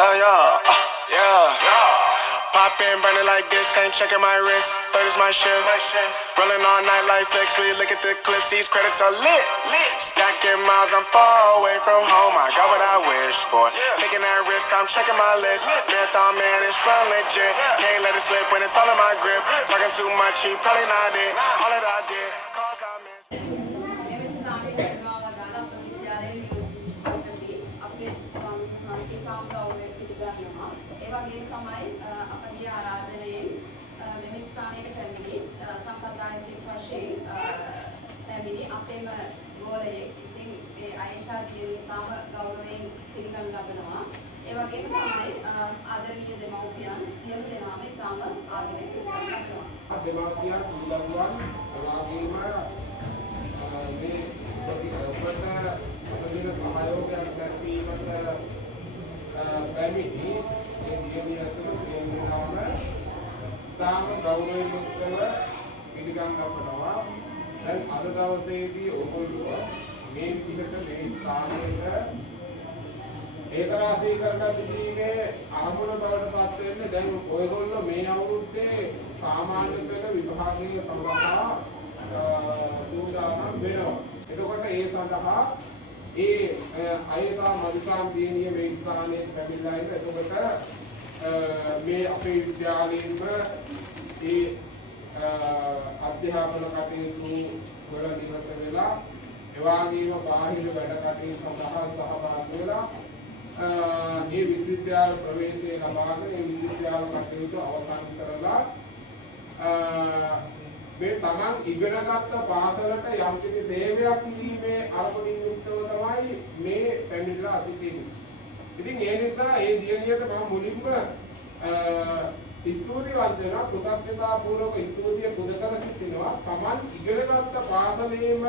Yeah, yeah, yeah. Pop in, burning like this, ain't checking my wrist, but it's my shit. Rolling all night like flex, we look at the clips, these credits are lit. Stacking miles, I'm far away from home, I got what I wish for. Taking that risk, I'm checking my list. Marathon man, it's run legit. Can't let it slip when it's all in my grip. Talking too much, he probably not it. All that I did, cause I missed. ඒකරාශී කරලා සිටීමේ ආරම්භන බවට පත් වෙන්නේ දැන් ඔයගොල්ලෝ මේ අවුරුද්දේ සාමාන්‍ය පෙළ විභාගයේ සඳහා සූදානම් වෙනවා. එතකොට ඒ සඳහා ඒ අයසා මදිකාම් දිනිය මේ ස්ථානයේ පැමිණලා ඉන්න. එතකොට මේ අපේ විද්‍යාලයෙන්ම ඒ අධ්‍යාපන කටයුතු වල නිරත වෙලා එවාගේම බාහිර වැඩ කටයුතු සඳහා සහභාගී වෙලා මේ විශ්වවිද්‍යාල ප්‍රවේශය ලබාගෙන මේ විශ්වවිද්‍යාල කටයුතු අවසන් කරලා මේ තමන් ඉගෙනගත්ත පාසලට යම්කිසි සේවයක් කිරීමේ අරමුණින් යුක්තව තමයි මේ පැමිණිලා සිටින්නේ. ඉතින් ඒ නිසා ඒ දියණියට මම මුලින්ම ස්තුතිවන්ත වෙනවා, කෘතඥතාපූර්වක ස්තුතිය පුද කර සිටිනවා. තමන් ඉගෙනගත්ත පාසලේම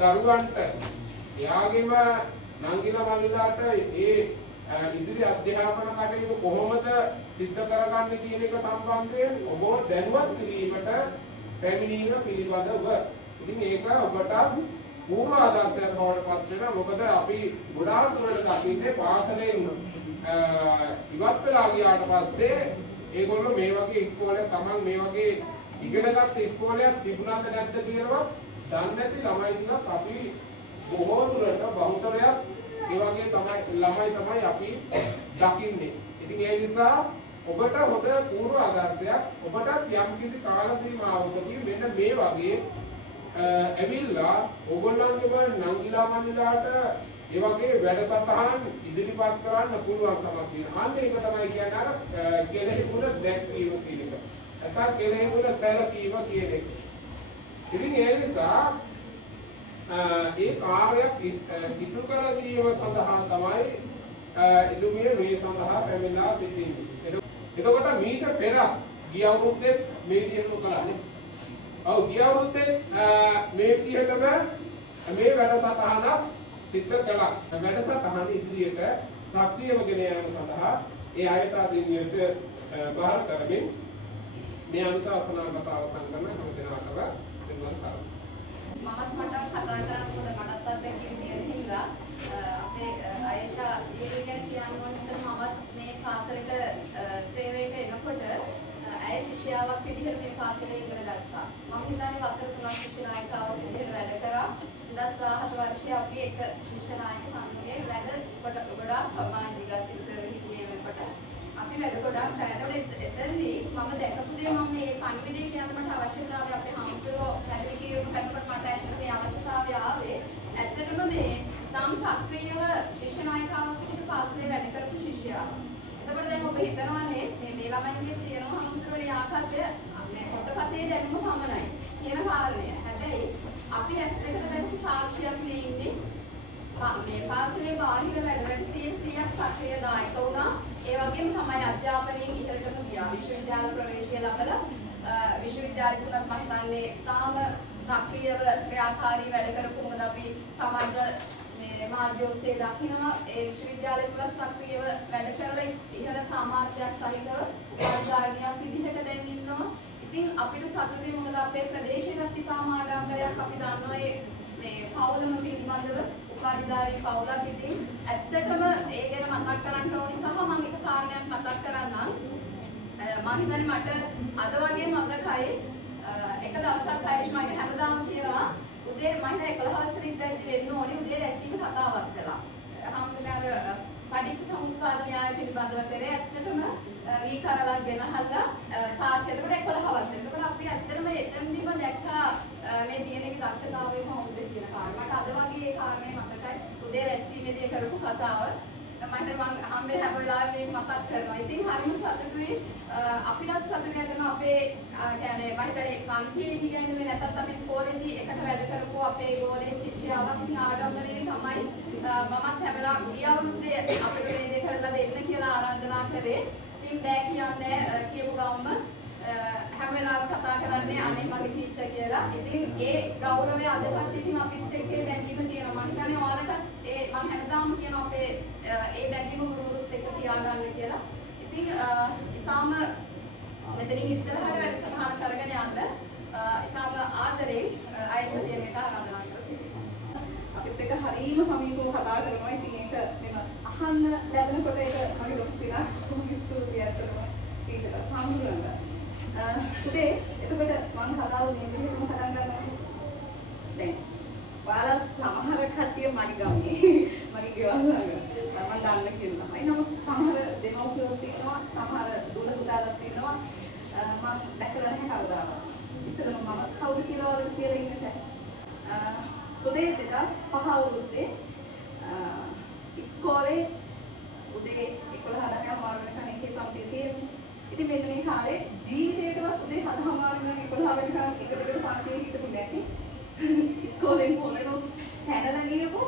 දරුවන්ට එයාගේම නංගිලා මල්ලිලාට ඒ ඉදිරි අධ්‍යාපන කටයුතු කොහොමද සිද්ධ කරගන්නේ කියන එක සම්බන්ධයෙන් ඔබ දැනුවත් කිරීමට පැමිණීම පිළිබඳව. ඉතින් ඒක ඔබට පූර්ව ආදර්ශයක් බවට පත් වෙනවා. මොකද අපි ගොඩාක් දුරට දකින්නේ පාසලෙන් ඉවත් වෙලා ගියාට පස්සේ ඒගොල්ලෝ මේ වගේ ඉස්කෝලේ තමන් මේ වගේ ඉගෙනගත්ත ඉස්කෝලයක් තිබුණාද නැද්ද කියනවා දන්නේ නැති ළමයි ඉන්නත් අපි බොහෝ දුරට බහුතරයක් ඒ වගේ ළමයි තමයි අපි දකින්නේ. ඉතින් ඒ නිසා ඔබට හොඳ පූර්ව ආදර්ශයක් ඔබට යම්කිසි කාල සීමාවකදී මෙන්න මේ වගේ ඇවිල්ලා ඔයගොල්ලන්ගේම නංගිලා මන්දිලාට ඒ වගේ වැඩසටහන් ඉදිරිපත් කරන්න පුළුවන් කමක් තියෙනවා. අන්න ඒක තමයි කියන්නේ අර කෙලෙහි මුල දැක්වීම කියන එක. නැත්නම් කෙලෙහි මුල සැලකීම කියන එක. ඉතින් ඒ නිසා ඒ කාර්යයක් ඉටු කර දීම සඳහා තමයි ඉදුමිය මේ සඳහා පැමිණලා සිටින්නේ. එතකොට මීට පෙර ගිය අවුරුද්දේ මේ විදිහට කළානේ. ඔව් ගිය අවුරුද්දේ මේ විදිහටම මේ වැඩසටහනක් සිද්ධ කළා. වැඩසටහන ඉදිරියට සක්‍රියව ගෙන යාම සඳහා ඒ ආයතන දිනියට බාර කරමින් මේ අනුශාසනාගත අවසන් කරන හැම දිනකටම දෙන්නම් සාරා. මමත් මට කතා කරන්න මොකද මටත් අත්දැකීම් තියෙන හින්දා අපේ ආයෂා ඊයේ ගැන කියන්න ඕනේ මමත් මේ පාසලට සේවයට එනකොට ඇය ශිෂ්‍යාවක් විදිහට මේ පාසලේ ඉගෙන ගත්තා. මම හිතන්නේ වසර 3ක් ශිෂ්‍ය නායිකාවක් විදිහට වැඩ කරා. 2017 වර්ෂයේ අපි එක ශිෂ්‍ය නායක සංගමයේ වැඩ ගොඩාක් සමාජ විකාශිත හිටියේ වෙනකොට අපි වැඩ ගොඩාක් කරලා එතනදී මම දැකපු දේ මම මේ පණිවිඩය කියන්න මට අවශ්‍යතාවය අපේ හමුදුරෝ පැහැදිලි කිරීම කරනකොට මට ඇත්තටම මේ අවශ්‍යතාවය ආවේ ඇත්තටම මේ නම් සක්‍රියව ශිෂ්‍ය නායිකාවක් විදිහට පාසලේ වැඩ කරපු ශිෂ්‍යයා. එතකොට දැන් ඔබ හිතනවානේ මේ ළමයින්ගේ තියෙන හමුදුරේ ආකල්පය මේ පොතපතේ දැනුම පමණයි කියන කාරණය. හැබැයි අපි ඇස් දෙකට දැක්ක සාක්ෂියක් මේ ඉන්නේ මේ පාසලේ බාහිර වැඩවලට 100ක් සක්‍රිය දායක වුණා. ඒ වගේම තමයි අධ්‍යාපනයෙන් ඉහළටම ගියා. විශ්වවිද්‍යාල ප්‍රවේශය ලැබලා විශ්වවිද්‍යාල තුනත් මම හිතන්නේ තාම සක්‍රියව ක්‍රියාකාරී වැඩ කරපු මොකද අපි සමාජ මේ මාධ්‍ය ඔස්සේ දකිනවා ඒ විශ්වවිද්‍යාල තුල සක්‍රියව වැඩ කරලා ඉහළ සාමාර්ථයක් සහිතව උපාධිධාරියක් විදිහට දැන් ඉන්නවා. ඉතින් අපිට සතුටුයි මොකද අපේ ප්‍රදේශයේත් ඉතාම ආඩම්බරයක් අපි දන්නවා මේ පවුලම පිළිබඳව උපාධිධාරී පවුලක් ඉතින් ඇත්තටම ඒ ගැන මතක් කරන්න ඕනි සහ මම එක කාරණයක් මතක් කරන්නම්. මම හිතන්නේ මට අද වගේ මතකයි එක දවසක් ආයෙත් මම හැමදාම කියනවා උදේ මම 11 වසරේ ඉඳන් වෙන්න ඕනේ උදේ රැස්වීම කතාවක් කළා. හැමදාම පටිච්ච සමුප්පාද න්‍යාය පිළිබඳව කරේ ඇත්තටම වී කරලක් ගෙනහල්ලා සාක්ෂි එතකොට 11 වසරේ. එතකොට අපි ඇත්තටම එතනදීම දැක්කා මේ දිනේගේ දක්ෂතාවය කොහොමද කියන කාරණා. මට අද වගේ ඒ කාරණේ මතකයි උදේ රැස්වීමේදී කරපු කතාව. මම හම්බෙලා හැම වෙලාවෙම මේක මතක් කරනවා. ඉතින් හරිම සතුටුයි අපිටත් සතුටු වෙනවා අපේ يعني මම හිතන්නේ පන්තියේදී කියන්නේ නැත්නම් අපි ඉස්කෝලේදී එකට වැඩ කරපු අපේ ගෝලයේ ශිෂ්‍යාවක් ආඩම්බරයෙන් තමයි මමත් හැමලා ගිය අවුරුද්දේ අපිට මේ දේ කරලා දෙන්න කියලා ආරාධනා කරේ. ඉතින් බෑ කියන්නේ කියපු ගමන්ම හැම වෙලාවෙම කතා කරන්නේ අනේ මගේ ටීචර් කියලා. ඉතින් ඒ ගෞරවය අදටත් ඉතින් අපිත් එක්ක බැඳීම තියෙනවා. මම හිතන්නේ ඔයාලට මම හැමදාම කියන අපේ ඒ බැඳීම ගුරුවරුත් එක්ක තියාගන්න කියලා. ඉතින් ඊටාම මෙතනින් ඉස්සරහට වැඩසටහන කරගෙන යන්න ඊටාම ආදරේ ආයෂා දෙවියට ආරාධනා කරලා සිටිනවා. අපිත් එක්ක හරීම සමීපව කතා කරනවා. ඉතින් ඒක මෙම අහන්න ලැබෙනකොට ඒක මගේ ලොකු පිනක්. ස්තුතියි අතරම ටීචර් හම්බුනලා. පුතේ එතකොට මම කතාව මේ විදිහටම පටන් ගන්නවා. දැන් ඔයාලා සමහර කට්ටිය මගේ ගමේ මගේ ගෙවල් වල මම දන්න කියලා. අය නමුත් සමහර දෙමව්පියෝ තියෙනවා, සමහර දුර පුතාලා තියෙනවා. මම දැකලා නැහැ කවදාවත්. ඉස්සෙල්ලම මම කවුරු කියලා වල කියලා ඉන්නට. පුතේ 2005 අවුරුද්දේ ඉස්කෝලේ උදේ 11:00 මාර්ගයෙන් එකේ පන්තියේ තියෙන්නේ. ඉතින් මෙන්න මේ කාලේ ජීවිතේටවත් උදේ 7:00 මාර්ගයෙන් 11 වෙනිකන් එක දෙකට පන්තියේ හිටපු නැති ඉස්කෝලෙන් පොරනොත් හැදලා ගියපු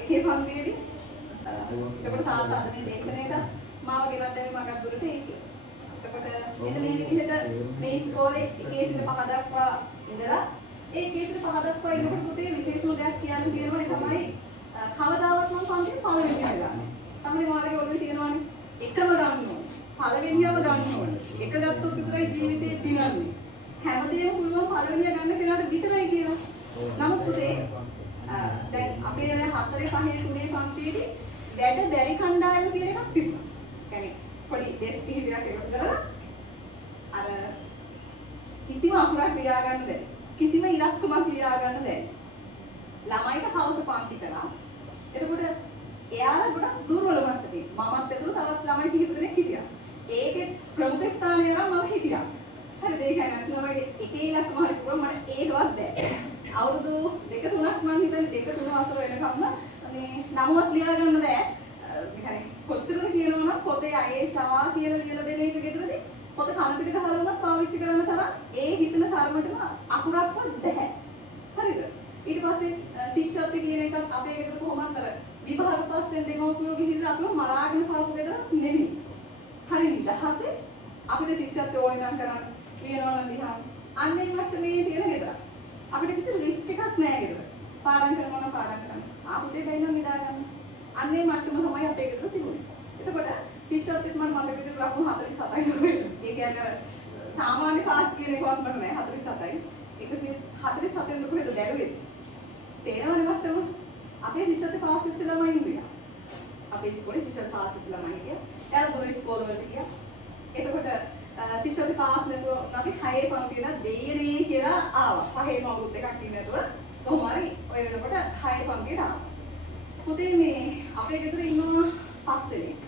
එකේ පන්තියේදී එතකොට තාත්තා අද මේ දේශනේට මාව ගෙවත් දැන් මගක් දුරට ඒකේ. එතකොට මෙන්න මේ විදිහට මේ ඉස්කෝලේ එකේ සිට පහ දක්වා ඉඳලා ඒ එකේ සිට පහ දක්වා ඉන්නකොට පුතේ විශේෂම දෙයක් කියන්න තියෙනවා. ඒ තමයි කවදාවත් මම පන්තියේ පළවෙනි ගන්නේ. තමයි මාගේ ඔළුවේ තියෙනවානේ එකම ගන්න ඕනේ. පළවෙනියම ගන්න ඕනේ. එක ගත්තොත් විතරයි ජීවිතේ දිනන්නේ. හැමදේම පුළුවන් පළවෙනිය ගන්න කෙනාට විතරයි කියනවා. නමුත් පුතේ දැන් අපේ 4 5 3 පන්තියේදී වැඩ බැරි කණ්ඩායම කියන එකක් තිබුණා. يعني පොඩි ඩෙස්ක් කිහිපයක් එකතු කරලා අර කිසිම අකුරක් ලියා ගන්න බැහැ. කිසිම ඉලක්කමක් ලියා ගන්න බැහැ. ළමයිට හවස පන්ති කරා. එතකොට එයාලා ගොඩක් දුර්වල මට්ටමේ. මමත් ඇතුළු තවත් ළමයි කිහිප දෙනෙක් හිටියා. ඒකේ ප්‍රමුඛ ස්ථානයේ නම් මම හිටියා. හරිද? ඒ කියන්නේ ළමයිගේ එකේ ඉලක්කම හරි පුළුවන් මට ඒකවත් බෑ. අවුරුදු 2 3ක් මම හිතන්නේ 2 3 වසර වෙනකම්ම මේ නමුවත් ලියා ගන්න බෑ. ඒ කියන්නේ කොච්චරද කියනවා නම් පොතේ අයේෂා කියලා ලියලා දෙන එක ගෙදරදී පොත කන පිට ගහලා වුණත් පාවිච්චි කරන තරම් ඒ හිතන තරමටම අකුරක්වත් නැහැ. හරිද? ඊට පස්සේ ශිෂ්‍යත්ව කියන එකත් අපේ ගෙදර කොහොමද අර විභාග පස්සෙන් දෙමව්පියෝ ගිහිල්ලා අපිව මරාගෙන පාපු ගෙදර නෙමෙයි. හරිද? ඊපස්සේ අපිට ශිෂ්‍යත්ව ඕනේ නම් කරන්න ලියනවා නම් දිහා අන්නේ මට්ටමේ තියෙන ගෙදර. අපිට කිසි රිස්ක් එකක් නැහැ ගෙදර. පාඩම් කරනවා නම් පාඩම් කරන්න. ආපුතේ බැින්න නිදා ගන්න. අන්නේ මට්ටම තමයි අපේ ගෙදර තිබුණේ. එතකොට ශිෂ්‍යත්වෙත් මම මතක විදිහට ලකුණු 47යි දුන්නේ. ඒ කියන්නේ සාමාන්‍ය පාස් කියන එකවත් මට නෑ 47යි. 147න් කොහෙද දැරුවේ? තේරෙනවද මට්ටම? අපේ ශිෂ්‍යත්ව පාස් වෙච්ච ළමයි ඉන්නවා. අපේ ඉස්කෝලේ ශිෂ්‍යත්ව පාස් වෙච්ච ළමයි හිටියා. එයාලා දුර ඉස්කෝල වලට ගියා. එතකොට ශිෂ්‍යත්ව පාස් නැතුව අපි 6 පන්තියට දෙයනේ කියලා ආවා. 5ේම අවුරුදු දෙකක් ඉන්න නැතුව කොහොම හරි ඔය වෙනකොට 6 පන්තියට ආවා. පුතේ මේ අපේ ගෙදර ඉන්නවා 5 දෙනෙක්.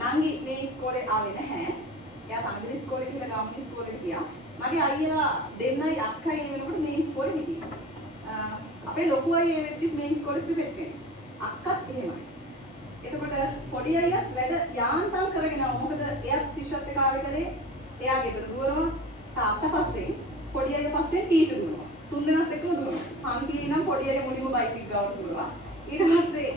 නංගි මේ ඉස්කෝලේ ආවේ නැහැ. එයා තනියම ඉස්කෝලේ ගිහලා ගාමිණී ඉස්කෝලේට ගියා. මගේ අයියලා දෙන්නයි අක්කයි ඒ වෙනකොට මේ ඉස්කෝලේ හිටියේ. අපේ ලොකු අයියා ඒ වෙද්දිත් මේ ඉස්කෝලේ පිටපෙත් කෙනෙක්. අක්කත් එහෙමයි. එතකොට පොඩි අයියත් වැඩ යාන්තම් කරගෙන ආවා. මොකද එයාත් ශිෂ්‍යත්ව කාලේ කරේ එයා ගෙදර දුවනවා. තාත්තා පස්සේ පොඩි අයියා පස්සේ ටීචර් දුවනවා. තුන් දෙනාත් එක්කම දුවනවා. පන්තියේ නම් පොඩි අයියා මුලින්ම බයික් එක ගාවට දුවනවා. ඊට පස්සේ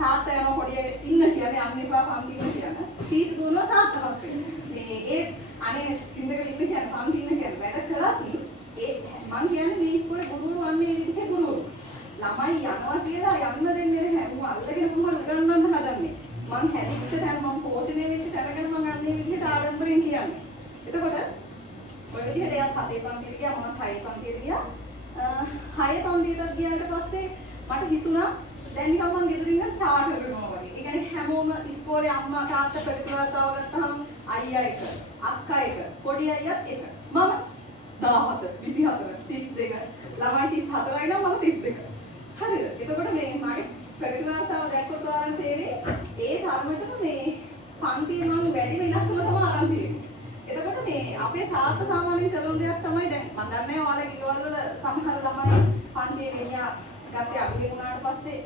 තාත්තා යනවා පොඩි අයියට ඉන්න කියන්නේ අන්න එපා පන්තියේ කියන. ටීචර් දුවනවා තාත්තා පස්සේ. මේ අනේ ඉඳගෙන ඉන්න කියන්නේ පන්තියේ කියන්නේ වැඩ කරලා මං කියන්නේ මේ ඉස්කෝලේ ගුරුවරු වන්නේ විදිහේ ගුරුවරු. ළමයි යනවා කියලා යන්න දෙන්නේ නැහැ. මම අල්ලගෙන මොකද උගන්වන්න හදන්නේ. මං හැදිච්ච තැන මං පෝෂණය වෙච්ච තැනකට මං අන්නේ විදිහට ආඩම්බරෙන් කියන්නේ. එතකොට ඔය විදිහට එයා 7 පන්තියට ගියා මම 6 පන්තියට ගියා. 6 පන්තියට ගියාට පස්සේ මට හිතුණා දැන් නිකන් මම ගෙදර ඉන්න චාටර් කරනවා වගේ. ඒ කියන්නේ හැමෝම ඉස්කෝලේ අම්මා තාත්තා ප්‍රතිවාර්තාව ගත්තාම අයියා එක, අක්කා එක, පොඩි අයියාත් එක. මම 17, 24, 32. ළමයි 34යි නම් මම 32. හරිද? එතකොට මේ මගේ ප්‍රතිවාර්තාව දැක්කොත් ඔයාලට තේරෙයි ඒ ධර්මයටම මේ පන්තියේ මම වැඩි වෙනස් වුණා තමයි ආරම්භ වෙන්නේ. එතකොට මේ අපේ තාත්තා සාමාන්‍යයෙන් කරන දෙයක් තමයි දැන් මම දන්නේ ඔයාලගේ ගෙවල් වල සමහර ළමයි පන්තියේ වෙනියා ගත්තේ අගිලි වුණාට පස්සේ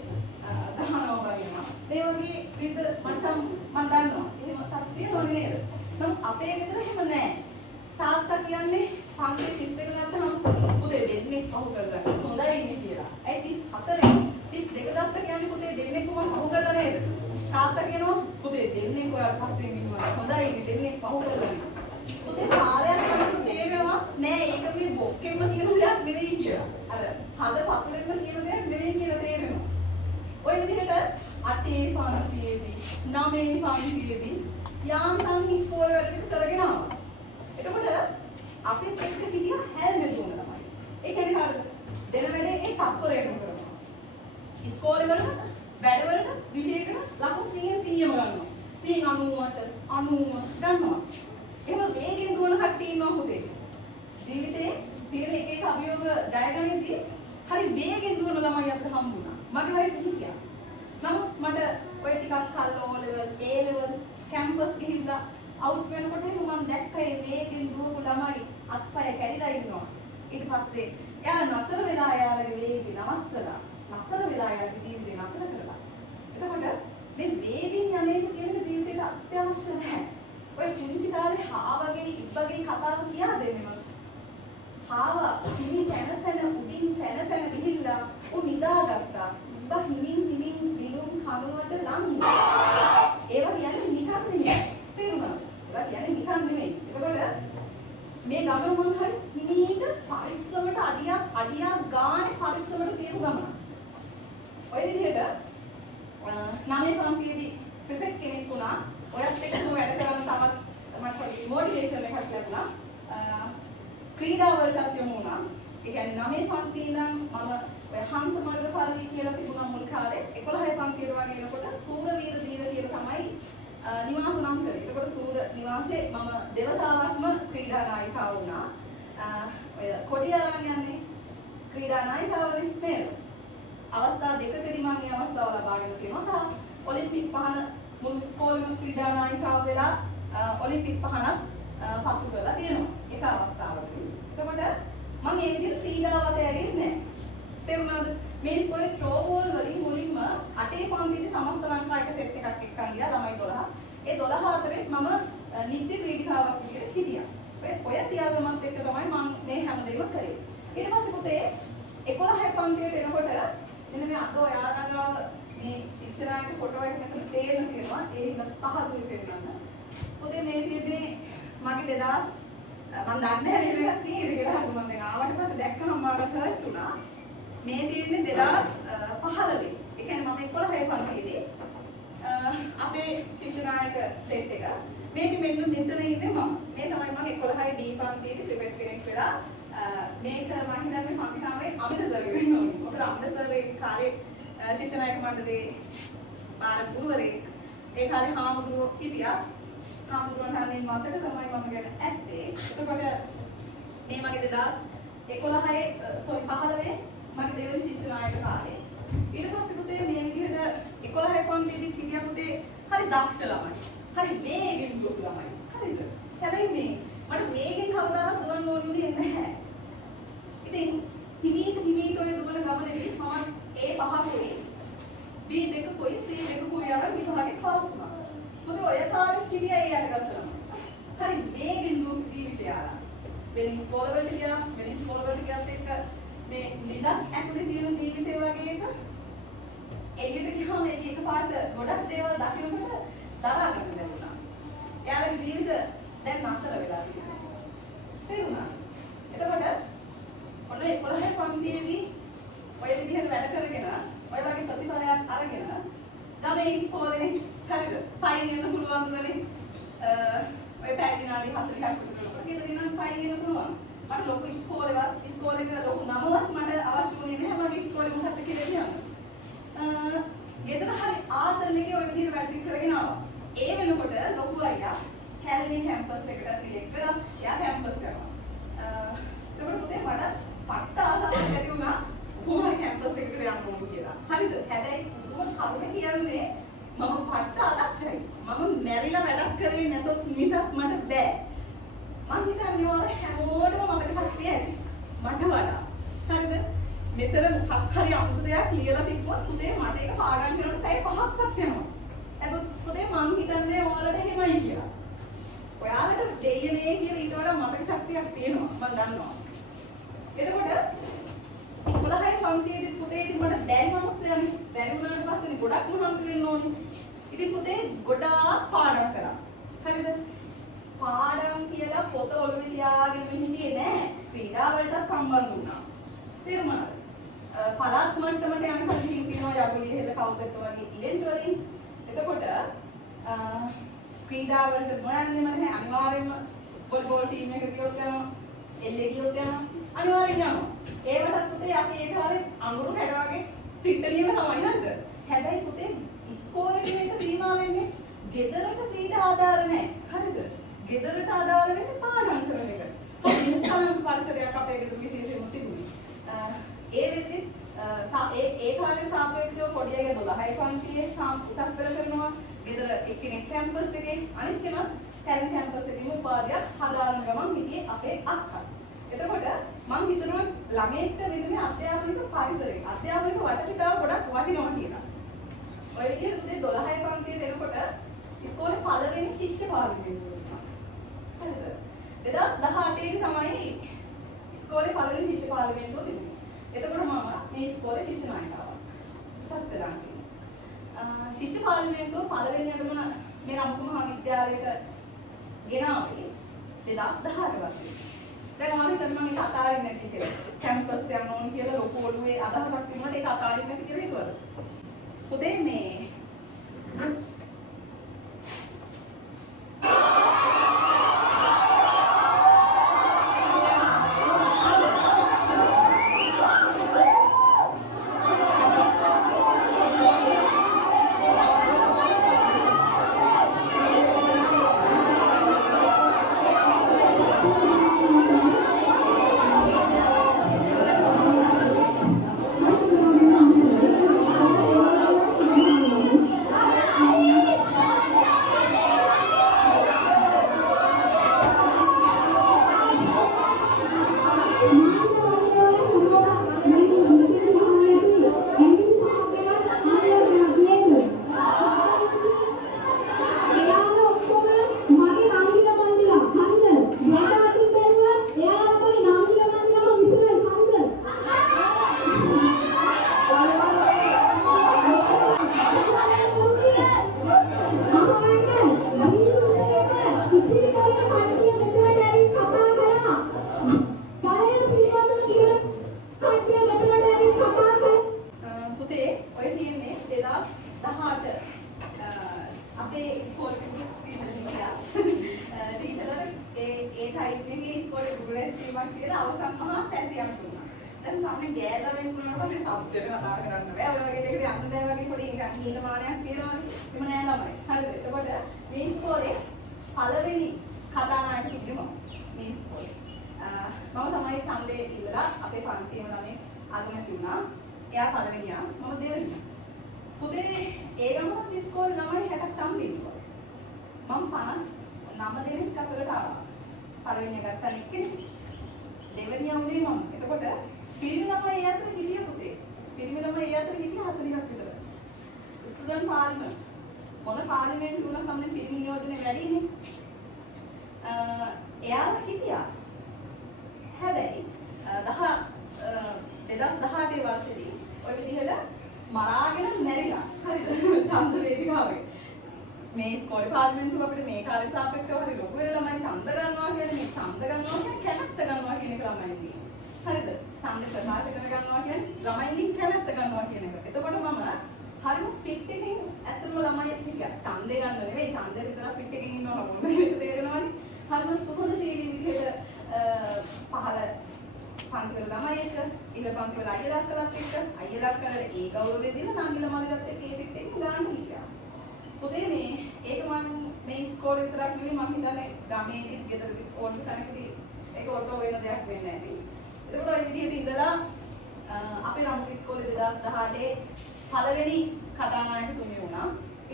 දහනවා වගේනවා. මේ වගේ විවිධ මට්ටම් මම දන්නවා. එහෙම තත්ත්වය හොනේ නේද? නමුත් අපේ ගෙදර එහෙම නැහැ. තාත්තා කියන්නේ පන්තියේ 32 ගත්තහම පුතේ දෙන්නේ පහු කරගන්න. හොඳයි ඉන්නේ කියලා. ඒ 34 32 ගත්ත කියන්නේ පුතේ දෙන්නේ කොහොම පහු කරලා නේද? තාත්තා කියනවා පුතේ දෙන්නේ කොහොමද පස්සේ ඉන්නවා. හොඳයි ඉන්නේ දෙන්නේ පහු කරගන්න. පුතේ කාලයක් යනකොට තේරෙනවා නෑ ඒක මේ බොක්කෙන්ම කියන දෙයක් නෙවෙයි කියලා. අර හද පතුලෙන්ම කියන දෙයක් නෙවෙයි කියලා තේරෙනවා. ඔය විදිහට 8 පන්තියේදී 9 පන්තියේදී යාන්තම් ඉස්කෝලේ වැඩ කරගෙන ආවා. එතකොට අපේ එක්ක හිටිය හැල්මෙට් උන තමයි. ඒ කියන්නේ හරිද? දෙන වැඩේ ඒ තත්පරයටම කරනවා. ඉස්කෝලේ වල වැඩවලට විශේෂයෙන් ලකුණු 100 ගන්නවා. 90ට 90 ගන්නවා. එහෙම වේගෙන් දුවන කට්ටිය ඉන්නවා පුතේ. ජීවිතේ තියෙන එක එක අභියෝග ජයගනිද්දී හරි වේගෙන් දුවන ළමයි අපිට හම්බුණා. මගේ වයස හිටියා. නමුත් මට ඔය ටිකක් කල් O level, A level campus ගිහිල්ලා අවුට් වෙනකොට මම දැක්ක ඒ වේගෙන් දුවපු ළමයි අත්පය කැඩිලා ඉන්නවා. ඊට පස්සේ එයාලා නතර වෙලා එයාලගේ වේගය නවත්තලා නතර වෙලා එයාලගේ ජීවිතේ නතර කරලා. එතකොට මේ වේගින් යන්නේ කියන ජීවිතේට අත්‍යවශ්‍ය නැහැ. ඔය පුංචි කාලේ හාවගේ ඉබ්බගේ කතාව කියා දෙන්නේ මම. හාව හිමි පැන උඩින් පැන ගිහිල්ලා උ නිදාගත්තා. ඉබ්බ හිමින් දිනුම් කනුවට ලං වුණා. ඒවා කියන්නේ නිකන් නෙමෙයි. තේරුණාද? ඒවා කියන්නේ නිකන් නෙමෙයි. ඒකවල මේ ගමන මම හරි හිමීට පරිස්සමට අඩියක් ගානේ පරිස්සමට තියපු ගමන. ඔය විදිහට 9 පන්තියේදී ප්‍රොජෙක්ට් කෙනෙක් වුණා. ඔයත් එක්කම වැඩ කරන තවත් මට මොටිවේෂන් එකක් ලැබුණා. ක්‍රීඩා වලටත් යොමු වුණා. ඒ කියන්නේ 9 පන්තියේ ඉඳන් මම ඔය හංසමල්ල පල්ලි කියලා තිබුණා මුල් කාලේ. 11 පන්තියට වගේ එනකොට සූරවීර දීර කියලා තමයි නිවාස නම් කරේ. ඒකට සූර නිවාසේ මම දෙවතාවක්ම ක්‍රීඩා නායිකාව වුණා. ඔය කොඩි අරන් යන්නේ ක්‍රීඩා නායිකාවනේ නේද? අවස්ථා දෙකකදී මම මේ අවස්ථාව ලබාගෙන තියෙනවා. සහ ඔලිම්පික් පහන මුළු ඉස්කෝලේම ක්‍රීඩා නායිකාව වෙලා ඔලිම්පික් පහනක් පත්තු කරලා තියෙනවා. ඒක අවස්ථාවකදී. එතකොට මම මේ විදිහට ක්‍රීඩාවට ඇගෙන්නේ නැහැ. තේරුණාද? මේ ඉස්කෝලේ ත්‍රෝබෝල් වලින් මුලින්ම 8 පන්තියේ සමස්ත ලංකා එක සෙට් එකක් එක්කන් ගියා ළමයි 12. ඒ 12 අතරේ මම නිත්‍ය ක්‍රීඩිකාවක් විදිහට හිටියා. ඔය සියල්ලමත් එක්ක තමයි මම මේ හැමදේම කරේ. ඊට පස්සේ පුතේ 11 පන්තියට එනකොට මෙන්න මේ අද ඔයාලා ගාව මේ ශික්ෂණායක ෆොටෝ එකක් මෙතන පේන්න තියෙනවා. ඒ හිම පහසුයි පෙන්නන්න. පුතේ මේ තියෙන්නේ මගේ 2000 මම දන්නේ නැහැ මේක තියෙන්නේ කියලා. මම දැන් ආවට පස්සේ දැක්කම මම හර්ට් වුණා. මේ තියෙන්නේ 2015. ඒ කියන්නේ මම 11 පන්තියේදී අපේ ශිෂ්‍යනායක සෙට් එක. මේක මෙන්න මෙතන ඉන්නේ මම. මේ තමයි මම 11 D පන්තියේදී ප්‍රිපෙට් කෙනෙක් වෙලා මේක මම හිතන්නේ පන්ති කාමරේ අමිල සර් වෙන්න ඕනේ. මොකද අමිල සර් ඒ කාලේ ශිෂ්‍යනායක මණ්ඩලයේ පාර ගුරුවරයෙක්. ඒ කාලේ හාමුදුරුවෝ හිටියා. හාමුදුරුවන්ට මේ මතක තමයි මම ගැන ඇත්තේ. එතකොට මේ මගේ 2015 මගේ දෙවෙනි ශිෂ්‍යනායක කාලේ. ඊට පස්සේ පුතේ මේ විදිහට 11 පන්තියේදී හිටියා පුතේ හරි දක්ෂ ළමයි. හරි වේගෙන් දුවපු ළමයි. හරිද? හැබැයි මේ මට වේගෙන් කවදාවත් දුවන්න ඕනේ නැහැ. ඉතින් හිමීට ඔය දුවන ගමනේදී මම A5කුයි B2කුයි C2කුයි අරන් විභාගේ පාස් වුණා. මොකද ඔය කාලේ කිරියා ඒ අරගත්තා. හරි වේගෙන් දුවපු ජීවිතය ආරා. වෙන ඉස්කෝලවලට ගියා එක්ක මේ ලිලක් ඇතුලේ තියෙන ජීවිතේ වගේ එක එළියට ගියාම ඒක එකපාරට ගොඩක් දේවල් දකිනකොට දරා ගන්න ලැබුණා. එයාගේ ජීවිත දැන් නතර වෙලා තියෙනවා. තේරුණා? එතකොට ඔන්න 11 පන්තියේදී ඔය විදිහට වැඩ කරගෙන ඔය වගේ ප්‍රතිඵලයක් අරගෙන ගමේ ඉස්කෝලේ හරිද? පයින් යන්න පුළුවන් දුරනේ. ඔය පැය විනාඩි 40ක් විතර. ගෙදර ඉන්න පයින් යන්න පුළුවන්. මට ලොකු ඉස්කෝලේක ලොකු නමවත් මට අවශ්‍ය වුණේ නැහැ. මගේ ඉස්කෝලේ මොකක්ද කියලා කියන්න. මම පට්ට අදක්ෂයි. මම මැරිලා වැඩක් කරේ නැතොත් මිසක් මට බෑ. මං හිතන්නේ ඔයාලා හැමෝටම මතක ශක්තිය ඇති. මට වඩා. හරිද? මෙතන මොකක් හරි අමුතු දෙයක් ලියලා තිබ්බොත් පුතේ මට ඒක පාඩම් කරනකොට පැය 5ක්වත් යනවා. හැබැයි පුතේ මං හිතන්නේ ඔයාලට එහෙමයි කියලා. ඔයාලට දෙයනේ කියලා ඊට වඩා මතක ශක්තියක් තියෙනවා මම දන්නවා. එතකොට 11යි පන්තියේදී පුතේ ඉතින් මට බැරි මනුස්සයනේ. බැරි වුණාට පස්සේ ගොඩක් මහන්සි වෙන්න ඕනේ. ඉතින් පුතේ ගොඩාක් පාඩම් කරා. හරිද? පාඩම් කියලා පොත ඔළුවේ තියාගෙන හිටියේ නෑ. ක්‍රීඩා වලට සම්බන්ධ වුණා. තේරුණාද? පළාත් මට්ටමට යනකොට තියෙනවා යගුලිය හෙල කවුසෙත් වගේ ඉවෙන්ට් වලින්. එතකොට ක්‍රීඩා වලට නොයන්නේම නැහැ. අනිවාර්යයෙන්ම වොලිබෝල් ටීම් එක ගියොත් යනවා. එල්ලේ ගියොත් යනවා. අනිවාර්යෙන් යනවා. ඒවටත් පුතේ අපි ඒ කාලේ අඟුරු කැඩ වගේ පිට්ටනියම තමයි නේද? හැබැයි පුතේ ඉස්කෝලේ මේක සීමා වෙන්නේ ගෙදරට ක්‍රීඩා ආධාර නැහැ. හරිද? ගෙදරට ආධාර වෙන්නේ පාඩම් කරන එක. ඉස්කෝලේ පරිසරයක් අපේ ගෙදර විශේෂයෙන්ම තිබුණේ. ඒ වෙද්දි ඒ කාලේ සාපේක්ෂව පොඩියගේ 12යි පන්තියේ උසස් පෙළ කරනවා. ගෙදර එක්කෙනෙක් කැම්පස් එකේ අනිත් කෙනා කැලේ කැම්පස් එකේම උපාධියක් හදාගන්න ගමන් හිටියේ අපේ අක්කා. එතකොට මම හිතනවා ළමයෙක්ට වෙන්නේ අධ්‍යාපනික පරිසරය. අධ්‍යාපනික වටපිටාව ගොඩක් වටිනවා කියලා. ඔය විදිහට පුතේ 12යි පන්තියේ එනකොට ඉස්කෝලේ පළවෙනි ශිෂ්‍ය පාර්ලිමේන්තුව වුණා. හරිද? 2018 දී තමයි ඉස්කෝලේ පළවෙනි ශිෂ්‍ය පාර්ලිමේන්තුව තිබුණේ. එතකොට මම මේ ඉස්කෝලේ ශිෂ්‍ය නායිකාවක්. උසස් පෙළක්. ශිෂ්‍ය පාර්ලිමේන්තුව පළවෙනියටම මේ රම්පු මහා විද්‍යාලයට ගෙනාවේ 2018 වගේ. දැන් මම හිතන්නේ මම ඒක අතාරින්න නැති කියලා. කැම්පස් යන්න ඕන කියලා ලොකු ඔළුවේ අදහසක් තිබුණාට ඒක අතාරින්න නැති කියලා හිතුවා. පුතේ මේ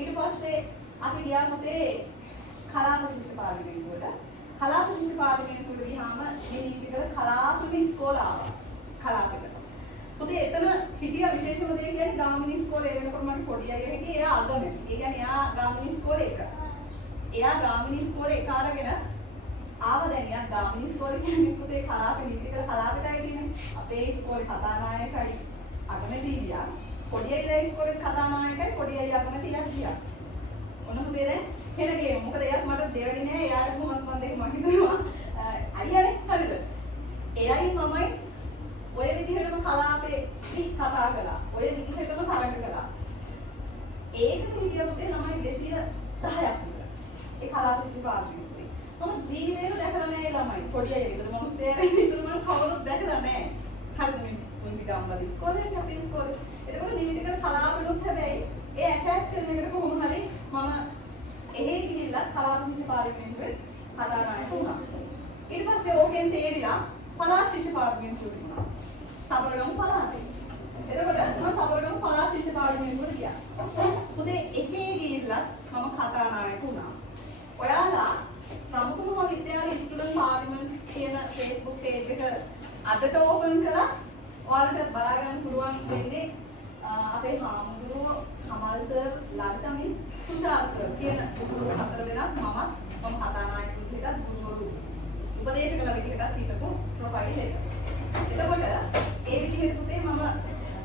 ඊට පස්සේ අපි ගියා පුතේ කලාප ශිෂ්‍ය පාර්ලිමේන්තුවට. කලාප ශිෂ්‍ය පාර්ලිමේන්තුවට ගියාම මේ නීතිගල කලාපම ඉස්කෝල ආවා. කලාපෙට. පුතේ එතන හිටිය විශේෂම දේ කියන්නේ ගාමිණී ඉස්කෝලේ වෙනකොට මගේ පොඩි අයියා හිටියේ එයා අගමැති. ඒ කියන්නේ එයා ගාමිණී ඉස්කෝලේ එක. එයා ගාමිණී ඉස්කෝලේ එක අරගෙන ආව දැන් එයා ගාමිණී ඉස්කෝලේ කියන්නේ පුතේ කලාපේ නීතිගල කලාපෙටයි තියෙන්නේ. අපේ ඉස්කෝලේ කතානායකයි අගමැති ගියා. පොඩි අයියා ඉස්කෝලේ කතානායකයි පොඩි අයියා අගමැතියක් ගියා. ඔන්න පුතේ දැන් හෙන ගේමු. මොකද එයාත් මට දෙවෙනි නෑ. එයාට කොහොමද මම දෙක මම හිතනවා. අයියානේ හරිද? එයයි මමයි ඔය විදිහටම කලාපේ කතා කළා. ඔය විදිහටම තරඟ කළා. ඒකට හිටිය පුතේ ළමයි 210ක් විතර. ඒ කලාප ශිෂ්‍ය පාර්ලිමේන්තුවේ. මම ජීවිතේම දැකලා නෑ ඒ ළමයි. පොඩි අය විතර මම තේරෙන්නේ විතර මම කවුරුත් දැකලා නෑ. හරිද මේ මුංජි ගම්බද ඉස්කෝලේ අපේ ඉස්කෝලේ. එතකොට නිවිතික කලාපලුත් හැබැයි ඒ ඇට්‍රැක්ෂන් එකට කොහොම හරි මම එහෙ ගිහිල්ලා කලාප ශිෂ්‍ය පාර්ලිමේන්තුවේ කතානායක වුණා. ඊට පස්සේ ඕකෙන් තේරිලා පළාත් ශිෂ්‍ය පාර්ලිමේන්තුවට වුණා. සබරගමු පළාතේ. එතකොට මම සබරගමු පළාත් ශිෂ්‍ය පාර්ලිමේන්තුවට ගියා. පුතේ එකේ ගිහිල්ලා මම කතානායක වුණා. ඔයාලා ප්‍රමුඛම විද්‍යාලය ස්ටුඩන්ට් පාර්ලිමේන්තු කියන Facebook page එක අදට ඕපන් කළා. ඔයාලට බලා ගන්න පුළුවන් වෙන්නේ අපේ හාමුදුරුවෝ කමල් සර්, ලලිතා මිස්, තුෂාර් සර් කියන හතර දෙනා මම කතානායක විදිහට ගුරුවරු උපදේශකලා විදිහට හිටපු ප්‍රොෆයිල් එක. එතකොට ඒ විදිහට පුතේ මම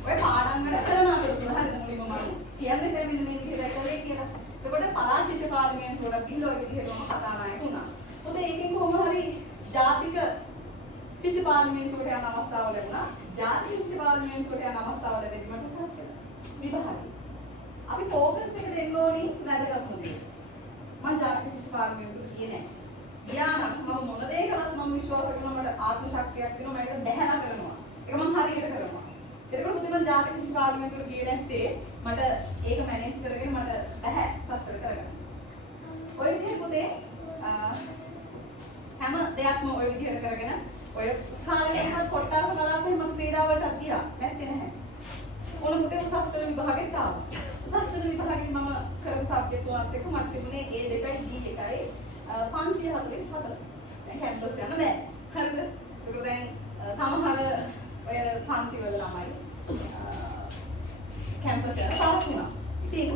ඔය පාඩම් වල කරන අතරතුර හරිද මුලින්ම මම කියන්නේ දෙමින් මේ විදිහට කළේ කියලා. එතකොට පළාත් ශිෂ්‍ය පාර්ලිමේන්තුවට ගිහින් ඔය විදිහට මම කතානායක වුණා. පුතේ ඒකෙන් කොහොම හරි ජාතික ශිෂ්‍ය පාර්ලිමේන්තුවට යන අවස්ථාව ලැබුණා. ජාතික ශිෂ්‍ය පාර්ලිමේන්තුවට යන අවස්ථාව ලැබෙද්දී මට උසස් කළා. විභාගය. අපි ફોකස් එක දෙන්න ඕනි වැදගත් මොකද? මම ජාතික ශිෂ්‍ය පාර්ලිමේන්තුවට ගියේ නැහැ. ගියා නම් මම මොන දේ කළත් මම විශ්වාස කරනවා මට ආත්ම ශක්තියක් වෙනවා මම ඒක බැහැලා කරනවා. ඒක මම හරියට කරනවා. එතකොට පුතේ මම ජාතික ශිෂ්‍ය පාර්ලිමේන්තුවට ගියේ නැත්තේ මට ඒක මැනේජ් කරගෙන මට බැහැ සස්තර කරගන්න. ඔය විදිහට පුතේ හැම දෙයක්ම ඔය විදිහට කරගෙන ඔය කාලේකත් කොට්ටාස කලාපේ මම ක්‍රීඩාවලට ගියා. නැත්තේ නැහැ. ඕන පුතේ උසස්තර විභාගෙට ආවා. උසස්තර විභාගෙන් මම කරපු සබ්ජෙක්ට් තුනත් එක්ක මට තිබුණේ A2යි D1යි 544. දැන් කැම්පස් යන්න බෑ. හරිද? ඒක දැන් සමහර ඔය පන්ති වල ළමයි කැම්පස් යන පාස් වුණා. ඉතින්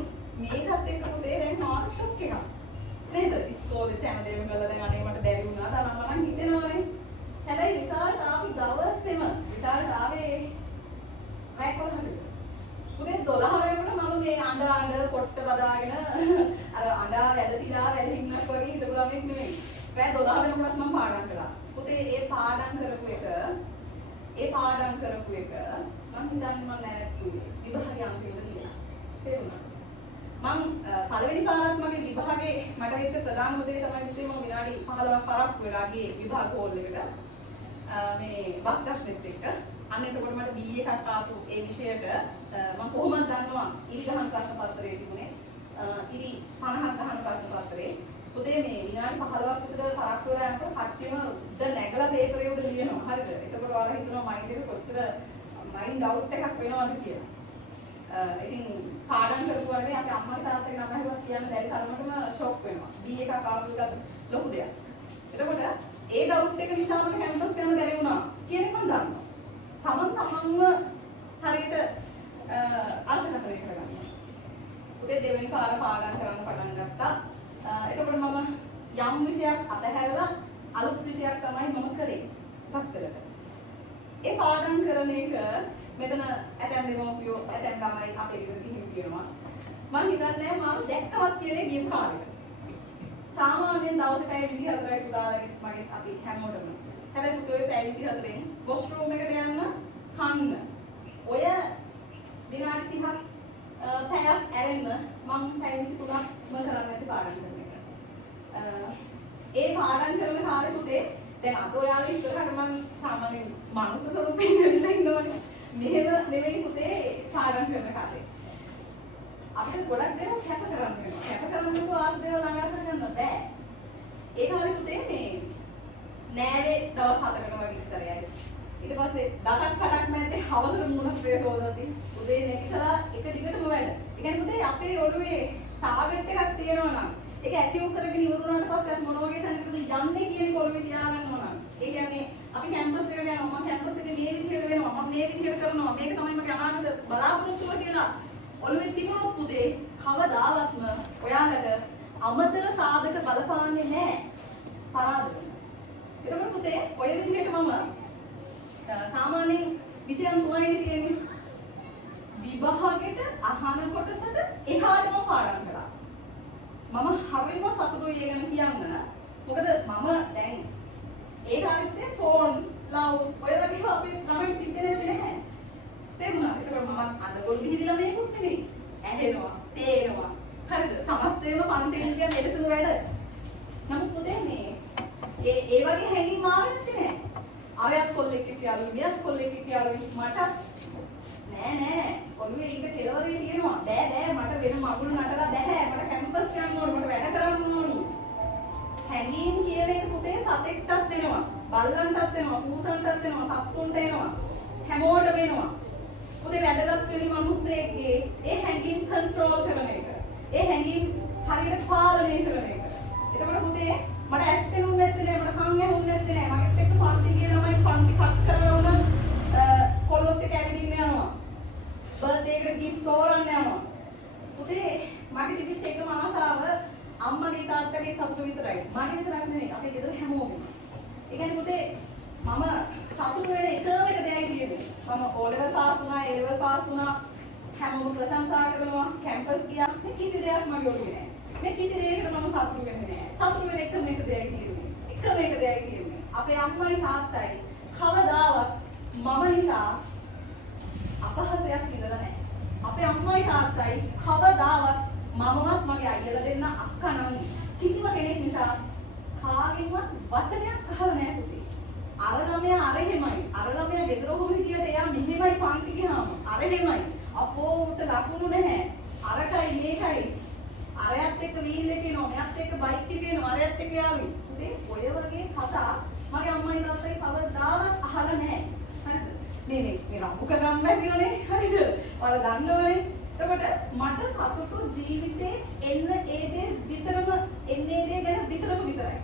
මේකත් එක්ක පුතේ දැන් මාත් ෂොක් එකක්. නේද? ඉස්කෝලේ හැමදේම කළා දැන් අනේ මට බැරි වුණා. තරම් මම හිතෙනවානේ. හැබැයි විසාලට ආපු දවසේම විසාලට ආවේ රැකවල හරිද? පුතේ 12 වෙනකොට මම මේ අඬ කොට්ට බදාගෙන අර අඬා වැදපිලා වැදින්නක් වගේ හිටපු ළමෙක් නෙමෙයි. රෑ 12 වෙනකොටත් මම පාඩම් කළා. පුතේ ඒ පාඩම් කරපු එක මම හිතන්නේ මම නැවතුනේ විභාගය අන්තිමට ලියලා. තේරුණා? මම පළවෙනි පාරක් මගේ විභාගේ මට වෙච්ච ප්‍රධාන දේ තමයි පුතේ මම විනාඩි 15ක් පරක් වෙලා ගියේ විභාග හෝල් එකට. මේ බස් ප්‍රශ්නෙත් එක්ක අන්න එතකොට මට B එකක් ආපු ඒ විෂයට මම කොහොමද දන්නවා ඉරි ගහන ප්‍රශ්න පත්‍රයේ තිබුණේ ඉරි 50ක් ගහන ප්‍රශ්න පත්‍රයේ පුතේ මේ විනාඩි 15ක් විතර පරක් වෙලා යනකොට කට්ටියම උඩ නැගලා පේපරේ උඩ ලියනවා හරිද එතකොට ඔයාලා හිතනවා මයින්ඩ් එක කොච්චර මයින්ඩ් අවුට් එකක් වෙනවද කියලා ඉතින් පාඩම් කරපුවානේ අපි අම්මා තාත්තගේ නම හරිවත් කියන්න බැරි තරමටම ෂොක් වෙනවා B එකක් ආපු එක ලොකු දෙයක් එතකොට ඒ ඩවුට් එක නිසා මට කැම්පස් යන්න බැරි වුණා කියන එක මම දන්නවා. තමන්ව හරියට අර්ථකථනය කරගන්න. උදේ දෙවෙනි පාර පාඩම් කරන්න පටන් ගත්තා. එතකොට මම යම් විෂයක් අතහැරලා අලුත් විෂයක් තමයි මම කරේ. සස්තරට. ඒ පාඩම් කරන එක මෙතන ඇතැම් දෙමව්පියෝ ඇතැම් ළමයි අපේ ගෙදර ගිහින් කියනවා. මම හිතන්නේ මම දැක්කවත් කියන්නේ ගියපු කාලෙක. සාමාන්‍යයෙන් දවසේ පැය 24යි පුතාලගේ මගේ අපි හැමෝටම. හැබැයි පුතේ පැය 24න් වොෂ්රූම් එකට යන්න කන්න. ඔය විනාඩි 30ක් පැයක් ඇරෙන්න මම පැය 23ක් මම කරන්න ඇති පාඩම් කරන එක. ඒ පාඩම් කරන කාලේ පුතේ දැන් අද ඔයාලා ඉස්සරහට මම සාමාන්‍යයෙන් මනුස්ස ස්වරූපයෙන් ඉඳලා ඉන්නවනේ. මෙහෙම නෙවෙයි පුතේ පාඩම් කරන කාලේ. අපිට ගොඩක් දේවල් කැප කරන්න වෙනවා. කැප කරන්නකෝ ආස් දේවල් ළඟා කරගන්න බෑ. ඒ කාලේ පුතේ මේ නෑවේ දවස් 7කට වගේ ඉස්සරයයි. ඊට පස්සේ දතක් කඩක් නැත්තේ හවසට මුණක් වේ හොදති. උදේ නැගිටලා එක දිගටම වැඩ. ඒ කියන්නේ පුතේ අපේ ඔළුවේ ටාගට් එකක් තියෙනවා නම් ඒක ඇචීව් කරගෙන ඉවර වුණාට පස්සේ මොන වගේ තැනකටද යන්නේ කියන කොළුවේ තියාගන්නවා නම් ඒ කියන්නේ අපි කැම්පස් එකට යනවා මම කැම්පස් එකේ මේ විදිහට වෙනවා මම මේ විදිහට කරනවා මේක තමයි මගේ අනාගත බලාපොරොත්තුව කියලා ඔළුවේ තිබුණොත් පුතේ කවදාවත්ම ඔයාලට අමතර සාධක බලපාන්නේ නැහැ පරාද වෙන්න. එතකොට පුතේ ඔය විදිහට මම සාමාන්‍යයෙන් විෂයන් තුනයි තියෙන්නේ. විභාගෙට අහන කොටසට එහාටම පාඩම් කළා. මම හරිම සතුටුයි ඒ ගැන කියන්න. මොකද මම දැන් ඒ කාලෙත් ෆෝන් ලව් ඔය වගේ අපි ළමයි තිබෙන්නේ නැහැ. තේරුණා? ඒකවල මම අද පොඩි විහිදි ළමයෙකුත් නෙමෙයි. ඇහෙනවා, තේරෙනවා. හරිද? සමස්තයම පංචේන්ද්‍රියන් එලෙසම වැඩ. නමුත් පුතේ මේ ඒ වගේ හැඟීම් ආවෙත් නැහැ. අරයත් කොල්ලෙක් කියලාලු, මෙයත් කොල්ලෙක් කියලාලු මට නෑ ඔළුවේ ඉඳ කෙලවරේ තියෙනවා. බෑ මට වෙන මගුල් නටලා බෑ. මට කැම්පස් යන්න ඕනේ. මට වැඩ කරන්න ඕනි. හැංගීම් කියන එක පුතේ සතෙක්ටත් දෙනවා. බල්ලන්ටත් දෙනවා. පූසන්ටත් දෙනවා. සත්තුන්ට එනවා. හැමෝටම වෙනවා. පුතේ වැදගත් වෙන්නේ මිනිස්සෙක්ගේ ඒ හැංගීම් කන්ට්‍රෝල් කරන එක. ඒ හැංගීම් හරියට පාලනය කරන එක. එතකොට පුතේ මට ඇස් පෙනුන්නේ නැත්තේ නෑ. මට කන් ඇහුන්නේ නැත්තේ නෑ. මගෙත් එක්ක පන්ති ගිය ළමයි පන්ති කට් කරලා උනත් කොල්ලොත් එක්ක ඇවිදින්න යනවා. බර්ත්ඩේ එකට ගිෆ්ට් තෝරන්න යනවා. පුතේ මගේ තිබිච්ච එකම ආසාව අම්මගේ තාත්තගේ සතුට විතරයි. මගේ විතරක් නෙමෙයි අපේ ගෙදර හැමෝගෙම. ඒ කියන්නේ පුතේ මම සතුට වෙන එකම එක දෙයයි කියන්නේ. මම O level පාස් වුණා, A level පාස් වුණා. හැමෝම ප්‍රශංසා කරනවා, කැම්පස් ගියා. මේ කිසි දෙයක් මගේ ඔළුවේ නෑ. මේ කිසි දෙයකට මම සතුට වෙන්නේ නෑ. සතුට වෙන එකම එක දෙයයි කියන්නේ. එකම එක දෙයයි කියන්නේ. අපේ අම්මයි තාත්තයි කවදාවත් මම නිසා අපහසයක් ඉඳලා නැහැ. අපේ අම්මයි තාත්තයි කවදාවත් මමවත් මගේ අයියලා දෙන්න අක්කා නම් කිසිම කෙනෙක් නිසා කාගෙන්වත් වචනයක් අහලා නැහැ පුතේ. අර ළමයා අර එහෙමයි. අර ළමයා ගෙදර හොරු හිටියට එයා මෙහෙමයි පන්ති ගියාම. අර එහෙමයි. අපෝ උට ලකුණු නැහැ. අරකයි මේකයි. අරයත් එක්ක වීල් එකේ නෝ, මෙයත් එක්ක බයික් එකේ නෝ, අරයත් එක්ක යාළුවෝ. පුතේ ඔය වගේ කතා මගේ අම්මයි තාත්තයි කවදාවත් අහලා නැහැ. හරිද? මේ රම්බුක ගම්මැසියෝනේ හරිද? ඔයාලා දන්නවනේ. එතකොට මට සතුටු ජීවිතේ එන්න ඒ දේ විතරම එන්නේ දේ ගැන විතරයි.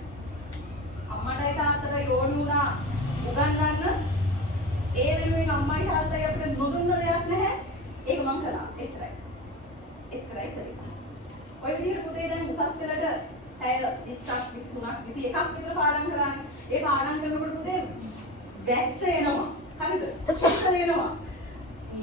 අම්මටයි තාත්තටයි ඕනි වුණා උගන්වන්න. ඒ වෙනුවෙන් අම්මයි තාත්තයි අපිට නොදුන්න දෙයක් නැහැ. ඒක මම කළා. එච්චරයි කරේ. ඔය විදිහට පුතේ දැන් උසස් පෙළට පැය 20ක් 23ක් 21ක් විතර පාඩම් කරානේ. ඒ පාඩම් කරනකොට පුතේ වැස්ස එනවා. හරිද? වැස්ස එනවා.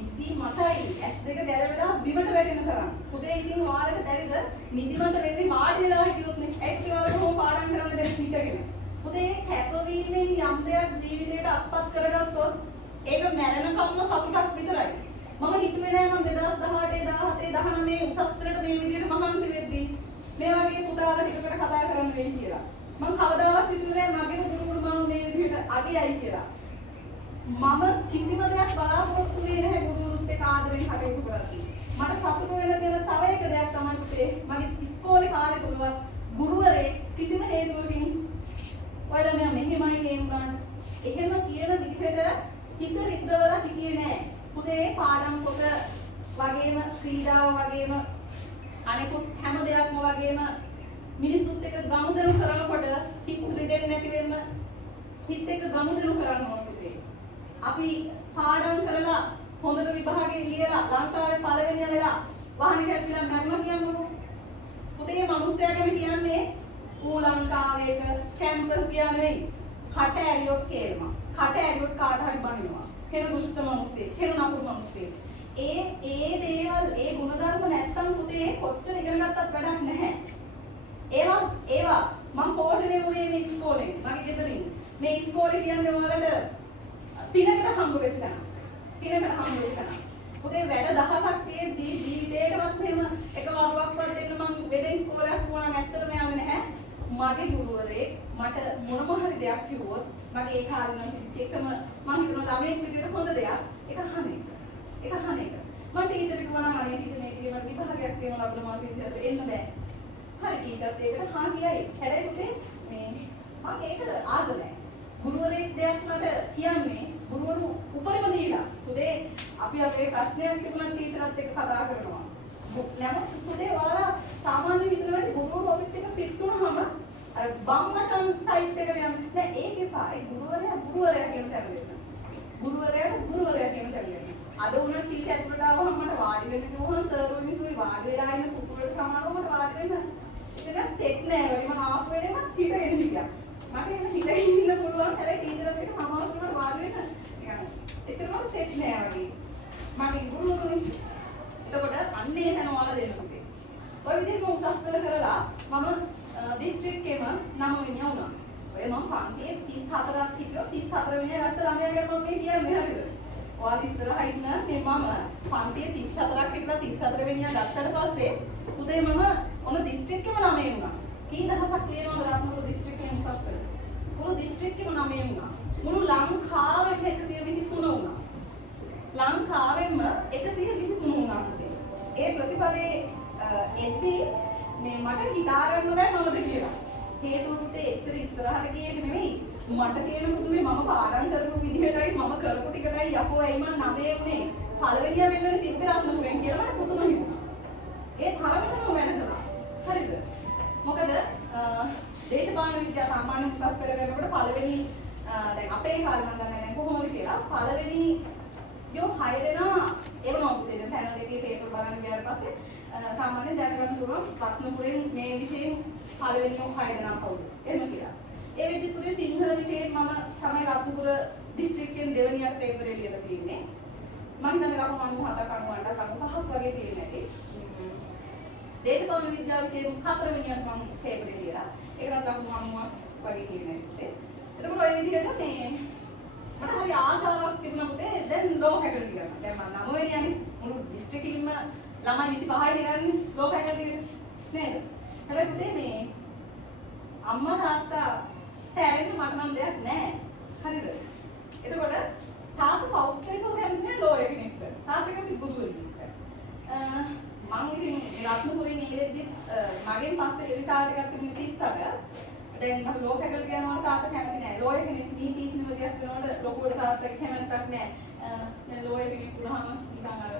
ඉතින් මටයි S2 ගැලවෙලා බිමට වැටෙන තරම්. පුතේ ඉතින් ඔයාලට බැරිද නිදිමත වෙන්නේ වාඩි වෙලා හිටියොත් නේ. ඒත් ඔයාලට කොහොම පාඩම් කරන්න දෙන්න හිතගෙන. පුතේ කැපවීමෙන් යම් දෙයක් ජීවිතේට අත්පත් කරගත්තොත් ඒක මැරෙනකම්ම සතුටක් විතරයි. මම හිතුවේ නෑ මම 2018 17 19 උසස් පෙළට මේ විදිහට මහන්සි වෙද්දී මේ වගේ පුතාලා ටිකකට කතා කරන්න වෙයි කියලා. මම කවදාවත් හිතුවේ නෑ මගේ ගුරු මම මේ විදිහට අගයයි කියලා. මම කිසිම දෙයක් බලාපොරොත්තු වෙන්නේ නැහැ ගුරුතුමෝත් එක්ක ආදරෙන් කටයුතු කරද්දී. මට සතුටු වෙන තව එක දෙයක් තමයි පුතේ මගේ ඉස්කෝලේ කාලේ තුලවත් ගුරුවරේ කිසිම හේතුවකින් ඔයාලා මෙහෙමයි කියනවා. එහෙම කියන විදිහට හිත රිද්දවලා හිටියේ නෑ. පුතේ පාඩම් පොත වගේම ක්‍රීඩාව වගේම අනෙකුත් හැම දෙයක්ම වගේම මිනිස්සුත් එක්ක ගනුදෙනු කරනකොට හිත රිදෙන්නේ නැති වෙන්න හිත එක්ක ගනුදෙනු කරන්න ඕනේ පුතේ. අපි පාඩම් කරලා හොඳට විභාගේ ලියලා ලංකාවේ පළවෙනිය වෙලා වාහනේ කැපිලා මැරුණා කියන්නකො. පුතේ මිනිස්සයා ගැන කියන්නේ ඌ ලංකාවේක කැම්පස් ගියා නෙවෙයි. කට ඇරියොත් කේරම. කට ඇරියොත් කාට හරි බනිනවා. කෙන දුෂ්ට මිනිස්සෙක්, කෙන නපුරු මිනිස්සෙක්. ඒ දේවල් ඒ ගුණධර්ම නැත්තම් පුතේ කොච්චර ඉගෙන ගත්තත් වැඩක් නැහැ. ඒවා මම පෝෂණය වුණේ මේ ඉස්කෝලේ. මගේ ගෙදරින්. මේ ඉස්කෝලේ කියන්නේ ඔයාලට පිනකට හම්බ වෙච්ච තැන. පුතේ වැඩ දහසක් තියෙද්දී ජීවිතේටවත් මෙහෙම එක වරුවක්වත් දෙන්න මම වෙන ඉස්කෝලයක් වුණාම ඇත්තටම යන්නේ නැහැ. මගේ ගුරුවරේ මට මොනම හරි දෙයක් කිව්වොත් මගේ ඒ කාලේ නම් එකම මම හිතනවා ළමයෙක් විදිහට හොඳ දෙයක් ඒක අහන එක. මම ටීචර් කිව්වා නම් අනේ ටීචර් මේක මට විභාගයක් තියෙනවා අපේ මාසිකයට එන්න බෑ. හරි ටීචර්ත් ඒකට හා කියයි. හැබැයි පුතේ මේ මම ඒක ආස නැහැ. ගුරුවරයෙක් දෙයක් මට කියන්නේ ගුරුවරු උපරිම දීලා පුතේ අපි අපේ ප්‍රශ්නයක් තිබුණා ටීචර්ත් එක්ක කතා කරනවා. නමුත් පුතේ ඔයාලා සාමාන්‍ය විදිහට ගුරුවරු ඔබත් එක්ක ෆිට වුණාම අර බම්මචන් ටයිප් එකට යන්නේ නෑ. ඒකේ පායි ගුරුවරයා කියන තැන දෙන්න. ගුරුවරයා කියන තැන දෙන්න. අද උන ටීචර් ඇතුළට ආවම මට වාඩි වෙන්න කිව්වම සර් මිස්ුයි වාඩි වෙලා ඉන්න පුතුලට සමානව මට වාඩි වෙන්න ඉතින් සෙට් නෑ වගේ මම ආපු වෙලෙම හිටගෙන හිටියා. මට එහෙම හිටගෙන ඉන්න පුළුවන් හැබැයි ටීචර්ත් එක්ක සමානව මට වාඩි වෙන්න නිකන් ඒතරම සෙට් නෑ වගේ. මගේ ගුරුවරුනි එතකොට අන්නේ යන ඔයාලා දෙන්න පුතේ. ඔය විදිහට මම උසස් පෙළ කරලා මම දිස්ත්‍රික්කෙම 9 වෙනියා වුණා. ඔය මම පන්තියේ 34ක් හිටියෝ 34 වෙනියා ගත්ත ළමයා ගැන මම මේ කියන්නේ හරිද? ඔයාලා ඉස්සරහා ඉන්න මේ මම පන්තියේ 34ක් හිටලා 34 වෙනියා ගත්තට පස්සේ පුතේ මම ඔන දිස්ත්‍රික්කෙම 9 වුණා. කී දහසක් ලියනවද රත්නපුර දිස්ත්‍රික්කෙම උසස් පෙළ? මුළු දිස්ත්‍රික්කෙම 9 වුණා. මුළු ලංකාවෙම 123 වුණා. ලංකාවෙම 123 වුණා පුතේ. ඒ ප්‍රතිඵලයේ එද්දී මේ මට හිතා ගන්න බෑ මොනවද කියලා. හේතුව පුතේ එච්චර ඉස්සරහට ගියේ නෙමෙයි. මට තියෙන පුදුමේ මම පාඩම් කරපු විදිහටයි මම කරපු ටිකටයි යකෝ එයි මම 9 වුණේ. පළවෙනියා වෙන්න තිබ්බේ රත්නපුරෙන් කියලා මට පුදුම හිතුණා. ඒ තරමටම වැඩ කළා. හරිද? මොකද දේශපාලන විද්‍යාව සාමාන්‍ය උසස් පෙළ කරනකොට පළවෙනි දැන් අපේ කාලේ මම දන්නේ නැහැ කොහොමද කියලා පළවෙනි යෝ 6 දෙනා එවනවා පුතේ. දැන් පැනල් එකේ පේපර් බලන්න ගියාට පස්සේ සාමාන්‍යයෙන් දැනගන්න පුළුවන් රත්නපුරෙන් මේ විෂයෙන් පළවෙනිම 6 දෙනා කවුද? එහෙම කියලා. ඒ විදිහට පුතේ සිංහල විෂයෙන් මම තමයි රත්නපුර දිස්ත්‍රික්කයෙන් දෙවෙනියට පේපර් එක ලියලා තියෙන්නේ. මම හිතන්නේ ලකුණු 97ක් 98ක් 95ක් වගේ තියෙන ඇති. දේශපාලන විද්‍යාව විෂයෙන් 4 වෙනියට මම පේපර් එක ලියලා. ඒකට ලකුණු 90ක් වගේ තියෙන ඇති. එතකොට ඔය විදිහට මේ මට හරි ආසාවක් තිබුණා පුතේ දැන් ලෝ ෆැකල්ටි කරනවා. දැන් මම 9 වෙනියනේ මුළු දිස්ත්‍රික්කෙින්ම ළමයි 25යි නෙරන්නේ ලෝ ෆැකල්ටි නේද? හැබැයි පුතේ මේ අම්මා තාත්තා තැරෙන්න මට නම් දෙයක් නැහැ. හරිද? එතකොට තාත්තා පෞද්ගලිකව කියන්නේ ලෝ එකෙක්. තාත්තා කෙනෙක් ගුරුවරයෙක්. මම ඉතින් රත්නපුරේ ඉඳිද්දි මගෙන් පස්සේ රිසල්ට් එකක් තිබුණේ 38. දැන් මම ලෝ ෆැකල්ටි යනකොට තාත්තා කැමති නැහැ. ලෝ එකෙක් නීතිඥ වලියක් වෙනකොට ලොකුවට තාත්තා කැමතික් නැහැ. දැන් ලෝ එකෙක් වුණාම නිකන් අර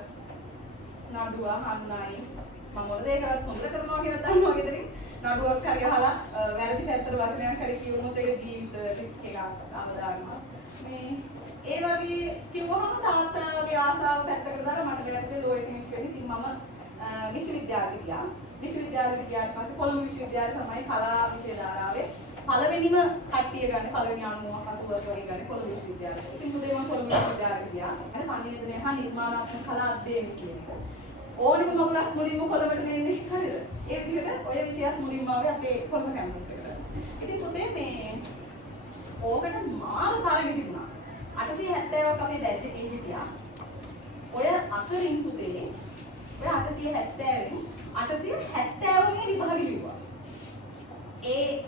නඩුව අහන්නයි මම මොන දේ කරත් හොඳට කරනවා කියලා දන්නවා ගෙදරින් නඩුවක් හරි අහලා වැරදි පැත්තට වචනයක් හරි කියවුනොත් ඒක ජීවිත රිස්ක් එකක් අවදානවා මේ ඒ වගේ කිව්වහම තාත්තාගේ ආසාව පැත්තකට දාලා මට බැරිද ලෝ එකෙක් වෙන්න ඉතින් මම විශ්වවිද්‍යාලෙට ගියා විශ්වවිද්‍යාලෙට ගියාට පස්සේ කොළඹ විශ්වවිද්‍යාලය තමයි කලා විෂය ධාරාවේ පළවෙනිම කට්ටිය ගන්න පළවෙනි 90 වගේ ගන්න කොළඹ විශ්වවිද්‍යාලය. ඉතින් මුදේ මම කොළඹ විශ්වවිද්‍යාලෙට ගියා. මම සංගීතනය හා නිර්මාණාත්මක කලා අධ්‍යයනය කියන එක. ඕනෙම මගුලක් මුලින්ම කොළඹට දෙන්නේ හරිද? ඒ විදිහට ඔය විෂයත් මුලින්ම ආවේ අපේ කොළඹ කැම්පස් එකට. ඉතින් පුතේ මේ ඕකට මාර තරගෙ තිබුණා. 870ක් අපේ බැච් එකේ හිටියා. ඔය අතරින් පුතේ ඔය 870න් 870 විභාග ලිව්වා. ඒ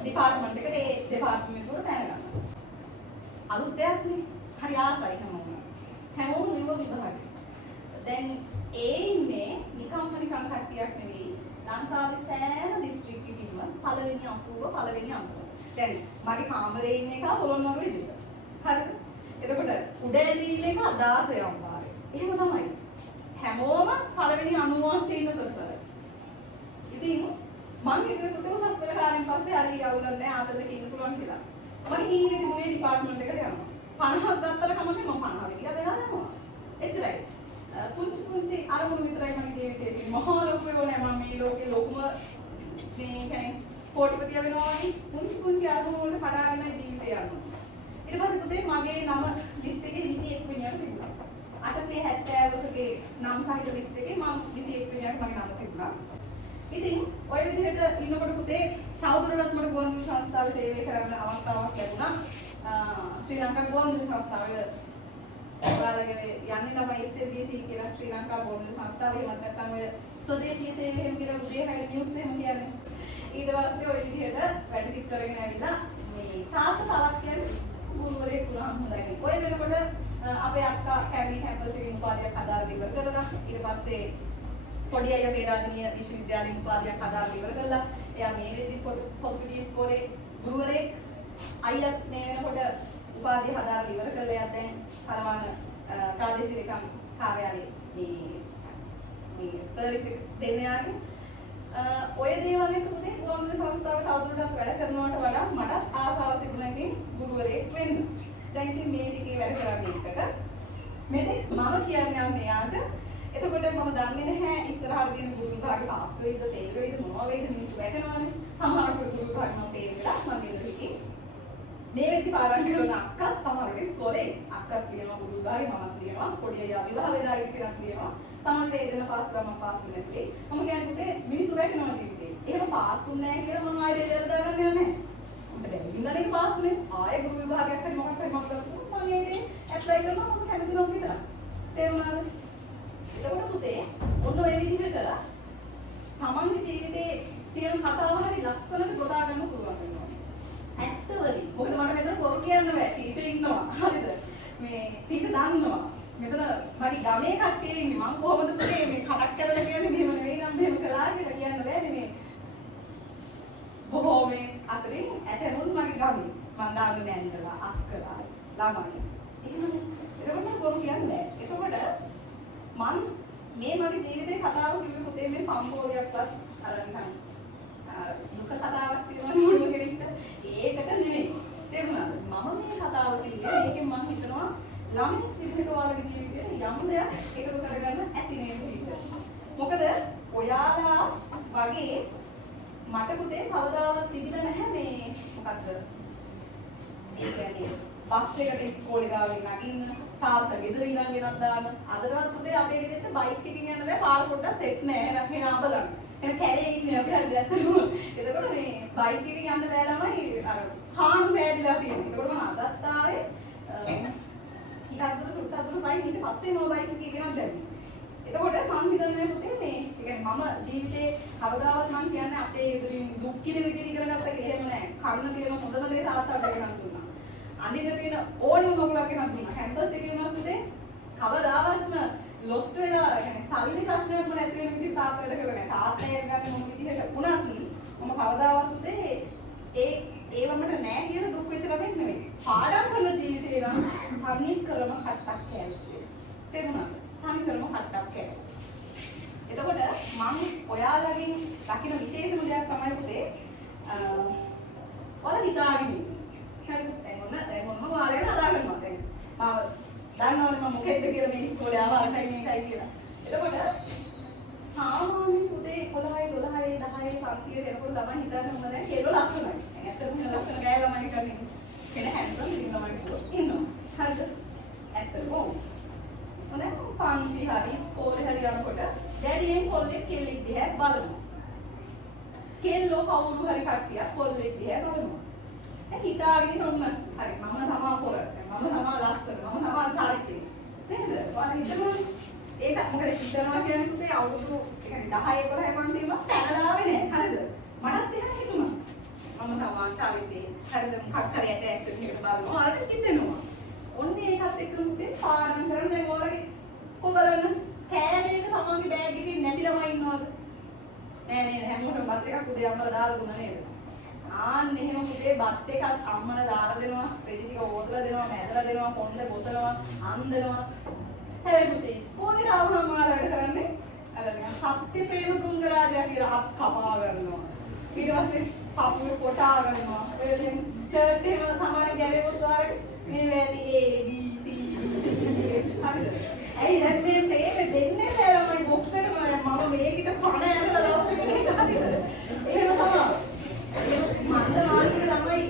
ඩිපාර්ට්මන්ට් එකට ඒ දෙපාර්ට්මන්ට් වලට පැන ගන්නවා. අලුත් දෙයක් නේ. හරි ආසයි හැමෝම ලිව්ව විභාගෙ. දැන් ඒ ඉන්නේ නිකම්ම නිකම් කට්ටියක් නෙවෙයි. ලංකාවේ සෑම දිස්ත්‍රික්කයකින්ම පළවෙනි 80 පළවෙනි අංකය. දැන් මගේ කාමරේ ඉන්න එක පොළොන්නරුව විදිහට. හරිද? එතකොට උඩදී ඉන්න එක 16 අම්පාරේ. එහෙම තමයි. හැමෝම පළවෙනි 90 ඉන්න ප්‍රතිඵල. ඉතින් මම හිතුවේ පුතේ උසස් පෙළ කාලෙන් පස්සේ හරි යවුලක් නැහැ ආතලක ඉන්න පුළුවන් කියලා. මම හීනේ තිබුණේ ඩිපාර්ට්මන්ට් එකට යනවා. 50ක් ගත්තට කමන්නේ මම 50 කියලා බෙලා යනවා. එච්චරයි. පුංචි අරමුණු විතරයි මගේ ජීවිතේ තියෙන්නේ. මහා ලොකු ඒවා නෑ මම මේ ලෝකේ ලොකුම මේ කියන්නේ කෝටිපතිය වෙනවා වගේ පුංචි අරමුණු වලට කඩාගෙන ජීවිතය යනවා. ඊට පස්සේ පුතේ මගේ නම ලිස්ට් එකේ 21 වෙනියට තිබුණා. 870කගේ නම් සහිත ලිස්ට් එකේ මම 21 වෙනියට මගේ නම තිබුණා. ඉතින් ඔය විදිහට ඉන්නකොට පුතේ තවදුරටත් මට ගුවන්විදුලි සංස්ථාවේ සේවය කරන්න අවස්ථාවක් ලැබුණා. ශ්‍රී ලංකා ගුවන්විදුලි සංස්ථාවේ ඔයාලගේ යන්නේ තමයි SABC කියලා ශ්‍රී ලංකා ගුවන්විදුලි සංස්ථාව. එහෙම නැත්නම් ඔය ස්වදේශීය සේවය එහෙම කියලා උදේ හැරි නිවුස් එහෙම කියන්නේ. ඊට පස්සේ ඔය විදිහට වැඩ ටික කරගෙන ඇවිල්ලා මේ තාත්තා තවත් කියන්නේ ගුරුවරයෙක් වුණාම හොඳයි. ඔය වෙනකොට අපේ අක්කා කැමි කැම්පස් එකේ උපාධියක් හදාලා ඉවර කරලා ඊට පස්සේ පොඩි අයියා පේරාදෙණිය විශ්වවිද්‍යාලයේ උපාධියක් හදාලා ඉවර කළා. එයා මේ වෙද්දි පොත් පිටි ඉස්කෝලේ ගුරුවරයෙක්. අයියාත් මේ වෙනකොට උපාධිය හදාලා ඉවර කළා දැන් පරමාන ප්‍රාදේශීය ලේකම් කාර්යාලයේ මේ සර්විස් එක දෙන්න යාගේ ඔය දේවල් එක උදේ ගුවන්විදුලි සංස්ථාවේ තවදුරටත් වැඩ කරනවට වඩා මටත් ආසාවක් තිබුණා ඉතින් ගුරුවරයෙක් වෙන්න. දැන් ඉතින් මේ ටිකේ වැඩ කරන්නේ එකට. මෙතෙක් මම කියන්නේ මෙයාට. එතකොට මම දන්නේ නැහැ ඉස්සරහට තියෙන ගුරු විභාගේ පාස් වෙයිද ෆේල් වෙයිද මොනවා වෙයිද මිනිස්සු වැටෙනවානේ. සමහරට ගුරු විභාගේ මම ෆේල් වෙලා මම ඉඳලා හිටියේ. මේ වෙද්දි පාරක් කරන අක්කා සමහරට ඉස්කෝලේ අක්කා කියනවා ගුරු විභාගේ මම කියනවා පොඩි අයියා විවාහ වෙලා ඉතින් කියනවා. සමහරට ඒ දෙන පාස් කරා මම පාස් වෙන්නේ නැති. මම කියන්නේ මිනිස්සු වැටෙනවා ජීවිතේ. එහෙම පාස් වුනේ නැහැ කියලා මම ආයෙ දෙලර දාගන්න යන්නේ නැහැ. මම දැන් ඉන්නනේ පාස් වුනේ. ආයෙ ගුරු විභාගයක් හරි මොකක් හරි මම කරලා මම මේ ඇප්ලයි කරනවා මම කැමති නම් විතරයි. තේරුණාද? එතකොට පුතේ ඔන්න ඔය විදිහට තමන්ගේ ජීවිතේ තියෙන කතාව හරි ලස්සනට ගොඩා ගන්න පුළුවන් වෙනවා. ඇත්තවලි. මොකද මට මෙතන පොරු කියන්න බෑ. ටීචර් ඉන්නවා. හරිද? මේ ටීචර් දන්නවා. මෙතන මගේ ගමේ කට්ටිය ඉන්නේ. මම කොහොමද පුතේ මේ කඩක් කරලා කියන්නේ මෙහෙම නෙවෙයි නම් මෙහෙම කළා කියලා කියන්න බෑනේ මේ. බොහෝ මේ අතරින් ඇතනුත් මගේ ගමේ. මම දාන්නේ නෑන්දලා අක්කලා ළමයි. එහෙමනේ. එතකොට පොරු කියන්නේ නෑ. එතකොට මං මේ මගේ ජීවිතේ කතාව කිව්වේ පුතේ මේ පම්පෝලියක්වත් අර නිකන් දුක කතාවක් තියෙනවා නෝඩු කෙනෙක්ට ඒකට නෙමෙයි තේරුණාද මම මේ කතාව කිව්වේ මේකෙන් මං හිතනවා ළමයි විදිහට ඔයාලගේ ජීවිතේ යම් දෙයක් එකතු කරගන්න ඇති නේද කියලා මොකද ඔයාලා වගේ මට පුතේ කවදාවත් තිබිලා නැහැ මේ මොකද්ද ඒ කියන්නේ බස් එකට ඉස්කෝලේ ගාවේ නගින්න තාත්තා ගෙදර ඉඳන් ගෙනත් දාන්න අදටවත් පුතේ අපේ ගෙදරට බයික් එකකින් යන්න බෑ පාර පොඩ්ඩක් සෙට් නෑ එහෙනම් මේ ආබලන්න එහෙනම් කැලේ ඉන්නේ අපි හරි දැක්කම එතකොට මේ බයික් එකකින් යන්න බෑ ළමයි අර කාණු පෑදිලා තියෙනවා එතකොට මම අදත් ආවේ ටිකක් දුර බයික් ඊට පස්සේ මම බයික් එකේ ගෙනත් දැම්මේ එතකොට මම හිතන්නේ පුතේ මේ කියන්නේ මම ජීවිතේ කවදාවත් මම කියන්නේ අපේ ගෙදරින් දුක් කිරි විදිහට ඉගෙන ගත්ත කියලා එහෙම නෑ කර්ණ තියෙන හොඳම දේ තාත්තාට ගෙනත් දුන්නා අනිත් තියෙන ඕනම මොකක්ද ගෙනත් දුන්නා කැම්පස් එකේ ගෙනත් පුතේ කවදාවත්ම ලොස්ට් වෙලා يعني සල්ලි ප්‍රශ්නයක් මොන ඇති වෙන විදිහට තාත්තා වැඩ කරන්නේ තාත්තා එක ගන්න මොන විදිහට වුණත් මම කවදාවත් පුතේ ඒවමට නෑ කියලා දුක් වෙච්ච ළමෙක් නෙමෙයි පාඩම් කරන ජීවිතේ නම් තනි කරම කට්ටක් කෑවේ තේරුණාද තනි කරම කට්ටක් කෑවේ එතකොට මම ඔයාලගෙන් දකින විශේෂම දෙයක් තමයි පුතේ ඔයාලා හිතාගෙන ඉන්නේ දැන් මොන ඔයාලගෙන හදා ගන්නවා දැන් මම දන්නවනේ මම මොකෙද්ද කියලා මේ ඉස්කෝලේ ආවා අරකයි මේකයි කියලා. එතකොට සාමාන්‍ය පුතේ 11යි 12යි 10යි පන්තියේ එනකොට ළමයි හිතන්නේ මොනවද දැන් කෙල්ල ලස්සනයි. ඇත්තටම ලස්සන ගෑ ළමයි කන්නේ. කෙන හැන්සම් ඉතින් ළමයි ඉන්නවා. හරිද? ඇත්තටම හොඳ පන්ති හරි ඉස්කෝලේ හරි යනකොට ඩැඩියෙන් කොල්ලෙක් කෙල්ලෙක් දිහා බලනවා. කෙල්ලෝ කවුරු හරි කට්ටියක් කොල්ලෙක් දිහා බලනවා. හිතාගෙන ඔන්න හරි මම තමා පොර මම තමා ලස්සන මම තමා චරිතය නේද ඔයාලා හිතනවා ඒක මොකද හිතනවා කියන්නේ පුතේ අවුරුදු ඒ කියන්නේ 10 11 පන්තිම පැනලාවේ නෑ හරිද මටත් එහෙම හිතුණා මම තමා චරිතය හරිද මොකක් හරි ඇටැක්ට් එකකට බලනවා ඔයාලට හිතෙනවා ඔන්න ඒකත් එක්ක පුතේ පාඩම් කරන දැන් ඔයාලගේ කොබලන කෑමේක තමන්ගේ බෑග් එකේ නැති ළමයි ඉන්නවද නෑ නේද හැමෝටම බත් එකක් උදේ අම්මලා දාලා දුන්නා නේද ආන්න එහෙම පුතේ බත් එකක් අම්මලා දාලා දෙනවා රෙදි ටික ඕතලා දෙනවා මැදලා දෙනවා පොණ්ඩ ගොතනවා අන්දනවා හැබැයි පුතේ ඉස්කෝලේ ආවම ඔයාලා වැඩ කරන්නේ අර නිකන් සත්‍ය ප්‍රේම තුංගරාජයා කියලා අත් කපා ගන්නවා ඊට පස්සේ පපුවේ කොටා ගන්නවා ඒ දැන් ෂර්ට් එක සමාන ගැලෙවොත් ඔයාලා මේ වැඩි A B C D හරිද ඇයි දැන් මේ ප්‍රේම දෙන්නේ නැහැ ළමයි බොක්ස් එකට මම මේකට පණ ඇරලා ලව් එකට හරිද එහෙම තමයි මන්ද මානසික ළමයි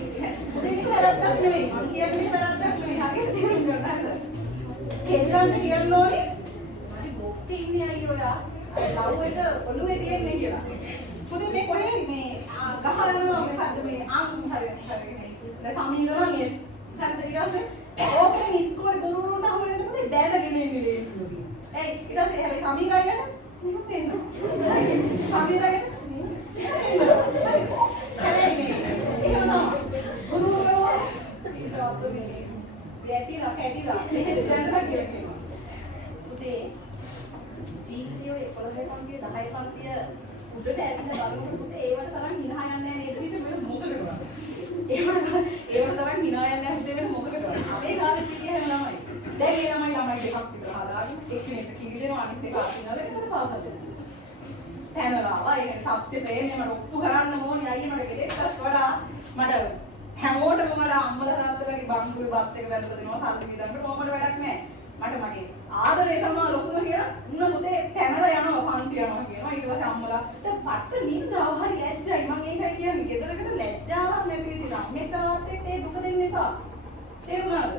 දෙන්නේ වැරද්දක් නෙවෙයි මම කියන්නේ වැරද්දක් නෙවෙයි හරියට තේරුම් ගන්න හරිද කෙල්ලන්ට කියන්න ඕනේ මට බොක්කේ ඉන්නේ අයියෝ යා ලව් එක ඔළුවේ තියෙන්නේ කියලා පුතේ මේ කොහේ මේ ගහනවා මොකද්ද මේ හරි සමීර නම් yes හරිද ඊට පස්සේ ඕකේ ඉස්කෝලේ ගුරුවරුන්ට අහුවෙ නේද පුතේ බෑනගෙන ඉන්නේ ඒ ඊට පස්සේ හැබැයි සමීර අයියට මෙහෙම පේනවා සමීර අයියට පැටිලා එහෙත් දැනලා කියලා කියනවා. පුතේ ජීවිතයේ 11 පන්තිය 10 පන්තිය උඩට ඇවිල්ලා බලනකොට පුතේ ඒවට තරම් හිනා යන්නේ නැහැ නේද? ඉතින් මේ මොකද කරන්නේ? ඒවට තරම් හිනා යන්නේ නැහැ පුතේ මේ මොකද කරන්නේ? දිගින් අනිත් එක අතිනවල එකට පාසල් පැනලා ආවා ඒ සත්‍ය ප්‍රේමය මට ඔප්පු කරන්න ඕනේ අයියේ මට ගෙදෙට්ටත් වඩා මට හැමෝටම මට අම්මලා තාත්තලාගේ බංගුවේ බත් එක වැඳලා දෙනවා සල්ලි විදන්න කොහොමද වැඩක් නැහැ මට මගේ ආදරේ තමයි ලොකුම කියලා උන්න පුතේ පැනලා යනවා පන්ති යනවා කියනවා ඊට පස්සේ අම්මලා දැන් පට්ට නින්දාව හරි ලැජ්ජයි මම ඒකයි කියන්නේ ගෙදරකට ලැජ්ජාවක් නැති විදිහට අම්මේ තාත්තෙක් ඒ දුක දෙන්න එපා තේරුණාද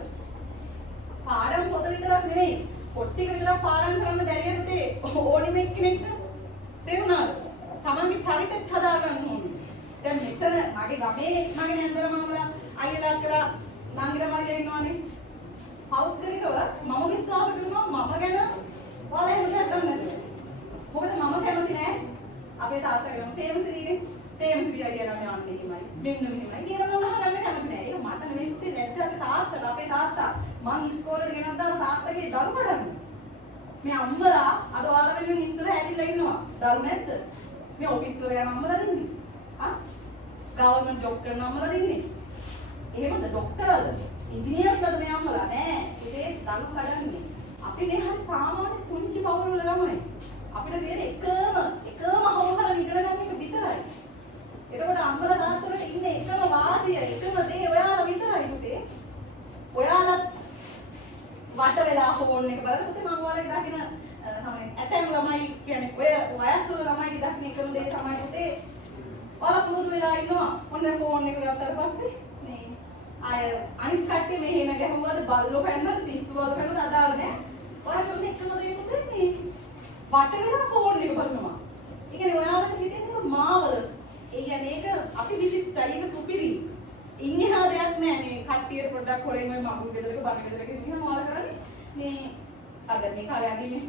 පාඩම් පොත විතරක් නෙමෙයි පොට්ටික විතරක් පාඩම් කරන්න බැරිය පුතේ ඕනිම එක්කෙනෙක්ට තේරුණාද තමන්ගේ චරිතෙත් හදා ගන්න ඕනේ දැන් මෙතන මගේ ගමේ මගේ නෑන්දර මමලා අයියලා අක්කලා නංගිලා මල්ලිලා ඉන්නවනේ පෞද්ගලිකව මම විශ්වාස කරනවා මම ගැන ඔයාලා එහෙම දෙයක් ගන්න නැතුව. මොකද මම කැමති නෑ අපේ තාත්තා ගැන තේමසිරිනේ. තේමසිරියා කියනවා යන්නේ එහෙමයි. මෙන්න මෙහෙමයි. කියන මම අහගන්න කැමති නෑ. ඒක මට නෙමෙයි පුතේ ලැජ්ජාවේ තාත්තට අපේ තාත්තා. මං ඉස්කෝලේට ගෙනත් දාලා තාත්තගේ දරු කඩන්න. මේ අම්මලා අද ඔයාලා වෙනුවෙන් ඉස්සර ඇවිල්ලා ඉන්නවා. දරු නැද්ද? මේ ඔෆිස් වල යන අම්මලා දෙන්නේ. ගවර්න්මන්ට් ජොබ් කරන අම්මලා දෙන්නේ. එහෙමද ડોක්ටර්ලාද? ඉංජිනේර්ස්ලාද මේ අම්මලා නෑ. ඉතින් දරු කඩන්නේ. අපි මේ හරි සාමාන්‍ය පුංචි පවුල් වල ළමයි. අපිට තියෙන එකම හොරහර ඉගෙන ගන්න එක විතරයි. එතකොට අම්මලා තාත්තලා ඉන්නේ එකම වාසිය, එකම දේ ඔයාලා විතරයි පුතේ. ඔයාලා වට වෙලා ෆෝන් එක බලලා පුතේ මම ඔයාලගේ දකින තමයි ඇතැම් ළමයි කියන්නේ ඔය වයස් වල ළමයි දකින එකම දේ තමයි පුතේ. ඔයාලා පුරුදු වෙලා ඉන්නවා. ඔන්න ෆෝන් එක ගත්තාට පස්සේ මේ අය අනිත් කට්ටිය මෙහෙම ගැහුවද බල්ලෝ පැන්නද පිස්සු වල පැන්නද අදාළ නැහැ. ඔයාලා මේ එකම දේ පුතේ මේ වට වෙලා ෆෝන් එක බලනවා. ඒ කියන්නේ ඔයාලට හිතෙන්නේ මාවලස්. ඒ කියන්නේ ඒක අති විශිෂ්ටයි ඒක සුපිරි. ඉන්නහා දෙයක් නෑ මේ කට්ටියට පොඩ්ඩක් හොරෙන් ඔය මඟුල් ගෙදරක බණ ගෙදරක ඉන්නහම ඔයාලා කරන්නේ මේ අද මේ කාලේ අදින්නේ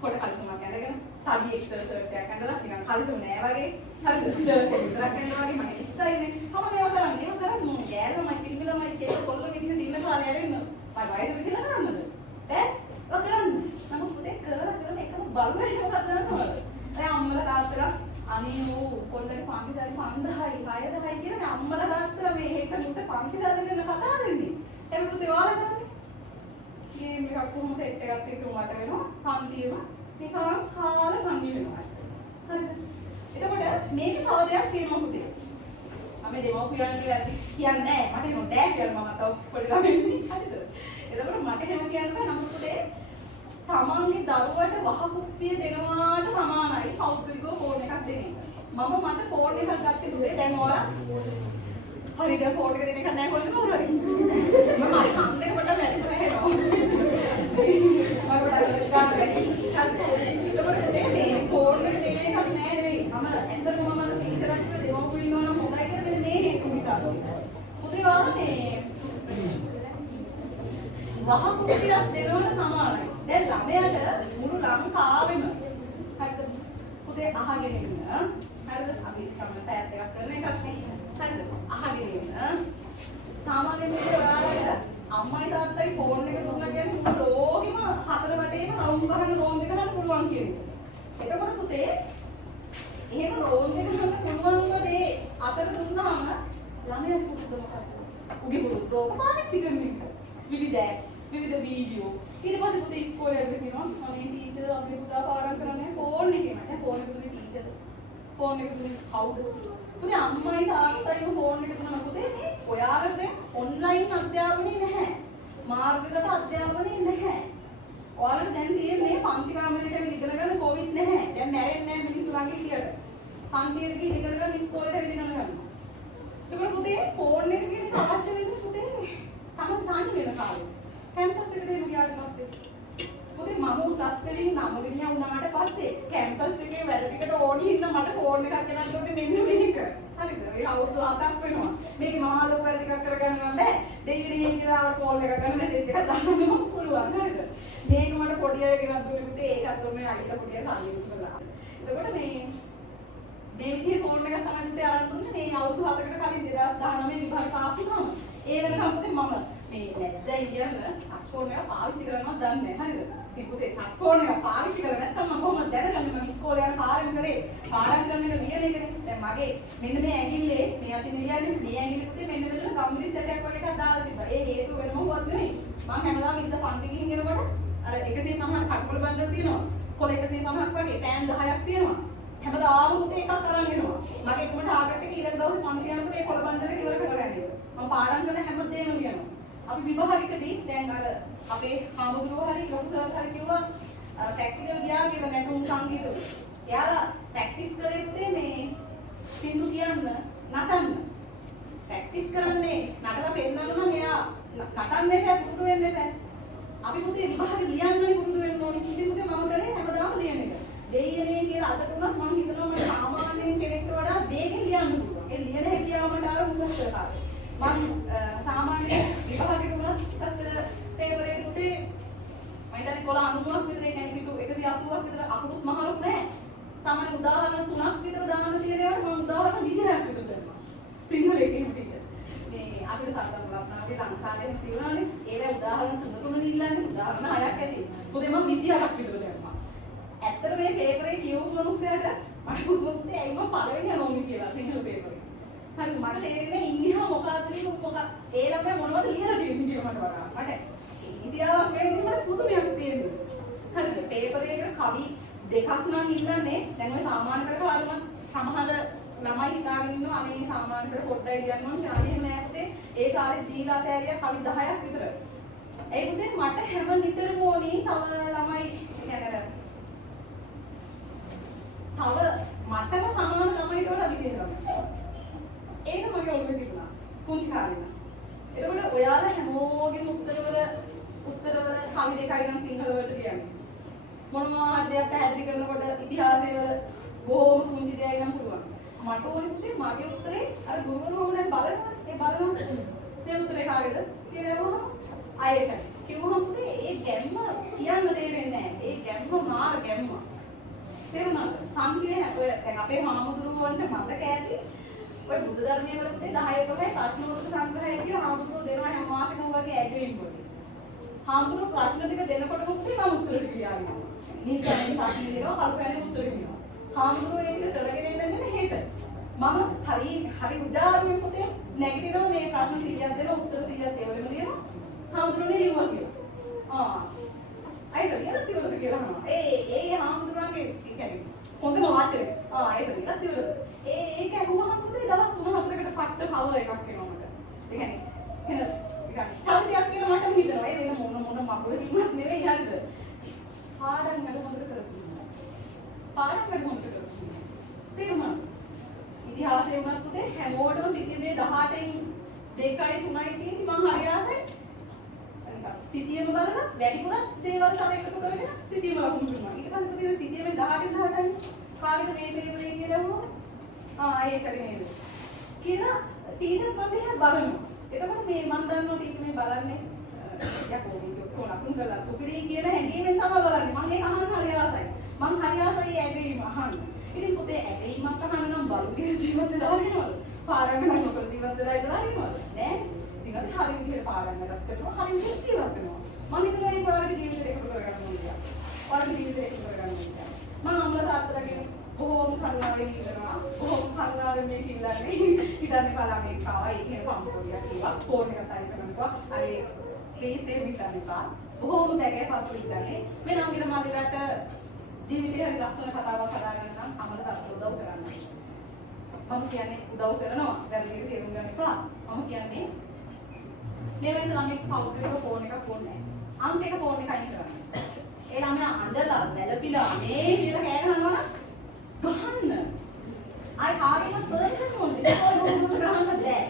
පොඩ කලිසමක් ඇඳගෙන තඩි එක්ස්ට්‍රා ෂර්ට් එකක් ඇඳලා නිකන් කලිසම නෑ වගේ හරිද ෂර්ට් එක විතරක් ඇඳලා වගේ මගේ ස්ටයිල් නේ මම මේවා කරන්නේ ඒක කරන්නේ මොන ගෑනමයි කිල්ලමයි කේක කොල්ලෝ විදිහට ඉන්න කාලේ ඇරෙන්න මම වයස විදිහට කරන්නද ඈ ඔය කරන්නේ නමුත් පුතේ කරන එකම බලුවේ මොකක්ද කරනවද ඒ අම්මලා තාත්තලා අනේ ඕ කොල්ලේ පන්තිසාරි 5000යි 6000යි කියන අම්මලා තාත්තලා මේ හෙට මුට පන්තිසාරි දෙන්න කතා කරන්නේ ඒක පුතේ ඔයාලා කරන්නේ මේ මේක කොහොමද සෙට් එකක් තියුණු මට වෙනවා පන්තියම නිකන් කාලා කන්නේ වෙනවා හරිද එතකොට මේක තව දෙයක් තියෙනවා පුතේ මම දෙමව්පියන් කියන්නේ මට නෝඩෑ කියලා මම තව පොඩි ළමෙන්නේ හරිද එතකොට මට එහෙම කියන්න බෑ නමුත් පුතේ තමන්ගේ දරුවට වහකුප්පිය දෙනවාට සමානයි පෞද්ගලිකව ෆෝන් එකක් දෙන එක. මම මට ෆෝන් එකක් ගත්තේ දුවේ දැන් ඔයාලා හරි දැන් ෆෝන් එක දෙන එක නැහැ කොහෙද උරන්නේ. මම අර කන් දෙක පොඩ්ඩක් වැඩි කරලා එතකොට මේ ෆෝන් එක දෙන එකක් නෑ නෙවෙයි. මම ඇත්තටම මම අර ටීචර් අක්කව දෙමව්පියෝ ඉන්නවා නම් හොඳයි කියලා මෙන්න මේ හේතු නිසා. පුතේ ඔයාලා මේ වහකුප්පියක් දෙනවට සමානයි. දැන් ළමයාට මුළු ලංකාවෙම හරිද පුතේ අහගෙන ඉන්න හරිද අපි තමයි පැත් එකක් කරන එකක් නේ හරිද අහගෙන ඉන්න සාමාන්‍යයෙන් ඔයාලට අම්මයි තාත්තයි ෆෝන් එක දුන්නා කියන්නේ මුළු ලෝකෙම හතර වටේම රවුන්ඩ් ගහන රෝන් එක ගන්න පුළුවන් කියන්නේ. එතකොට පුතේ එහෙම රෝන් එක ගන්න පුළුවන් දේ අතර දුන්නාම ළමයා පුරුද්ද මොකක්ද? උගේ පුරුද්දෝක පාවිච්චි කරන එක. විවිධ වීඩියෝ ඊට පස්සේ පුතේ ඉස්කෝලේ යද්දී කියනවා අනේ ටීචර් අපේ පුතා පාඩම් කරන්නේ ෆෝන් එකේ මට ෆෝන් එක දුන්නේ ටීචර් ෆෝන් එක දුන්නේ කවුද පුතේ අම්මයි තාත්තයි ෆෝන් එක දුන්නා පුතේ මේ ඔයාලට ඔන්ලයින් අධ්‍යාපනය නැහැ මාර්ගගත අධ්‍යාපනය නැහැ ඔයාලට දැන් තියෙන්නේ පන්ති කාමරේට ඉගෙන ගන්න කොවිඩ් නැහැ දැන් මැරෙන්නේ නැහැ මිනිස්සු ළඟ හිටියට පන්තියට ගිහින් ඉගෙන ගන්න ඉස්කෝලේට ඉගෙන ගන්න එතකොට පුතේ ෆෝන් එක කියන්නේ අවශ්‍ය වෙන්නේ පුතේ තම තනි වෙන කාලේ කැම්පස් එකට එමු ගියාට පස්සේ පුතේ මම උසස් පෙළින් නම ගෙනියා වුණාට පස්සේ කැම්පස් එකේ වැඩ ටිකට ඕනි හින්දා මට ෆෝන් එකක් ගෙනත් දුන්නේ මෙන්න මේක හරිද ඒ අවුරුදු 7ක් වෙනවා මේක මහා ලොකු වැඩ ටිකක් කරගන්න බෑ දෙයිනේ කියලා ෆෝන් එකක් ගන්න මෙසේජ් එකක් දාන්න පුළුවන් හරිද මේක මට පොඩි අය ගෙනත් දුන්නේ පුතේ ඒකත් දුන්නේ අයිලා පොඩි අය සල්ලි දුන්නා එතකොට මේ විදිහේ ෆෝන් එකක් තමයි පුතේ අරන් දුන්නේ මේ අවුරුදු 7කට කලින් 2019 විභාග පාස් වුණාම ඒ වෙනකම් පුතේ මම මේ ලැජ්ජයි කියන ෆෝන් එක පාවිච්චි කරනවා දන්නේ නැහැ හරිද? ඉතින් පුතේ ෆෝන් එක පාවිච්චි කරලා නැත්තම් මම කොහොමද දැනගන්නේ මම ඉස්කෝලේ යන කාලෙම කරේ පාඩම් කරන එක ලියන එකනේ. දැන් මගේ මෙන්න මේ ඇඟිල්ලේ මේ අතින් ලියන්නේ මේ ඇඟිල්ලේ පුතේ මෙන්න මෙතන කම්බිලි සෙට් එකක් වගේ එකක් දාලා තිබ්බා. ඒ හේතුව වෙනම මොකක්ද නෙමෙයි. මම හැමදාම ඉඳ පන්ති ගිහින් එනකොට අර අර 150 කටුකොළ බණ්ඩල තියෙනවා. කොළ 150ක් වගේ පෑන් 10ක් තියෙනවා. හැමදාම පුතේ එකක් අරන් එනවා. මගේ එකම ටාගට් එක ඊළඟ දවසේ පන්ති යනකොට ඒ කොළ බණ්ඩල එක ඉවර කරලා යනවා. මම පාඩම් කරන හැමදේම ලියනවා. අපි විභාගයකදී දැන් අර අපේ හාමුදුරුවෝ හරි ලොකු සර් හරි කිව්වා ප්‍රැක්ටිකල් ගියා කියලා නැටුම් සංගීත. එයාලා ප්‍රැක්ටිස් කරේ පුතේ මේ සින්දු කියන්න නටන්න. ප්‍රැක්ටිස් කරන්නේ නටලා පෙන්නන්න නම් එයා නටන්නේ නැහැ පුරුදු වෙන්න එපා. අපි පුතේ විභාගෙ ලියන්නනේ පුරුදු වෙන්න ඕනේ. ඉතින් පුතේ මම කරේ හැමදාම ලියන එක. දෙයියනේ කියලා අද තුනක් මම හිතනවා මම සාමාන්‍යයෙන් කෙනෙක්ට වඩා වේගෙන් ලියන්න පුළුවන්. ඒ ලියන හැකියාව මට ආවේ උන්වහන්ස කාලේ. මම සාමාන්‍යයෙන් විභාගෙ තුනක් පේපර් එකේ පුතේ මම හිතන්නේ කොළ 90ක් විතර ඒ කියන්නේ පිටු 180ක් විතර අකුරුත් මහලුත් නැහැ. සාමාන්‍ය උදාහරණ 3ක් විතර දාන්න තියෙන ඒවාට මම උදාහරණ 26ක් විතර දැම්මා. සිංහල එකේ ටීචර්. මේ අපිට සද්දම් රත්න අපේ ලංකාවේ තියෙනවානේ. ඒවා උදාහරණ 3 ඉල්ලන්නේ උදාහරණ 6ක් ඇති. පොතේ මම 26ක් විතර දැම්මා. ඇත්තට මේ පේපරේ කියවපු මිනිස්සුන්ට මට පුදුමයි ඇයි මම පළවෙනි යනෝනි කියලා සිංහල පේපරේ. හරි මට තේරෙන්නේ ඉංග්‍රීසි මොකක්ද ඒ ළමයා මොනවද ලියලා තියෙන්නේ කියලා මට වඩා. මට ඉතිහාසයක් වෙන්නේ මට පුදුමයක් තියෙනවා. හරිද? පේපරේ එකට කවි දෙකක් නම් ඉන්නන්නේ දැන් ඔය සාමාන්‍ය කරලා ආවම සමහර ළමයි හිතාගෙන ඉන්නවා මේ සාමාන්‍ය කර පොඩ්ඩයි ලියන්න ඕනේ කියලා එහෙම නෑ පුතේ ඒ කාලේ දීලා තෑරිය කවි 10ක් විතර ඒ පුතේ මට හැම නිතරම ඕනි තව ළමයි කියන්නේ තව මටම සමාන ළමයිට වඩා විශේෂ ළමයි ඒක මගේ ඔළුවේ තිබුණා පුංචි කාලේ එතකොට ඔයාලා හැමෝගෙම උත්තරවල කවි දෙකයි නම් සිංහල වලට කියන්නේ මොනවා දෙයක් පැහැදිලි කරනකොට ඉතිහාසයේ වල බොහොම පුංචි දෙයක් නම් පුළුවන්. මට ඕනේ පුතේ මගේ උත්තරේ අර ගුරුවරුම දැන් බලනවා. ඒ බලනවා මේ උත්තරේ කාගේද කියලා ආයෙත් කිව්වොත් පුතේ ඒ ගැම්ම කියන්න තේරෙන්නේ නැහැ. ඒ ගැම්ම මාර ගැම්ම. තේරුණාද? සංකේය ඔය දැන් අපේ හාමුදුරුවන්ට මතක ඇති. ඔය බුද්ධ ධර්මයේ වල පුතේ 10 11 ප්‍රශ්න වලට සංග්‍රහය කියලා හාමුදුරුවෝ දෙනවා හැම මාසෙකම වගේ ඇග්‍රීම් වලට. හාමුදුරුවෝ ප්‍රශ්න ටික දෙනකොටම පුතේ මම උත්තර ටික ලියාගෙන නිකන් ප්‍රශ්න දෙනවා කල්පනාවේ උත්තර දෙනවා. හාමුදුරුවෝ ඒක කරගෙන ඉඳගෙන හෙට මම හරි උදාහරණයක් පුතේ නැගිටිනවා මේ ප්‍රශ්න 100ක් දෙන උත්තර 100ක් ඒවලම ලියනවා. හාමුදුරුවනේ ලියුවා කියලා. අයිද ලියලා තියවලද කියලා අහනවා. ඒ හාමුදුරුවන්ගේ කියන්නේ හොඳම වාචනේ. ඒක ලියලා තියවලද. ඒක අහුවහම පුතේ දවස් 3-4කට පට්ට කව එකක් එනවා මට. ඒ කියන්නේ චරිතයක් කියලා මට හිතෙනවා. ඒ වෙන මොන මකුල කිව්වත් නෙවෙයි හරිද? පාඩම් වල හොඳට කරපුවා. තේරුණාද? ඉතිහාසයේ වුණත් පුතේ හැමෝටම සිටියේ 18න් 2යි 3යි තියෙන්නේ මං හරි ආසයි. සිටියේම බලලා වැඩිපුරක් දේවල් තව එකතු කරගෙන සිටියේම ලකුණු දුන්නා. ඊට පස්සේ පුතේ සිටියේම 18න් 18යි කාලෙක මේ පේපරේ කියලා වුණා. ඒක හරි නේද? කියලා ටීචර් මම දිහා බලනවා. එතකොට මේ මම දන්නවා ටීචර් මේ බලන්නේ යකෝ කොනකුන් කළා සුපිරි කියන හැඟීමෙන් තමයි බලන්නේ. මම ඒක අහන්න හරි ආසයි. මං හරි ආසයි ඇගීම අහන්න. ඉතින් පුතේ ඇගීමක් අහන්න නම් බලුගේ ජීවිතේ දාගෙනවද? පාඩම් කරන මොකද ජීවිතේ දාගෙනවද? නෑ. ඉතින් අපි හරි විදිහට පාඩම් කරගත්තා. හරි විදිහට ජීවත් වෙනවා. මම හිතනවා මේ පාඩේ ජීවිතේ එකතු කරගන්න ඕනේ කියලා. පාඩේ ජීවිතේ එකතු කරගන්න ඕනේ කියලා. මම අම්මලා තාත්තලාගෙන් බොහොම කරුණාවෙන් ඉන්නවා. බොහොම කරුණාවෙන් මේක ඉල්ලන්නේ. හිතන්නේ බලන්නේ කාවා ඒකේ පම්පෝරියක් කියලා. ෆෝන් එක තනි කරනවා. අර ප්ලීස් ඒක හිතන්නපා. බොහොම සැකේ පත්තු ඉන්නේ. මේ නංගිලා මාදිලාට ජීවිතේ හරි ලස්සන කතාවක් හදාගන්න නම් අමල තාත්තා උදව් කරන්න. මම කියන්නේ උදව් කරනවා. වැරදිට තේරුම් ගන්න එපා. මම කියන්නේ මේ වෙලේ ළමෙක් පෞද්ගලික ෆෝන් එකක් ඕනේ නැහැ. අංක එක ෆෝන් එක අයින් කරන්න. ඒ ළමයා අඬලා වැළපිලා මේ කියලා කෑ ගහනවා ගහන්න. ආයි කාගෙවත් පර්මිෂන් ඕනේ. ඒක මොකද ගහන්න බෑ.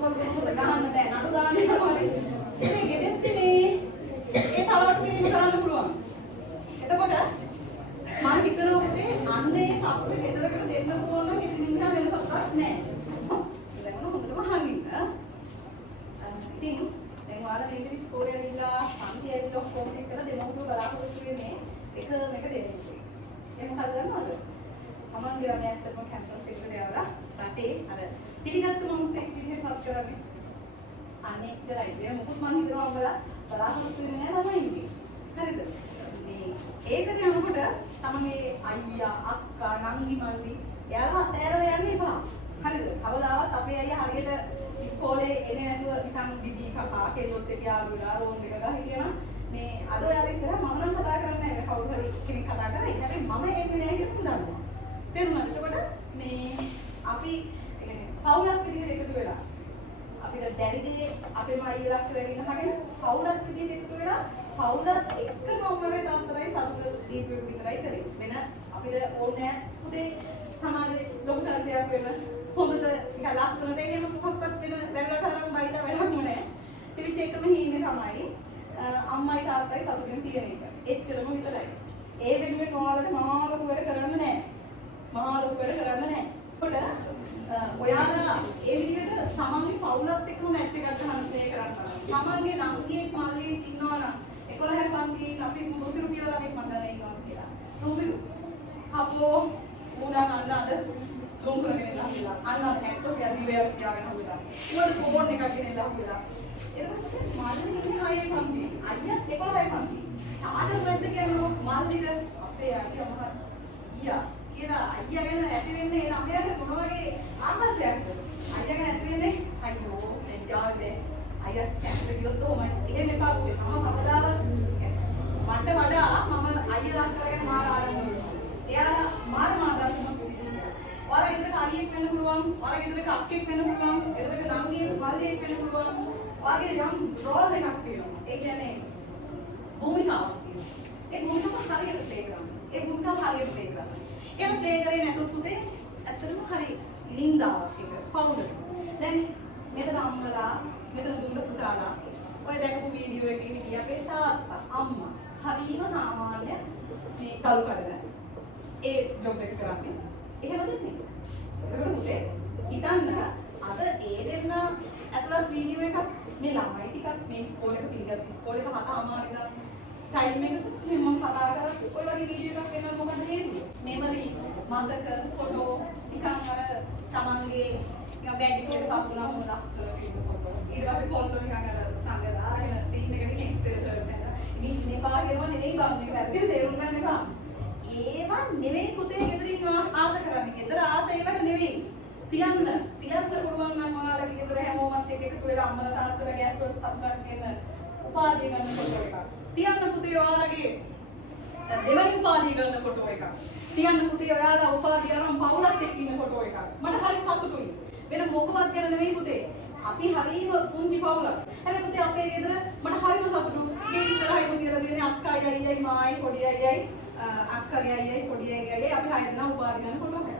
මොකද ගහන්න බෑ. නඩු දාන්න යනවා. ඉතින් ගෙදෙත්ති මේ ඒ තලවටු කිරීම කරන්න පුළුවන්. එතකොට මම හිතනවා පුතේ අන්නේ සතුට ගෙදරකට දෙන්න පුළුවන් නම් ඉතින් නිකන් වෙන සතුටක් නැහැ. දැන් හොඳටම හංගින්න. ඉතින් දැන් ඔයාලා මේක ඉස්කෝලේ ඇවිල්ලා පන්ති ඇවිල්ලා ඔක්කොම ටික කරලා දෙමව්පියෝ බලාපොරොත්තු වෙන්නේ එක මේක දෙන්නේ. එහෙම හදන්නවද? මමන්ගේ මේ ඇත්තටම කැම්පස් එකට යවලා රටේ අර පිළිගත්තු මිනිස්සෙක් විදිහට පත් කරන්නේ. අනේ ඉතරයි. මේ මොකද මම හිතනවා ඔයාලා බලාපොරොත්තු වෙන්නේ නැහැ ළමයින්ගේ. හරිද? ඒකට යනකොට තමන්ගේ අයියා අක්කා නංගි මල්ලි එයාලා තෑරලා යන්න එපා. හරිද? කවදාවත් අපේ අයියා හරියට ඉස්කෝලේ එන්නේ නැතුව නිකන් දිදී කකා කෙල්ලොත් එක්ක යාළු වෙලා රෝන් එක ගහ හිටියනම් මේ අද ඔයාලා ඉස්සරහ මම නම් කතා කරන්නේ නැහැ කවුරු හරි කෙනෙක් කතා කරා. හැබැයි මම එන්නේ නැහැ කියලා දන්නවා. තේරුණාද? එතකොට මේ අපි පවුලක් විදිහට එකතු වෙලා අපිට බැරිදී අපේම අයියලා කරගෙන හගෙන පවුලක් විදිහට එකතු වෙලා පවුලත් එක්කම අම්මගේ තාත්තලයි සතුට දීපෙක විතරයි කරේ. වෙන අපිට ඕනේ පුතේ සමාජයේ ලොකු කරදරයක් වෙන හොඳට නිකන් ලස්සනට එහෙම මොකක්වත් වෙන වැරලට අරන් බයිලා වැඩක් නෑ. තිබිච්ච එකම හීනේ තමයි අම්මයි තාත්තයි සතුටින් තියෙන එක. එච්චරම විතරයි. ඒ වෙනුවෙන් ඔයාලට මහා ලොකු වැඩ කරන්න නෑ. මහා ලොකු වැඩ කරන්න නෑ. ඔයාලා ඒ විදිහට තමන්ගේ පවුලත් එක්කම මැච් එකක් ගන්න ප්ලේ කරන්න. තමන්ගේ නංගියෙක් මල්ලියෙක් ඉන්නවා නම් 11 පන්තියේ අපි රුසිරු කියලා ළමෙක් මම දැන ඉන්නවා කියලා. රුසිරු. අපෝ උඩන් අන්න අද ලොම් කරගෙන ඉන්නවා. අන්න ඇක්ටෝ කියලා දිවයක් තියාගෙන හුදා. උඩ ෆෝන් එකක් ගෙනින්න හුදා. එතකොට මල්ලි ඉන්නේ 6 පන්තියේ. අයියත් 11 පන්තියේ. චාටර් වැද්ද කියනවා මල්ලිට අපේ අයියා මොකක්ද? ඊයා කියලා අයියා ගැන ඇති වෙන්නේ ළමයාට මොන වගේ ආකල්පයක්ද? අයියා ගැන ඇති වෙන්නේ අයියෝ දැන් ජාවේ අයියා කැමති ගියොත් ඔහොමයි. එහෙම එපා පුතේ. මම කවදාවත් මට වඩා මම අයියා ලක් කරගෙන මාර ආරම්භ කරනවා. එයාලා මාර ආරම්භ කරනවා. ඔයාලා ගෙදරට අයියෙක් වෙන්න පුළුවන්. ඔයාලා ගෙදරට අක්කෙක් වෙන්න පුළුවන්. ගෙදරට නංගියෙක් මල්ලියෙක් වෙන්න පුළුවන්. ඔයාගේ යම් රෝල් එකක් තියෙනවා. ඒ කියන්නේ භූමිකාවක් තියෙනවා. ඒ භූමිකාව හරියට ප්ලේ කරන්න. ඒ භූමිකාව හරියට ප්ලේ කරන්න. ඒක ප්ලේ කරේ නැතුත් පුතේ ඇත්තටම හරි නින්දාවක් එක පවුලට. දැන් මෙතන අම්මලා මෙතන දුන්න පුතාලා ඔය දැකපු වීඩියෝ එකේ ඉන්නේ අපේ තාත්තා අම්මා හරිම සාමාන්‍ය මේ කළු කඩන ඒ ජොබ් එක කරන්නේ. එහෙමද නේ? ඒකට පුතේ හිතන්න අද ඒ දෙන්න ඇතුළත් වීඩියෝ එකක් මේ ළමයි ටිකක් මේ ඉස්කෝලේ එක පිළිගත් ඉස්කෝලේ එක 7:00 ඉඳන් ටයිම් එක මම කතා කරා ඔය වගේ වීඩියෝ එකක් වෙනවා මොකද හේතුව? මෙමරිස් මතක ෆොටෝ නිකන් අර තමන්ගේ නිකන් බෑග් එකකට පස්සුනා මොන ලස්සන ෆොටෝ ඊට පස්සේ ෆොටෝ නිකන් අර සංගදාගෙන සීන් එකට කැන්සල් කරනවා. මේ පාරේම නෙවෙයි බං මේක වැරදිට තේරුම් ගන්න එපා. ඒවා නෙවෙයි පුතේ ගෙදරින් ආස කරන්නේ. ගෙදර ආස ඒවට නෙවෙයි. තියන්න පුළුවන් නම් ඔයාලගේ ගෙදර හැමෝමත් එක්ක එකතු වෙලා අම්මලා තාත්තලා ගෑස් වලට සතුටක් වෙන්න උපාධිය ගන්න ෆොටෝ එකක්. තියන්න පුතේ ඔයාලගේ දෙවනි උපාධිය ගන්න ෆොටෝ එකක්. තියන්න පුතේ ඔයාලා උපාධිය අරන් පවුලත් එක්ක ඉන්න ෆොටෝ එකක්. මට හරි සතුටුයි. වෙන මොකවත් ගැන නෙවෙයි පුතේ. අපි හරිම පුංචි පවුලක්. හැබැයි පුතේ අපේ ගෙදර මට හරිම සතුටුයි. මේ ඉස්සරහින් කියලා දෙන්නේ අක්කයි අයියයි මායි පොඩි අයියයි අක්කගේ අයියයි පොඩි අයියයි අපි හය දෙනා උපාධිය ගන්න ෆොටෝ එකක්.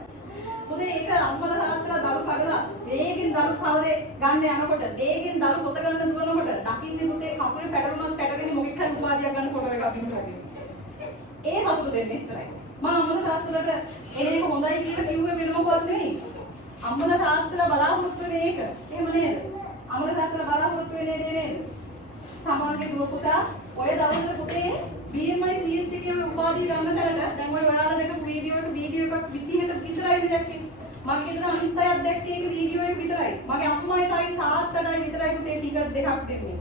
පුතේ ඒක අම්මලා තාත්තලා දරු කඩලා වේගෙන් දරු කවරේ ගන්න යනකොට වේගෙන් දරු පොත ගන්න දුවනකොට දකින්නේ පුතේ කකුලේ පැටරුණත් පැටගෙන මොකෙක් හරි උපාධියක් ගන්න ෆොටෝ එකක් අඳිනවා. ඒ සතුට දෙන්නේ ඉතරයි. මම අම්මලා තාත්තලාට එනේක හොඳයි කියලා කිව්වේ වෙන මොකවත් නෙවෙයි. අම්මලා තාත්තලා බලාපොරොත්තු වෙන්නේ ඒක. එහෙම නේද? අම්මලා තාත්තලා බලාපොරොත්තු වෙන්නේ නේද? සමාජයේ දුව පුතා ඔය දවස්වල පුතේ BMI CH එකේ උපාධිය ගන්න තැනට දැන් ඔය ඔයාලා දැකපු වීඩියෝ එකක් විදිහට විතරයි දැක්කේ. මගේ ගෙදර අනිත් අයත් දැක්කේ ඒක වීඩියෝ එක විතරයි. මගේ අම්මයිටයි තාත්තටයි විතරයි පුතේ ටිකට් දෙකක් දෙන්නේ.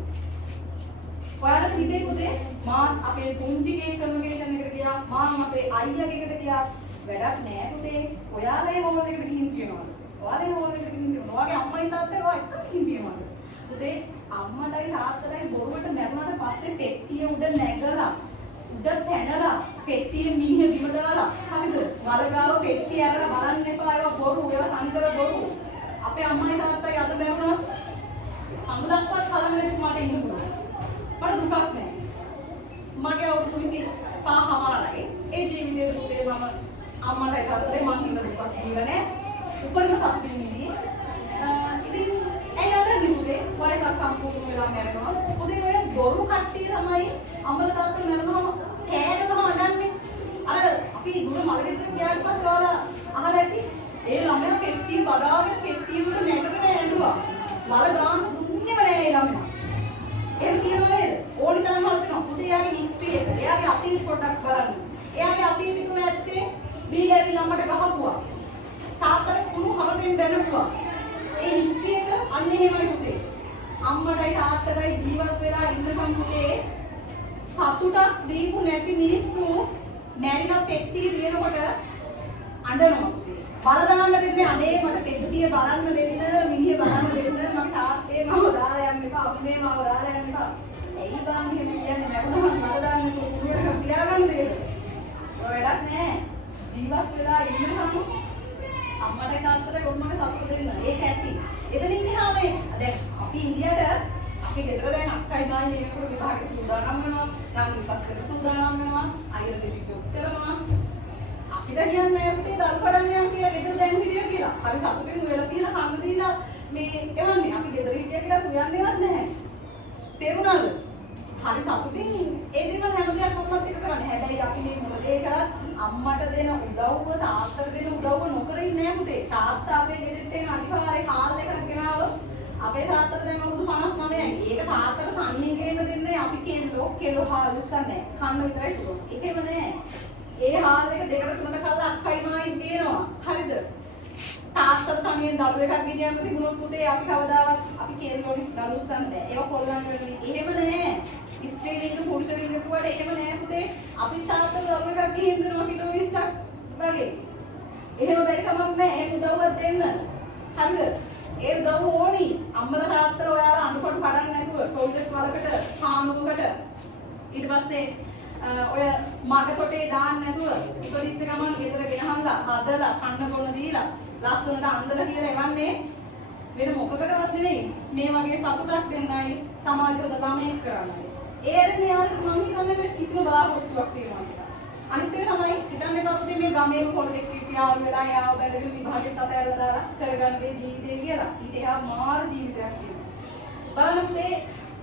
ඔයාලා හිතේ පුතේ මා අපේ පුංචි ගේ කන්වර්සේෂන් එකට ගියා. මා අපේ අයියාගෙකට ගියා. වැඩක් නෑ පුතේ. ඔයාලා හෝල් එකට ගිහින් කියනවා. ඔයාලා හෝල් එකට ගිහින් කියනවා. ඔයාගේ අම්මයි තාත්තයි ඔය එකක් ගිහින් කියනවා. පුතේ අම්මටයි තාත්තටයි බොරුවට මැරුණාට පස්සේ පෙට්ටිය උඩ නැගලා උඩ පැනලා පෙට්ටිය මිනිහ බිම දාලා හරිද? වලගාව පෙට්ටිය අරලා බලන්න එපා. ඒවා බොරු. ඒවා සංකර බොරු. අපේ අම්මයි තාත්තයි අද මැරුණා. අඟලක්වත් කලමලෙත් මට ඉන්න පුළුවන්. මට දුකක් නැහැ. මගේ අවුරුදු 25මාරයි. ඒ ජීවිතේ පුතේ මම අම්මටයි තාත්තටයි මං හින්න දුකක් දීලා නැහැ. උපරිම සතුටින් ඉන්නේ. ඉතින් ඇයි අදන්නේ පුතේ? වයසක් සම්පූර්ණ වෙලා මැරෙනවා. පුතේ ඔය බොරු කට්ටිය තමයි අම්මලා තාත්තලා මැරුණාම කෑගම අඬන්නේ. අර අපි දුර මල ගෙදර ගියාට පස්සේ ඔයාලා අහලා ඇති. ඒ ළමයා පෙට්ටිය බදාගෙන පෙට්ටිය උඩ නැගගෙන ඇඬුවා. මල ගාන්න දුන්නේම නැහැ ඒ ළමයා. එහෙම කියනවා නේද? ඕනි තරම් හලතනවා. පුතේ යාගේ හිස්ටරි එක. එයාගේ අතින් පොඩ්ඩක් බලන්න. එයාගේ අතින් ටික ඇත්තේ බීලෑවි ළමට ගහපුවා. තාත්තට කුණු හරපෙන් බැනපුවා. ඒ හිස්ටරි එක අන්න එහෙමයි පුතේ. අම්මටයි තාත්තටයි ජීවත් වෙලා ඉන්නකම් පුතේ සතුටක් දීපු නැති මිනිස්සු මැරිලා පෙට්ටිය දිනනකොට අඬනවා පුතේ. බල දාන්න දෙන්නේ අනේ මට පෙට්ටිය බලන්න දෙන්න, මිනිහ බලන්න දෙන්න, මගේ තාත්තේ මම දාලා යන්න එපා, අම්මේ මම දාලා යන්න එපා. ඒ ඇයි බාන් එහෙම කියන්නේ නැවුනම නඩ දාන්න පුළුවන් තියාගන්න දෙන්න. ඔය වැඩක් නෑ. ජීවත් වෙලා ඉන්නකම් අම්මට තාත්තට ගොම්මගේ සතුට දෙන්න. ඒක ඇති. එතනින් ගියාම දැන් අපි ඉන්දියාවට අපි ගෙදර දැන් අක්කයි මායි මේකට විභාගෙට සූදානම් වෙනවා. නම් ඉපස්සට සූදානම් වෙනවා. අයියර දෙවිත් කරනවා. අපිට කියන්නේ නැහැ පුතේ දල්පඩන්නේ කියලා ගෙදර දැන් හිටියා කියලා. හරි සතුටින් වෙලා කියලා කන්න දීලා මේ එවන්නේ. අපි ගෙදර හිටියා කියලා කියන්නේවත් නැහැ. තේරුණාද? හරි සතුටින් ඒ දේවල් හැමදේම කොහොමද එක කරන්නේ. හැබැයි අපි මේ මොලේ කරා අම්මට දෙන උදව්ව තාත්තට දෙන උදව්ව නොකර ඉන්නේ නැහැ පුතේ. තාත්තා අපේ ගෙදරට එන අනිවාර්ය හාල් එකක් ගෙනාවොත් අපේ තාත්තට දැන් අවුරුදු 59යි. ඒක තාත්තට තනියෙන් ගේන්න දෙන්නේ අපි කෙලෝ හාල් උස්සන්නේ. කන්න විතරයි පුළුවන්. ඒකෙම නෑ. ඒ හාල් එක දෙකට තුනකට කල්ලා අක්කයි මායි දෙනවා. හරිද? තාත්තට තනියෙන් දළු එකක් ගෙනියන්න තිබුණොත් පුතේ අපි කවදාවත් අපි කෙල්ලෝනි දළු උස්සන්න බෑ. ඒක පොල්ලන් වෙන්නේ. එහෙම නෑ. ස්ත්‍රීලිංග පුරුෂ ලිංග කුවට එහෙම නෑ පුතේ. අපි තාත්තට දළු එකක් ගෙනියන්න දෙනවා කිලෝ 20ක් වගේ. එහෙම බැරි කමක් නෑ. ඒ උදව්වක් දෙන්න. හරිද? ඒ උදව්ව ඕනි. අම්මලා තාත්තලා ඔයාලා අඬපොඩ පඩන්න නැතුව ටොයිලට් වලකට පානුවකට ඊට පස්සේ ඔය මග කොටේ දාන්න නැතුව ඉපදිච්ච ගමන් ගෙදර ගෙනහල්ලා හදලා කන්න බොන්න දීලා ලස්සනට අඳලා කියලා එවන්නේ වෙන මොකකටවත් නෙවෙයි මේ වගේ සතුටක් දෙන්නයි සමාජය හොද ළමයෙක් කරන්නයි. ඒරනේ යාළුවෝ මම හිතන්නේ කිසිම බලාපොරොත්තුවක් තියෙනවා කියලා. අනිත් එක තමයි හිතන්නේ කවුද මේ ගමේම පොඩ්ඩක් පියාරු වෙලා යාව බැලගෙන විභාගෙත් අතහැරලා දාලා කරගන්න දේ ජීවිතේ කියලා. ඊට එහා මාර ජීවිතයක් තියෙනවා. බලන්න මේ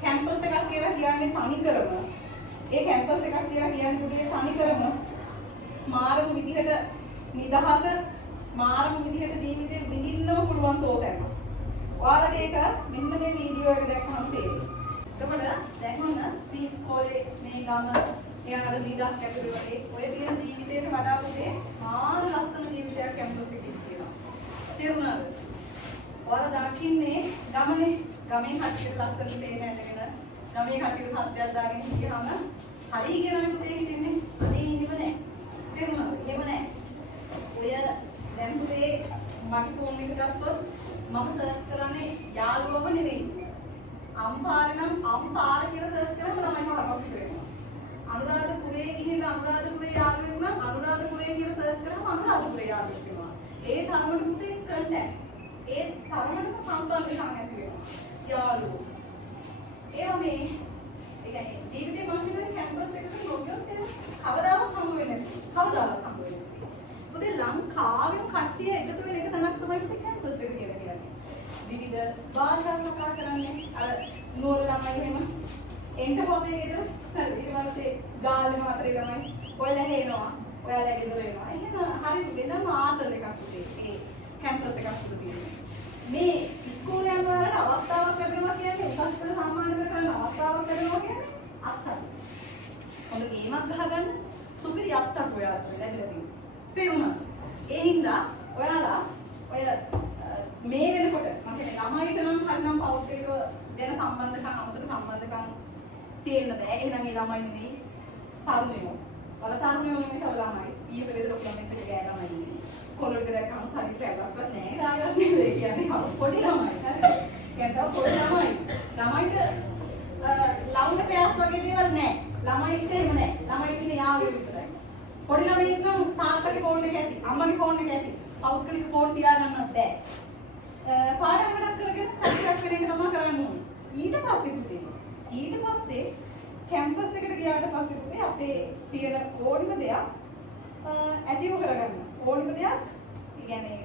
කැම්පස් එකක් කියලා කියන්නේ තනි කරම ඒ කැම්පස් එකක් කියලා කියන්නේ පුතේ තනි කරම මාරම විදිහට නිදහස මාරම විදිහට ජීවිතේ විඳින්නම පුළුවන් තෝතැන්න. ඔයාලට ඒක මෙන්න මේ වීඩියෝ එක දැක්කම තේරෙයි. එතකොට දැන් ඔන්න පීස් කෝලේ මේ ගම එයාට දීදක් ඇතුළේ වගේ ඔය තියෙන ජීවිතයට වඩා පුතේ මාර ලස්සන ජීවිතයක් කැම්පස් එකේ තියෙනවා. තේරුණාද? ඔයාලා දකින්නේ ගමනේ කට්ටියට ලස්සන පේන ඇඳගෙන ගමේ කට්ටියට සත්‍යයක් දාගෙන හිටියාම හරි කියනනේ පුතේ හිටින්නේ. අනේ එහෙම නැහැ. තේරුණාද? එහෙම නැහැ. ඔය දැන් පුතේ මගේ ෆෝන් එක ගත්තොත් මම සර්ච් කරන්නේ යාළුවව නෙවෙයි. අම්පාර නම් අම්පාර කියලා සර්ච් කරාම ළමයි මට වෙනවා. අනුරාධපුරේ ගිහින් අනුරාධපුරේ යාළුවෙක් නම් අනුරාධපුරේ කියලා සර්ච් කරාම අනුරාධපුරේ යාළුවෙක් වෙනවා. ඒ තරමට පුතේ කන්ටැක්ට්ස්. ඒ තරමටම සම්බන්ධකම් ඇති වෙනවා. යාළුවෝ. ඒ වගේ ඒ කියන්නේ ජීවිතේ මම හිතන්නේ කැම්පස් එකකට ලොගියොත් කවදාවත් හම්බ වෙන්නේ නැහැ. කවදාවත් හම්බ වෙන්නේ නැහැ. පුතේ ලංකාවෙම කට්ටිය එකතු වෙන එක තැනක් තමයි පුතේ කැම්පස් එක කියලා කියන්නේ. විවිධ භාෂා කතා කරන්නේ අර නෝර ළමයි එහෙම එන්න කොපේ ගෙදර හරි ඊට පස්සේ ගාල්ලෙම අතරේ ළමයි ඔයාලා හේනවා ඔයාලා ගෙදර එනවා එහෙම හරි වෙනම ආතල් එකක් පුතේ ඒ කැම්පස් එකක් පුතේ මේ ඉස්කෝලේ යන වලට අවස්ථාවක් ලැබෙනවා කියන්නේ උසස් පෙළ සම්මාන කරගන්න අවස්ථාවක් ලැබෙනවා කියන්නේ අත්තක් හොඳ ගේමක් ගහගන්න සුපිරි අත්තක් ඔයාලට ලැබිලා තියෙනවා තේරුණා ඒ හින්දා ඔයාලා ඔය මේ වෙනකොට මම කියන්නේ ළමයිට නම් හරිනම් පෞද්ගලික වෙන සම්බන්ධකම් අමුතර සම්බන්ධකම් තියෙන්න බෑ. එහෙනම් ඒ ළමයි නෙවෙයි තරුණයෝ. වල තරුණයෝ නෙවෙයි තව ළමයි. ඊයේ පෙරේද ලොකු ළමයි එක්ක ගෑ ළමයි ඉන්නේ. කොළොල් එක දැක්කම හරි ප්‍රැබ්බක්වත් නෑ. දාගන්න නෙවෙයි කියන්නේ පොඩි ළමයි. හරි. කියන්නේ පොඩි ළමයි. ළමයිට ලවුන පෑස් වගේ දේවල් නෑ. ළමයිට එහෙම නෑ. ළමයිට ඉන්නේ යාළුවෝ විතරයි. පොඩි ළමයෙක් නම් තාත්තගේ ෆෝන් එක ඇති. අම්මගේ ෆෝන් එක ඇති. පෞද්ගලික ෆෝන් තියාගන්නත් බෑ. පාඩම් වැඩක් කරගෙන චක්‍රයක් වෙන එක තමයි කරන්න ඕනේ. ඊට පස්සේ කැම්පස් එකට ගියාට පස්සේ පුතේ අපේ තියෙන ඕනිම දෙයක් ඇචීව් කරගන්න. ඕනිම දෙයක් කියන්නේ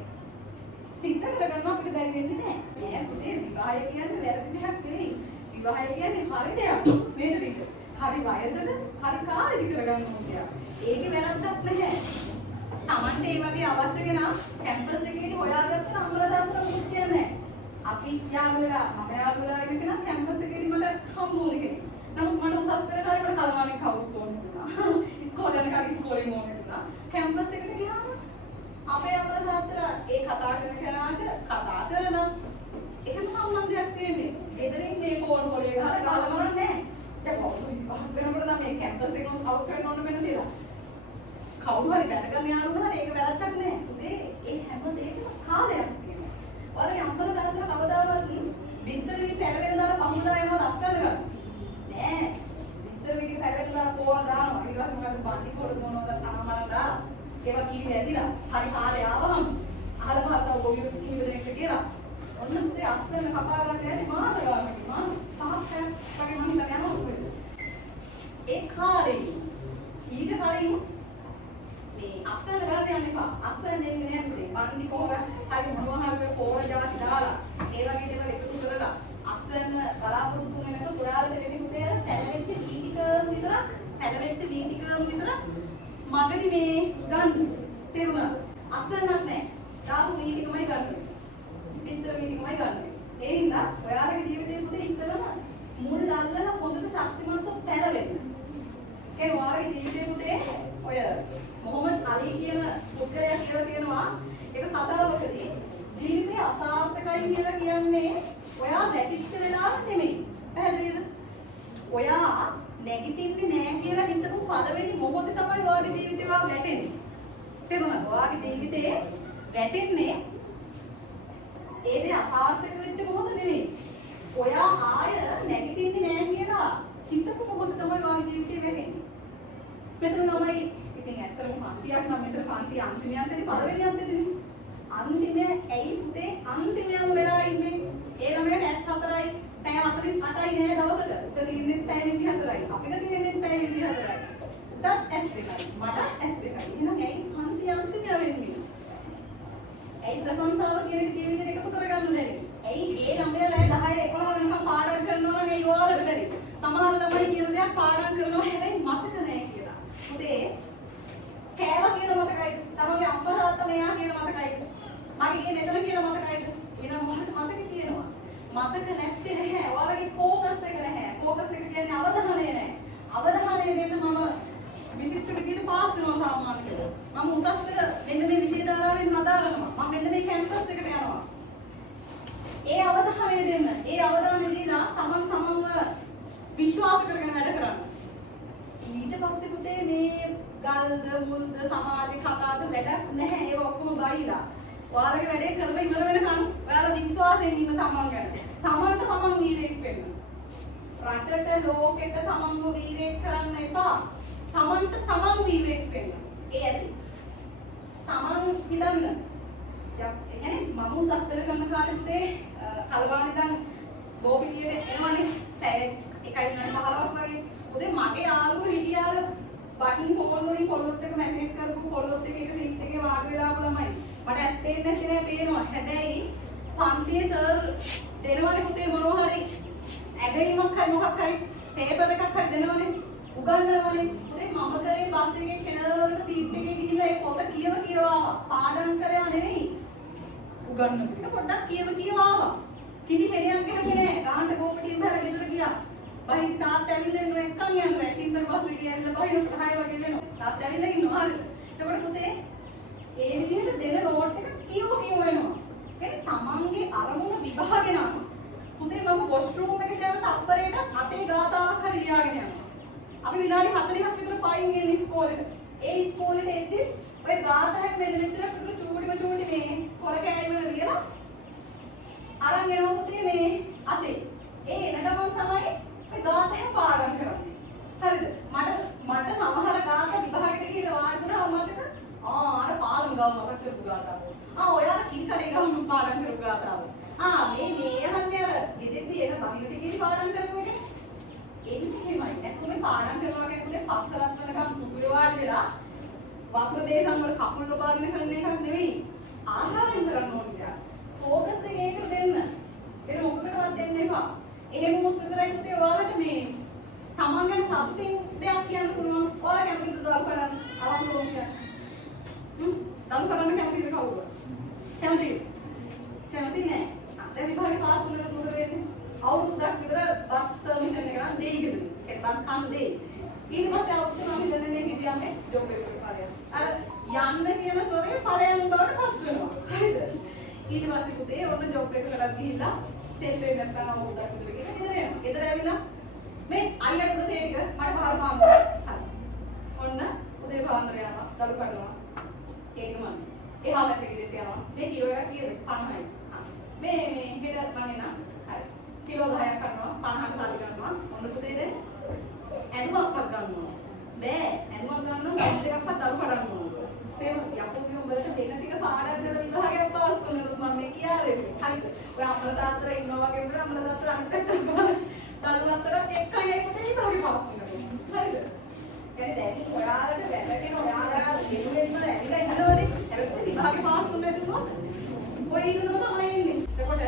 සිද්ධ කරගන්න අපිට බැරි වෙන්නේ නැහැ. නෑ පුතේ විවාහය කියන්නේ වැරදි දෙයක් නෙවෙයි. විවාහය කියන්නේ හරි දෙයක්. නේද ටික? හරි වයසට හරි කාලෙදි කරගන්න ඕන දෙයක්. ඒකේ වැරද්දක් නැහැ. Tamante ඒ වගේ අවශ්‍ය කෙනා කැම්පස් එකේදී හොයාගත්ත අම්මලා තාත්තලා මුත් කියන්නේ අපි යාළුවලා මම යාළුවලා කියන කෙනා කැම්පස් එකේදී මට හම්බ වුණේ කෙනෙක්. නමුත් මට උසස් පෙළ කාලේ මට කලමාණින් කවුරුත් ඕන වුණා. ඉස්කෝලේ යන කාලේ ඉස්කෝලේ ඕන වුණා. කැම්පස් එකට ගියාම අපේ අම්මලා තාත්තලා ඒ කතා කරන කෙනාට කතා කරන එහෙම සම්බන්ධයක් තියෙන්නේ. ගෙදරින් මේ ෆෝන් වලේ ගහලා කලමාණක් නැහැ. දැන් කොහොමද ඉස්කෝලේ වෙනකොට නම් මේ කැම්පස් එකෙන් අවුට් කරන්න ඕන වෙන දේලා. කවුරු හරි බැලගන්න යාළුවා හරි ඒක වැරද්දක් නෑ. පුතේ ඒ හැම දෙයකම කාලයක් තියෙනවා. ඔයාලගේ අම්මලා තාත්තලා කවදාවත් විතරේ පැරගෙන දාලා පහුදා යනවා දස්කල ගන්න. නෑ නෑ. විතර විදිහ පැවැත්ලා පොවන දානවා. ඊට පස්සේ මොකද බන්දි පොළ මොනවද තමමරලා ඒවා කිරි වැදිලා. හරි කාලේ ආවහම අහල මහත්තයා ගොවියෝ කීප දෙනෙක්ට කියලා. ඔන්න මුතේ අස්තන කපා ගන්න යන්නේ මාස ගානකින්. මාස 5ක් වගේ මම හිතන්නේ යනවා මොකද? ඒ කාලේ ඊට කලින් මේ අස්තන ගන්න යන්න එපා. අස්තන දෙන්නේ නෑ පුතේ. බන්දි පොහොර හරි මොනවා හරි පොහොර ජාති දාලා ඒ වගේ දේවල් එකතු කරලා අස්වැන්න බලාපොරොත්තු වෙන්නේ නැතුව ඔයාලට දෙන්නේ පුතේ පැලවෙච්ච වීතිකම් විතරක් මගදී මේ ගන්න. තේරුණා? අස්වැන්නක් නැහැ. දාපු වීතිකමයි ගන්න. පිටර වීතිකමයි ගන්න. ඒ හින්දා ඔයාලගේ ජීවිතේ පුතේ ඉස්සරම මුල් අල්ලලා හොඳට ශක්තිමත්ව පැලවෙන්න. ඒ ඔයාලගේ ජීවිතේ පුතේ ඔය මොහමඩ් අලි කියන පුද්ගලයා කියලා තියෙනවා ඒක කතාවකදී ජීවිතේ අසාර්ථකයි කියලා කියන්නේ ඔයා නැගිටිච්ච වෙලාව නෙමෙයි. පැහැදිලිද? ඔයා නැගිටින්නේ නෑ කියලා හිතපු පළවෙනි මොහොතේ තමයි ඔයාගේ ජීවිතේ ඔයා වැටෙන්නේ. තේරුණාද? ඔයාගේ ජීවිතේ වැටෙන්නේ ඒ දේ අසාර්ථක වෙච්ච මොහොත නෙමෙයි. ඔයා ආය නැගිටින්නේ නෑ කියලා හිතපු මොහොත තමයි ඔයාගේ ජීවිතේ වැටෙන්නේ. මෙතන තමයි ඉතින් ඇත්තටම පන්තියක් නම් මෙතන පන්ති අන්තිම යන්තේදී පළවෙනි යන්තේදී අන්තිමේ ඇයි පුතේ අන්තිමයම වෙලා ඉන්නේ? ඒ ළමයට S4යි පැය 48යි නෑ දවසට. උට තියෙන්නේ පැය 24යි. අපිට තියෙන්නේ පැය 24යි. උටත් S2යි. මට S2යි. එහෙනම් ඇයි පන්ති අන්තිමය වෙන්නේ? ඇයි ප්‍රශංසාව කියන එක ජීවිතේට එකතු කරගන්න බැරි? ඇයි ඒ ළමයා රෑ 10 11 වෙනකම් පාඩම් කරනවා නම් ඒ ඔයාලට බැරි? සමහර ළමයි කියන දේක් පාඩම් කරනවා හැබැයි මතක නෑ කියලා. පුතේ කෑවා කියන මතකයි. තමන්ගේ අම්මා තාත්තා මෙයා කියන මතකයි. මගේ මෙතන කියලා මතකයිද? එහෙනම් මට මතක තියෙනවා. මතක නැත්තේ නැහැ. ඔයාලගේ ફોකස් එක නැහැ. ફોකස් එක කියන්නේ අවධානය නැහැ. අවධානය දෙන්න මම විශිෂ්ට විදිහට පාස් වෙනවා සාමාන්‍යයෙන්. මම උසස් පෙළ මෙන්න මේ විෂය ධාරාවෙන් හදාරනවා. මම මෙන්න මේ කැම්පස් එකට යනවා. ඒ අවධානය දෙන්න. ඒ අවධානය දීලා තමන්ව විශ්වාස කරගෙන වැඩ කරන්න. ඊට පස්සේ පුතේ මේ ගල්ද මුල්ද සමාජ කතාද වැඩක් නැහැ. ඒක ඔක්කොම බයිලා. ඔයාලගේ වැඩේ කරලා ඉවර වෙනකන් ඔයාලා විශ්වාසයෙන් ඉන්න තමන් ගැන. තමන්ට තමන් වීරයෙක් වෙන්න. රටට ලෝකෙට තමන්ව වීරයෙක් කරන්න එපා. තමන්ට තමන් වීරයෙක් වෙන්න. ඒ ඇති. තමන් හිතන්න. يعني මම උසස් පෙළ කරන කාලේ පුතේ කල්වානේ දැන් බෝපිටියට එනවනේ. පැය 1:15ක් වගේ. උදේ මගේ යාළුවෝ හිටියාල බටන් ෆෝන් වලින් කොල්ලොත් එක්ක මැසේජ් කරපු කොල්ලොත් එක්ක එක සීට් එකේ වාඩි වෙලා ළමයි. මට ඇස් පේන්නේ නැති නෑ පේනවා. හැබැයි පන්තියේ සර් දෙනවනේ පුතේ මොනවා හරි ඇග්‍රීමක් හරි මොකක් හරි පේපර් එකක් හරි දෙනවනේ. උගන්වනවනේ. පුතේ මම කරේ බස් එකේ කෙනවලට සීට් එකේ ගිහිල්ලා ඒ පොත කියවා පාඩම් කරේව නෙවෙයි. උගන්වන එක පොඩ්ඩක් කියවා. කිසි කෙනෙක් ගහන්නේ නෑ. ගානට කෝපටියෙන් බහලා ගෙදර ගියා. බහින්දි තාත්තා ඇවිල්ලා ඉන්න එක්කන් යනවා. චින්තන බස් එකේ ඇවිල්ලා බහින 6 වගේ වෙනවා. තාත්තා ඇවිල්ලා ඉන්නවා. හරිද? එතකොට පුතේ ඒ විදිහට දෙන නෝට් එක කියව වෙනවා. ඒ තමන්ගේ අරමුණ විභාගේ නම් පුතේ මම වොෂ්රූම් එකට යන තප්පරේට අතේ ගාතාවක් හරි ලියාගෙන යනවා. අපි විනාඩි 40ක් විතර පයින් එන ඉස්කෝලේට. ඒ ඉස්කෝලේට එද්දි ඔය ගාතාවෙන් මෙන්න මෙතන විතර චූටි මේ කොර කෑලි වල ලියලා අරන් එනවා පුතේ මේ අතේ. ඒ එන ගමන් තමයි ඔය ගාතාවෙන් පාඩම් කරන්නේ. හරිද? මට සමහර ගාතා විභාගෙට ගිහලා වාඩි වුණාම මතක අර පාලම් ගාව මතක කරපු ගාතාව. ඔයාලා කිරි කඩේ ගාව පාඩම් කරපු ගාතාව. මේ යහන්නේ අර ගෙදෙද්දි එන බහිනට ගිහි පාඩම් කරපු එක. එන්නේ එහෙමයි. නැත්නම් මේ පාඩම් කරනවා කියන්නේ පස්සලක් වෙනකම් කුකුලේ වාඩි වෙලා වතුර බේසන් වල කකුල් ලබාගෙන කරන එකක් නෙවෙයි. ආහාරයෙන් කරන්න ඕනේ. ફોකස් එක ඒකට දෙන්න. ඒක මොකකටවත් දෙන්න එපා. එහෙම මොකද විතරයි පුතේ ඔයාලට මේ තමන් ගැන සතුටින් දෙයක් කියන්න පුළුවන්. ඔයාලා කැමතිද දල් කරන්න? අවංකවම කියන්න. දල් කරන්න කැමතිද කවුද? කැමතිද? කැමති නෑ. දැන් විභාගේ පාස් වුණාට මොකද වෙන්නේ? අවුරුද්දක් විතර බත් මිෂන් එක නම් දෙයි කියලා. ඒ බත් කන්න දෙයි. ඊට පස්සේ අවුරුද්ද නම් හිතන්නේ කිසියම් ජොබ් එකකට පාරයක්. අර යන්න කියන ස්වරේ ඵලයන් බවට පත් වෙනවා. හරිද? ඊට පස්සේ පුතේ ඔන්න ජොබ් එකකට ගිහිල්ලා සෙට් වෙන්න නැත්නම් අවුරුද්දක් විතර ගිහින් ගෙදර එනවා. ගෙදර ඇවිල්ලා මේ අයියට උඩ තේ ටික මට පහර පාන්න. ඔන්න උදේ පාන්දර යනවා. දළු කඩනවා. ඒක මම. එහා පැත්තේ ගෙදරට යනවා. මේ කිලෝ එකක් කීයද? 50යි. මේ හෙට මම එනවා. හරි. කිලෝ 10ක් කරනවා. 50ට සල්ලි ගන්නවා. ඔන්න පුතේ දැන් ඇඳුමක්වත් ගන්න ඕන. බෑ. ඇඳුමක් ගන්න නම් ගම් දෙකක්වත් දරු කඩන්න ඕන. තේම යකෝගේ උඹලට වෙන ටික පාඩම් කරලා විභාගයක් පාස් කරනකොට මම මේ කියාරේ. හරිද? ඔය අම්මලා තාත්තලා ඉන්නවා වගේ නෙවෙයි අම්මලා තාත්තලා අනිත් පැත්තට ගන්න. දරු අතර එකයි පුතේ විභාගේ පාස් වෙනවා. හරිද? يعني දැන් ඔයාලට වැරදෙන ඔයාලා දෙන්නෙම ඇවිල්ලා ඉන්නවනේ. ඒක විභාගේ පාස් වුණ නැති වුණොත් ඔය ඉන්නම තමයි ඉන්නේ. එතකොට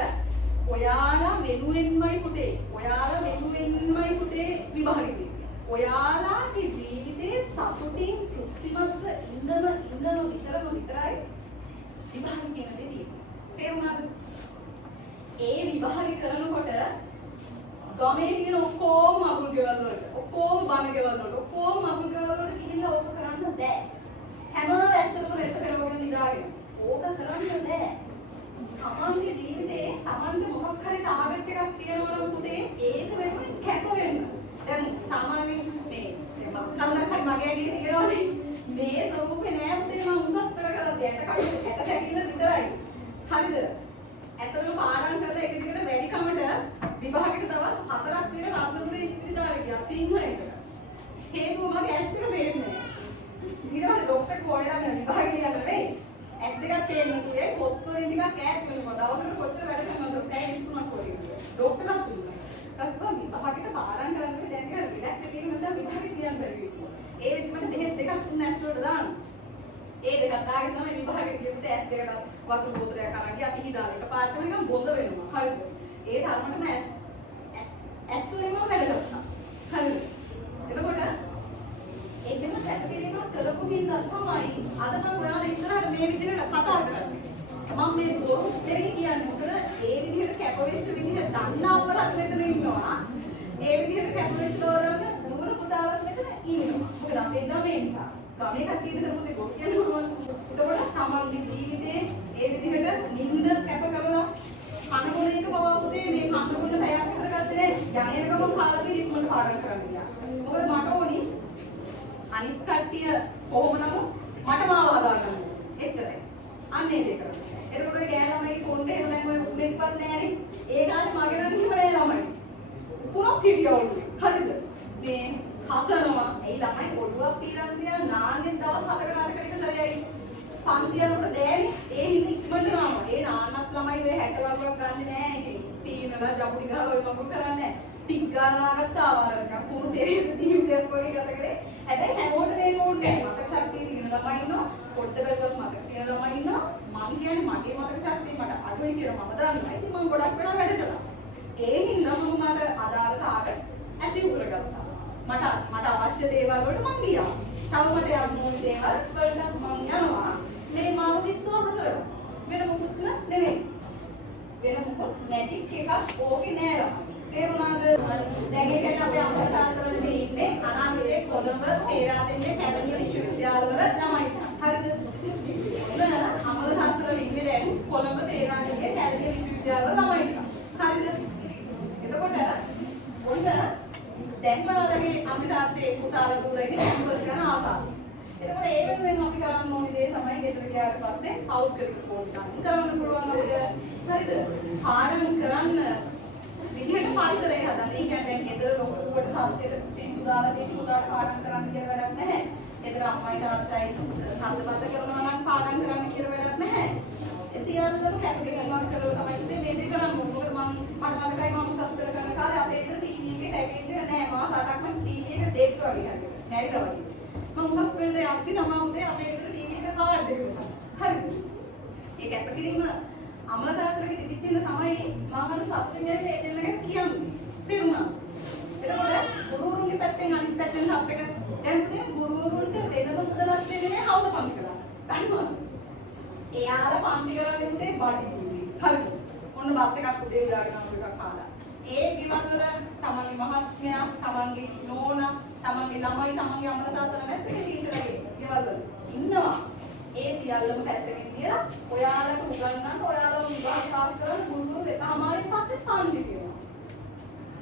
ඔයාලා වෙනුවෙන්මයි පුතේ. ඔයාලා වෙනුවෙන්මයි පුතේ විභාගෙ දෙන්නේ. ඔයාලාගේ ජීවිතේ සතුටින් තෘප්තිමත්ව ඉන්නම විතරයි විභාගෙ කියන දේ තියෙන්නේ. තේරුණාද? ඒ විභාගෙ කරනකොට ගමේ තියෙන ඔක්කොම අකුරු ගෙවල් වලට ඔක්කොම බණ ගෙවල් වලට ඔක්කොම අකුරු ගෙවල් වලට ගිහිල්ලා ඕක කරන්න බෑ. හැම වැස්සකම රෙත් කරවගෙන නිදාගෙන. ඕක කරන්න බෑ. තමන්ගේ ජීවිතේ තමන්ට මොකක් හරි ටාගට් එකක් තියෙනවා නම් පුතේ ඒක වෙනුවෙන් කැප වෙන්න. දැන් සාමාන්‍යයෙන් මේ මස් කල්ලක් හරි මගේ ඇඟේ තියෙනවනේ. මේ ස්වරූපේ නෑ පුතේ මම උසස් කරගත්තා. ඇට කඩු ඇට සැකිල්ල විතරයි. හරිද? ඇත්තටම පාඩම් කරලා එක දිගට වැඩි කමට විභාගෙට දවස් 4ක් තියෙන රත්නපුරේ ඉස්පිරිතාලේ ගියා සිංහලෙට. හේතුව මගේ ඇස් දෙක පේන්නේ නැහැ. ඊට පස්සේ ડોක්ටර් කෝයලා මම විභාගෙ යන්න වෙයි. ඇස් දෙකක් පේන්නේ කියේ පොත් වලින් ටිකක් ඈත් වෙනවා. දවසකට කොච්චර වැඩ කරනවද? පැය 23ක් වගේ. ડોක්ටර්ලා තුන්නා. ඊපස්සේ විභාගෙට පාඩම් කරන්නේ දැන් ටික රිලැක්ස් එකකින් නැත්නම් විභාගෙ තියන්න බැරි වෙනවා. ඒ වෙද්දි මට දෙහෙත් දෙකක් තුන ඇස් වලට දාන්න. ඒ දෙකක් දාගෙන තමයි විභාගෙට ගියොත් ඇස් දෙකට වතුර බෝතලයක් අරන් ගියා පිටි දාලා එකපාරටම නිකන් බොඳ වෙනවා. හරිද? ඒ තරමටම ඇස් වලින්ම වැඩ කරනවා. හරිද? එතකොට ඒකෙම පැතිරීම කරපු හින්දා තමයි අද මම ඔයාලා ඉස්සරහට මේ විදිහට කතා කරන්නේ. මම මේ බොරු දෙවි කියන්නේ මොකද ඒ විදිහට කැපවෙච්ච විදිහ දන්නවලත් මෙතන ඉන්නවා. ඒ විදිහට කැපවෙච්ච දෝරවල දුර පුතාවත් මෙතන ඉන්නවා. මොකද අපේ ගමේ නිසා. ගමේ කට්ටිය දෙන පුතේ ගොඩ කියනවා. එතකොට තමන්ගේ ජීවිතේ ඒ විදිහට නිින්ද කැප කරලා කනකොල එක බව පුතේ මේ කනකොල පැයක් විතර ගත්තේ යන්නේ ගමන් කාලේ ඉක්මනට පාඩම් කරන්න ගියා. මොකද මට ඕනි අනිත් කට්ටිය කොහොම නමුත් මට මාව හදාගන්න. එච්චරයි. අන්න ඒ දෙක කරා. එතකොට ඒ ගෑ ළමයි කොණ්ඩේ එහෙම දැන් ඔය උඩෙක්වත් නැහැනේ. ඒ කාලේ මගේ නම් කිව්වනේ ළමයි. කුණක් හිටියවලු. හරිද? මේ හසනවා. ඒ ළමයි ඔළුවක් පීරන් තියලා නාන්නේ දවස් 7කට 8කට එක සැරේයි. පන්තියනකොට බෑනේ. ඒ හින්දා ඉක්මනට නාම. ඒ නාන්නත් ළමයි ඔය 60 වගේක් ගන්නෙ නෑ. ඉතින් පීනලා ජපුටි ගහලා ඔය මඟුල් කරන්නේ නෑ. ටික් ගන්නවා ගත්තා ආවරක කුණු දෙරියට දීවියක් වගේ ගත කරේ. හැබැයි හැමෝට මේ ඕනේ නෑ. මතක ශක්තිය තියෙන ළමයි ඉන්නවා. පොඩ්ඩ බැලුවත් මතක තියෙන ළමයි ඉන්නවා. මම කියන්නේ මගේ මතක ශක්තිය මට අඩුයි කියලා මම දන්නවා. ඉතින් මම ගොඩක් වෙලා වැඩ කළා. ඒ හින්දා මම මට අදාළ ටාගට් ඇචීව් කරගත්තා. මට අවශ්‍ය දේවල් වලට මම ගියා. තව මට යන්න ඕන දේවල් වලට මම යනවා. මේ මාව විශ්වාස කරනවා. වෙන මොකුත් නෙමෙයි. වෙන මොකක් මැජික් එකක් ඕකේ නෑ ළමයි. තේරුණාද? දැන් ඒකට අපි අම්මලා තාත්තලා මේ ඉන්නේ අනාගතේ කොළඹ පේරාදෙණියේ කැලණිය විශ්වවිද්‍යාලවල ළමයි. හරිද? අම්මලා තාත්තලා ඉන්නේ දැන් කොළඹ පේරාදෙණියේ කැලණිය විශ්වවිද්‍යාලවල ළමයි. හරිද? එතකොට ඔන්න දැන් බලලගේ අම්මේ තාත්තේ පුතාලා පුරයිනේ කැම්පස් කරන ආසාව. එතකොට ඒ වෙනුවෙන් අපි කරන්න ඕනේ දේ තමයි ගෙදර ගියාට පස්සේ පෞද්ගලික පොඩ්ඩක් කරන්න පුළුවන් අපිට. හරිද? පාඩම් කරන්න විදිහට පරිසරය හදන්න. ඒ කියන්නේ දැන් ගෙදර ලොකුවට සත්‍යෙට සින්දු දාලා දෙටි උදාට පාඩම් කරන්න කියලා වැඩක් නැහැ. ගෙදර අම්මයි තාත්තයි සම්බන්ධ කරනවා නම් පාඩම් කරන්න කියලා වැඩක් නැහැ. ඒ සියල්ලම කැපකිරීමක් කරලා තමයි ඉතින් මේ දේ කරන්න ඕනේ. මොකද මට මතකයි මම උසස් පෙළ කරන කාලේ අපේ ගෙදර ටීවී එකේ පැකේජ් එක නැහැ. මාස 8ක්ම ටීවී එක ඩේට් වගේ හරියට. නැරිලා වගේ. මම උසස් පෙළට යද්දි තමයි උදේ අපේ ගෙදර ටීවී එක කාඩ් එක දුන්නා. හරිද? ඒ කැපකිරීම අම්මලා තාත්තලාගේ තිබිච්ච ඉන්න තමයි මම අර සත්‍යෙන්නේ මේ දෙන්නකට කියන්නේ. තේරුණා? එතකොට ගුරුවරුන්ගේ පැත්තෙන් අනිත් පැත්තෙන් සප් එක දැන් පුතේ ගුරුවරුන්ට වෙනම මුදලක් දෙන්නේ නැහැ හවස පන්ති කරලා. දන්නවද? එයාලා පන්ති කරන්නේ උදේ බඩි. හරිද? ඔන්න බත් එකක් උදේ උදාගෙන අපිට කාලා. ඒ ගෙවල් වල තමන්ගේ මහත්මයා, තමන්ගේ නෝනා, තමන්ගේ ළමයි, තමන්ගේ අම්මලා තාත්තලා නැත්නම් ටීචර්ලාගේ ගෙවල් වල ඉන්නවා. ඒ සියල්ලම පැත්තකින් තියලා ඔයාලට උගන්වන්න ඔයාලව විභාග පාස් කරන ගුරුවරු එපාමාරින් පස්සේ පන්ති කියනවා.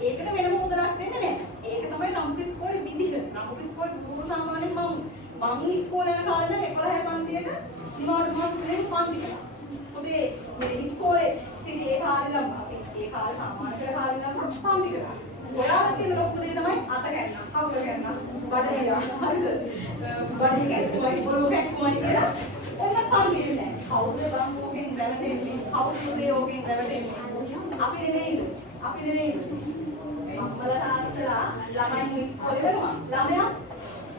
ඒකට වෙනම මුදලක් දෙන්නේ නැහැ. ඒක තමයි නම් ඉස්කෝලේ විදිහ. නම් ඉස්කෝලේ ගුරු සාමාන්‍යයෙන් මම ඉස්කෝලේ යන කාලේ නම් 11 පන්තියට දිනවල මාස දෙකක් පන්ති කරා. ඔතේ මේ ඉස්කෝලේ ඉතින් ඒ කාලේ නම් අපි ඒ කාලේ සාමාන්‍ය කාලේ නම් පන්ති කරා. ඔයාලා තියෙන ලොකු දේ තමයි අත ගන්න. කවුරු ගන්න? බඩ ගන්න. හරිද? බඩ කැක්කුමයි පොළොව කැක්කුමයි කියලා ඔන්න පල්ලේ නෑ. කවුද බං ඕකෙන් රැවටෙන්නේ? කවුද ඕකෙන් රැවටෙන්නේ? අපි නෙමෙයි. අම්මලා තාත්තලා ළමයි ඉස්කෝලේ යනවා. ළමයා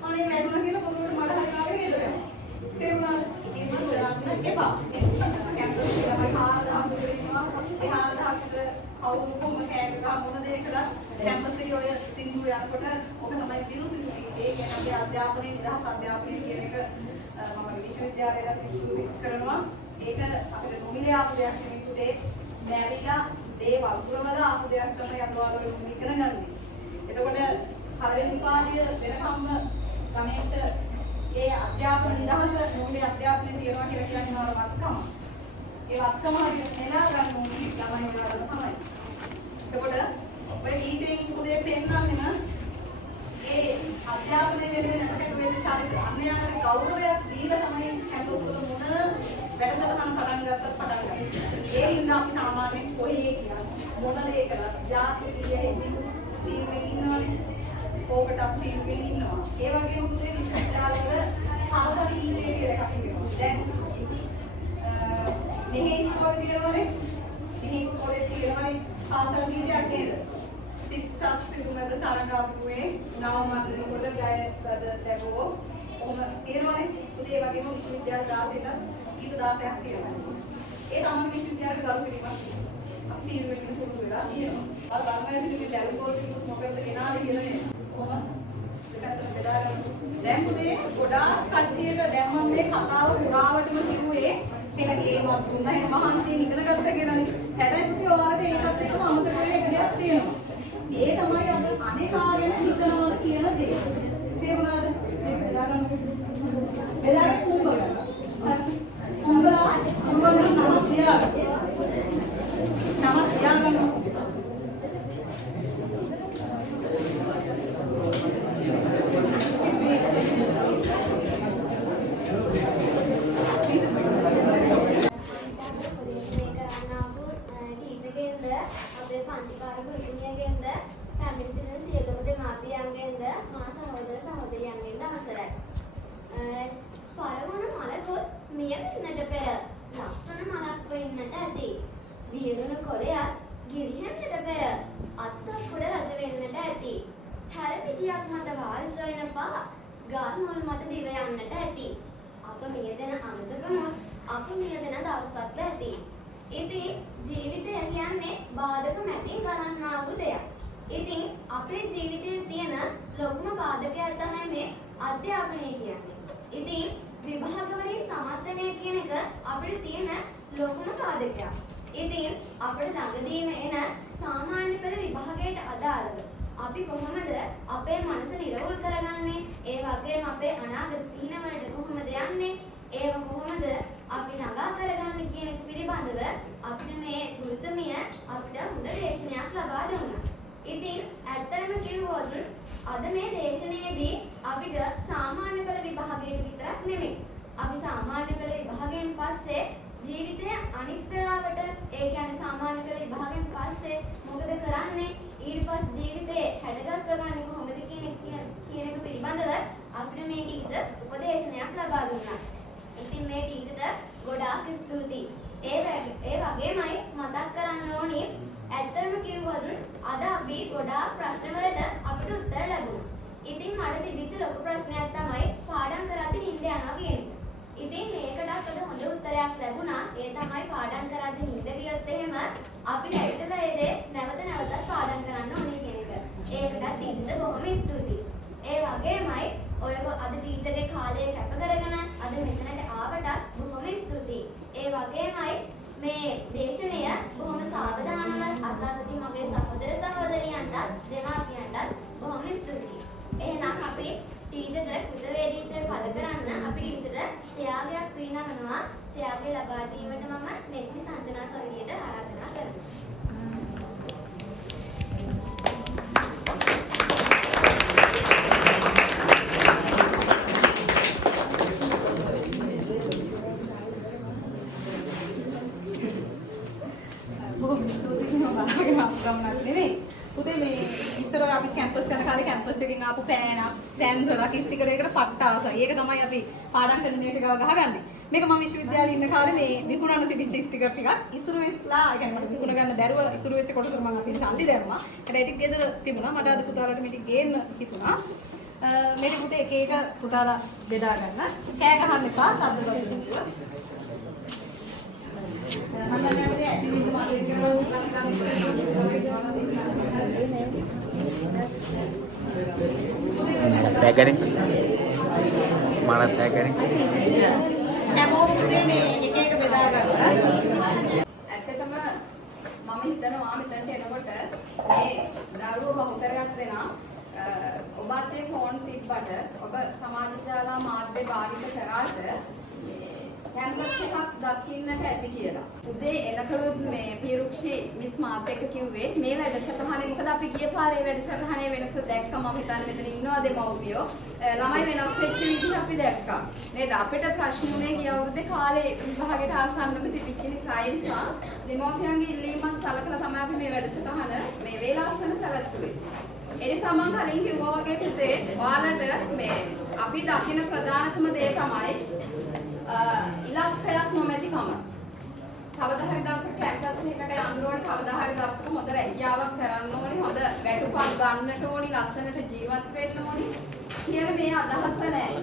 අනේ වැටුණා කියලා පොතේට මඩ හරිනාගෙන හෙලනවා. තේරුණාද? ඒක කරන්න එපා. කැම්පස් එකේ තමයි 4000 ඉන්නවා. ඒ 4000 කවුරු කොහොම කෑම ගහ මොන දේ කළා කැම්පස් එකේ ඔය සින්දු යනකොට ඔක තමයි බිරු සින්දු. ඒ කියන්නේ අපි අධ්‍යාපනයේ නිදහස් අධ්‍යාපනය කියන එක මම විශ්වවිද්‍යාලයට ඉස්කෝලේ කරනවා. ඒක අපිට නොමිලේ ආපු දෙයක් නෙවෙයි පුතේ. බැරිලා ඒ වගුරවල ආපු දෙයක් තමයි අදවාර වෙන ඉගෙන ගන්න. එතකොට පළවෙනි පාඩිය වෙනකම්ම ළමයට ඒ අධ්‍යාපන නිදහස මොකද අධ්‍යාපනයේ තියනවා කියලා කියන්නේ වත්කම. ඒ වත්කම හරියට නෙලා ගන්න ඕනේ ළමයි වෙලාවල තමයි. එතකොට ඔය ගීතෙන් පුතේ පෙන්නන්නේ ඒ අධ්‍යාපනයේ වෙනුවෙන් අපිට වෙන චරිත අන්‍යයන්ට ගෞරවයක් දීලා තමයි කැම්පස් වල මොන වැඩසටහන් පටන් ගත්තා. ඒ හින්දා අපි සාමාන්‍යයෙන් කොහේ කියන්නේ මොන දේ කළත් ජාතික කීයෙදී සීමේ ඉන්නවනේ. ඕකට අපි සීමේ ඉන්නවා. ඒ වගේම පුතේ විශ්වවිද්‍යාලවල සාසන ගීතය කියලා එකක් තියෙනවා. දැන් මෙහි ඉස්කෝලේ තියෙනවනේ. මෙහි ඉස්කෝලේ තියෙනවනේ සාසන ගීතයක් නේද? සිත්සත් සිරුමද තරංගාපුවේ නව මන්ත්‍රී කොට ගය ප්‍රද ලැබුවෝ. ඔහොම තියෙනවනේ. පුතේ ඒ වගේම විශ්වවිද්‍යාල 16ට ගීත 16ක් තියෙනවා. ඒ තමයි විශ්වවිද්‍යාල ගරු කිරීමක්. අපි සීල් වෙකින් පුරුදු වෙලා තියෙනවා. අර බංගලාදේශයේ දැල්ගෝල් කිව්වොත් මොකද ගෙනාලේ කියන්නේ. කොහොමද? දෙකකට බෙදාගන්න. දැන් පුතේ ගොඩාක් කට්ටියට දැන් මම මේ කතාව පුරාවටම කිව්වේ කෙනෙක්ගේ මම දුන්නා ඒ මහන්සියෙන් ඉගෙන ගත්ත කෙනානේ. හැබැයි පුතේ ඔයාලට ඒකත් එක්කම අමතක වෙන එක දෙයක් තියෙනවා. ඒ තමයි අපි අනේකාගෙන හිතනවා කියන දේ. තේරුණාද? මේක බෙදාගන්න. බෙදාගෙන කුඹ ගන්න. කුඹලා නම තියාගන්න. නම තියාගන්න. පුතේ මේ ඉස්සර අපි කැම්පස් යන කාලේ කැම්පස් එකෙන් ආපු පෑන්සලක් ස්ටිකර් එකකට පට්ට ආසයි. ඒක තමයි අපි පාඩම් කරන මේක ගහගන්නේ. මේක මම විශ්වවිද්‍යාලේ ඉන්න කාලේ මේ විකුණන්න තිබිච්ච ස්ටිකර් ටිකක් ඉතුරු වෙලා يعني මට විකුණ ගන්න බැරුව ඉතුරු වෙච්ච කොටස මම අපිට සල්ලි දැම්මා. හැබැයි ටික ගෙදර තිබුණා. මට අද පුතාලට මේක ගේන්න හිතුණා. මේක පුතේ එක එක පුතාලා බෙදා ගන්න. කෑ ගහන්න එපා. සද්ද කරන්න. තෑගරෙන් මානත් තෑගරෙන් හැමෝම පුතේ මේ එක එක බෙදා ගන්න. ඇත්තටම මම හිතනවා මෙතනට එනකොට මේ දරුවෝ බහුතරයක් දෙනා ඔබත් ඒ ෆෝන් තිබ්බට ඔබ සමාජ ජාල මාධ්‍ය භාවිත කරාට කැම්පස් එකක් දකින්නට ඇති කියලා. උදේ එනකලුත් මේ පිරුක්ෂි මිස් මාත් එක්ක කිව්වේ මේ වැඩසටහනේ මොකද අපි ගිය පාරේ වැඩසටහනේ වෙනස දැක්කම මම හිතන්නේ මෙතන ඉන්නවා දෙමව්පියෝ ළමයි වෙනස් වෙච්ච විදිහ අපි දැක්කා. නේද? අපිට ප්‍රශ්න උනේ ගිය අවුරුද්දේ කාලේ විභාගයට ආසන්නව තිබිච්ච නිසා දෙමව්පියන්ගේ ඉල්ලීමක් සලකලා තමයි අපි මේ වැඩසටහන මේ වේලාසන පැවැත්වුවේ. ඒ නිසා මම කලින් කිව්වා වගේ පුතේ ඔයාලට මේ අපි දකින ප්‍රධානතම දේ තමයි ඉලක්කයක් නොමැතිකම. කවදා හරි දවසක කැම්පස් එකකට යන්න ඕනේ, කවදා හරි දවසක හොඳ රැකියාවක් කරන්න ඕනේ, හොඳ වැටුපක් ගන්නට ඕනේ, ලස්සනට ජීවත් වෙන්න ඕනේ කියන මේ අදහස නැහැ.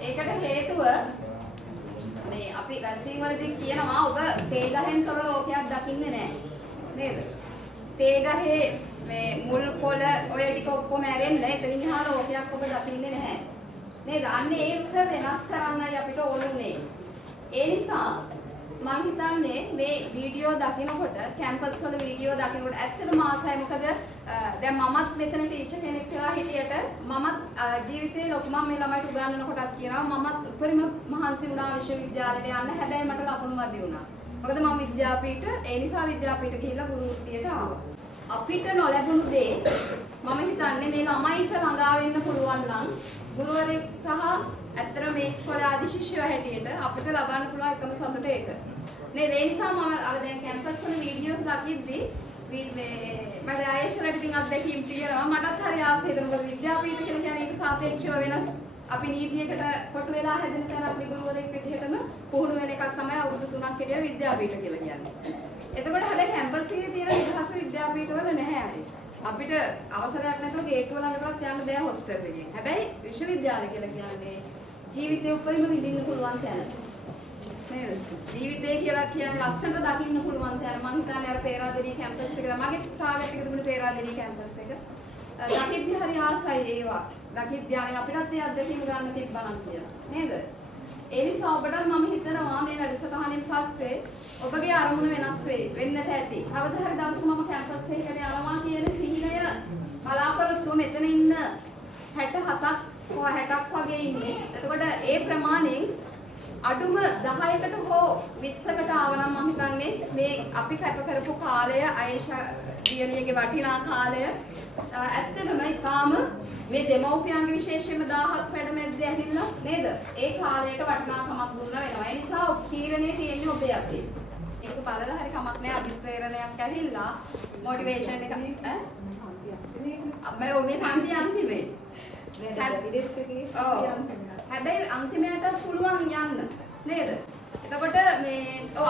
ඒකට හේතුව මේ අපි රැසින් වලදී කියනවා ඔබ තේ ගහෙන් තොර ලෝකයක් දකින්නේ නැහැ. නේද? තේ ගහේ මේ මුල් කොළ ඔය ටික ඔක්කොම ඇරෙන්න එතනින් ගහලා ලෝකයක් ඔබ දකින්නේ නැහැ. නේද? අන්න ඒක වෙනස් කරන්නයි අපිට ඕනුනේ. ඒ නිසා මම හිතන්නේ මේ වීඩියෝ දකිනකොට කැම්පස් වල වීඩියෝ දකිනකොට ඇත්තටම ආසයි. මොකද දැන් මමත් මෙතන ටීචර් කෙනෙක් වෙලා හිටියට මමත් ජීවිතේ ලොකු මම මේ ළමයිට උගන්වනකොටත් කියනවා මමත් උපරිම මහන්සි වුණා විශ්වවිද්‍යාලයට යන්න. හැබැයි මට ලකුණු වැඩි වුණා. මොකද මම විද්‍යාපීඨ ඒ නිසා විද්‍යාපීඨ ගිහිල්ලා ගුරු වෘත්තියට ආවා. අපිට නොලැබුණු දේ මම හිතන්නේ මේ ළමයිට ළඟා වෙන්න පුළුවන් නම් ගුරුවරයෙක් සහ ඇත්තට මේ ඉස්කෝලේ ආදි ශිෂ්‍යයෝ හැටියට අපිට ලබන්න පුළුවන් එකම සතුට ඒක. නේද? ඒ නිසා මම අර දැන් කැම්පස් වල වීඩියෝස් දකිද්දි මම ආයෙත් ඉතින් අත්දැකීම් තියෙනවා. මටත් හරි ආසයි. මොකද විද්‍යාපීඨ කියලා කියන්නේ ඒක සාපේක්ෂව වෙනස්. අපි නීතියකට කොටු වෙලා හැදෙන තැන අපි ගුරුවරයෙක් විදිහටම පුහුණු වෙන එකක් තමයි අවුරුදු 3ක් හිටිය විද්‍යාපීඨ කියලා කියන්නේ. එතකොට හැබැයි කැම්පස් එකේ තියෙන ඉතිහාස විද්‍යාපීඨවල නැහැ ආයෙත්. අපිට අවසරයක් නැතුව ගේට්ටුව ළඟටවත් යන්න බෑ හොස්ටල් එකෙන්. හැබැයි විශ්වවිද්‍යාලය කියලා කියන්නේ ජීවිතේ උපරිම විඳින්න පුළුවන් තැන. නේද? ජීවිතේ කියලා කියන්නේ ලස්සනට දකින්න පුළුවන් තැන. මම හිතන්නේ අර පේරාදෙණිය කැම්පස් එක මගේ ටාගට් එක තිබුණේ පේරාදෙණිය කැම්පස් එක. දකිද්දි හරි ආසයි ඒවා. දකිද්දි අනේ අපිටත් ඒ අත්දැකීම ගන්න තිබ්බනම් කියලා. නේද? ඒ නිසා ඔබට මම හිතනවා මේ වැඩසටහනින් පස්සේ ඔබගේ අරමුණ වෙනස් වෙන්නට ඇති. කවදා හරි දවසක මම කැම්පස් එකකට යනවා කියන සිහිනය බලාපොරොත්තුව මෙතන ඉන්න 67ක් 60ක් වගේ ඉන්නේ. එතකොට ඒ ප්‍රමාණයෙන් අඩුම 10කට හෝ 20කට ආවනම් මම හිතන්නේ මේ අපි කැප කරපු කාලය ආයේෂා දියණියගේ වටිනා කාලය ඇත්තටම ඊටාම මේ දෙමව්පියන්ගේ විශේෂයෙන්ම 1000ක් වැඩමැද්දේ ඇවිල්ලා නේද? ඒ කාලයට වටිනාකමක් දුන්නා වෙනවා. ඒ නිසා තීරණේ තියෙන්නේ ඔබේ අතේ. ඒක බලලා හරි කමක් නැහැ අභිප්‍රේරණයක් ඇවිල්ලා මොටිවේෂන් එක මම මේ පන්ති අන්තිමේ හැබැයි අන්තිමයටත් පුළුවන් යන්න නේද? එතකොට මේ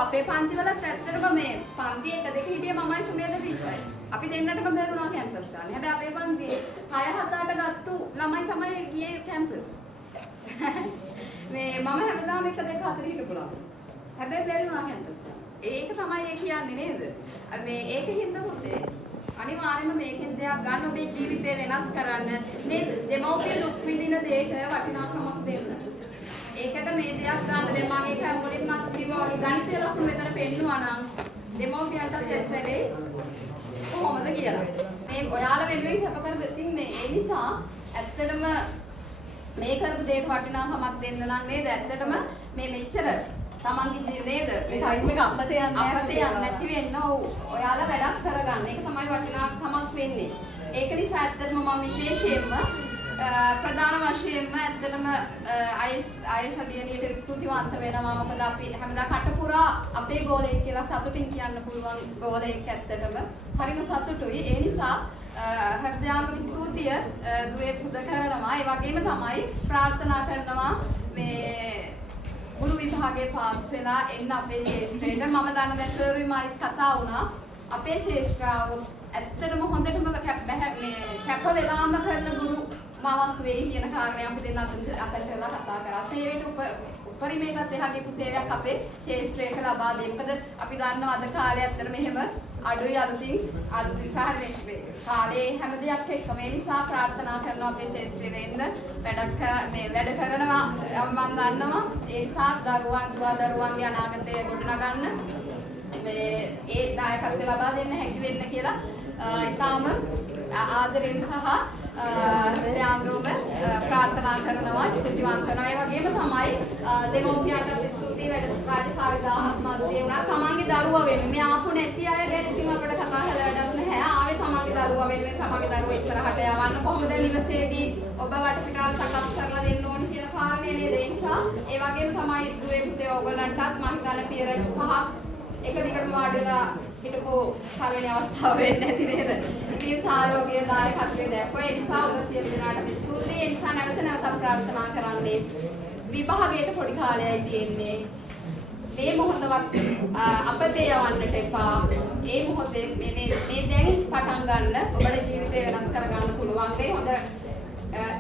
අපේ පන්ති වලත් ඇත්තටම මේ පන්ති 1 2 හිටියේ මමයි සුමේද දීපයි. අපි දෙන්නටම බැලුණා කැම්පස් ගන්න. හැබැයි අපේ පන්තියේ 6 7 8 ගත්තු ළමයි තමයි ගියේ කැම්පස්. මේ මම හැමදාම 1 2 4 හිටපුලා. හැබැයි බැලුණා කැම්පස්. ඒක තමයි ඒ කියන්නේ නේද? මේ ඒකින්ද පුතේ අනිවාර්යයෙන්ම මේකෙන් දෙයක් ගන්න ඔබේ ජීවිතේ වෙනස් කරන්න මේ දෙමව්පිය දුක් විඳින දෙයක වටිනාකමක් දෙන්න. ඒකට මේ දෙයක් ගන්න දැන් මම ඒක මුලින්ම කිව්වා වගේ ගණිතය ලකුණු මෙතන පෙන්නුවා නම් දෙමව්පියන්ටත් ඇස්සෙලේ කොහොමද කියලා. මේ ඔයාලා වෙනුවෙන් කැප කරපු ඉතින් මේ ඒ නිසා ඇත්තටම මේ කරපු දෙයට වටිනාකමක් දෙන්න නම් නේද? ඇත්තටම මේ මෙච්චර තමන්ගේ නේද? මේ ටයිම් එක අපතේ යන්නේ නැති වෙන්න ඔයාලා වැඩක් කරගන්න. ඒක තමයි වටිනාකමක් වෙන්නේ. ඒක නිසා ඇත්තටම මම විශේෂයෙන්ම ප්‍රධාන වශයෙන්ම ඇත්තටම ආයේෂ දියණියට ස්තුතිවන්ත වෙනවා. මොකද අපි හැමදා කටපුරා අපේ ගෝලයෙක් කියලා සතුටින් කියන්න පුළුවන් ගෝලයෙක් ඇත්තටම. හරිම සතුටුයි. ඒ නිසා හෘදයාංගම ස්තුතිය දුවේ පුද කරනවා. ඒ වගේම තමයි ප්‍රාර්ථනා කරනවා මේ ගුරු විභාගයේ පාස් වෙලා එන්න අපේ ශාස්ත්‍රයට. මම දන්න දැසරුයි මාත් කතා වුණා. අපේ ශාස්ත්‍රාව ඇත්තටම හොඳටම කැප වෙලාම කරන ගුරු මාවක් වෙයි කියන කාරණේ අපි දෙන්න අතර කරලා කතා කරා. සේවයට උපරිමයකට එහා ගිහපු සේවයක් අපේ ශාස්ත්‍රයට ලබා දෙන්න. මොකද අපි දන්නවා අද කාලේ ඇත්තටම මෙහෙම අඩුයි අලුතින් සාහරෙන්නේ කාලේ හැම දෙයක් එක්කම. ඒ නිසා ප්‍රාර්ථනා කරනවා අපේ ශාස්ත්‍රයට එන්න වැඩ කරනවා මම දන්නවා. ඒ නිසා දරුවන්ගේ අනාගතය ගොඩනගන්න ඒ දායකත්වය ලබා දෙන්න හැකි වෙන්න කියලා ඉතාම ආදරෙන් සහ හෘදයාංගම ප්‍රාර්ථනා කරනවා ස්තුතිවන්ත කරනවා. ඒ වගේම තමයි දෙමෝපියන්ට ස්තුතියි වැඩ රාජකාරී 1000ක් මැදේ වුණා. තමන්ගේ දරුවා වෙනුවෙන් මේ ආපු නැති අය ගැන ඉතින් අපිට කතා කරලා වැඩක් නැහැ. ආවේ තමන්ගේ දරුවා වෙනුවෙන් තමන්ගේ දරුවා ඉස්සරහට යවන්න කොහොමද නිවසේදී ඔබ වටපිටාව සකස් කරලා දෙන්න ඕනි කියන කාරණේ නේද. ඒ නිසා ඒ වගේම තමයි දුවේ පුතේ ඔයගලන්ටත් මම හිතන්නේ පියරට 5ක් එක දිගටම වාඩිලා හිටපු පළවෙනි අවස්ථාව වෙන්නේ නැති නේද? ඉතින් සායෝගයේ දායකත්වයේ දැක්වුවා. ඒ නිසා ඔබ සියලු දෙනාට ස්තුතියි. ඒ නිසා නැවත ප්‍රාර්ථනා කරන්නේ විභාගයට පොඩි කාලයයි තියෙන්නේ. මේ මොහොතවත් අපතේ යවන්නට එපා. ඒ මොහොතේ මේ දැන් පටන් ගන්න ඔබේ ජීවිතය වෙනස් කර ගන්න පුළුවන්. ඒ හොඳ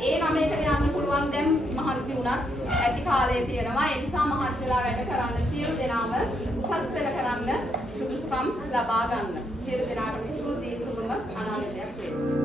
ඒ නමයකට යන්න පුළුවන් දැන් මහන්සි වුණත් ඇති කාලය තියෙනවා. ඒ නිසා මහන්සිලා වැඩ කරන්න සියලු දෙනාම උසස් පෙළ කරන්න සුදුසුකම් ලබා ගන්න. සියලු දෙනාටම ස්තුතියි. සුබම අනාගතයක් වේවා.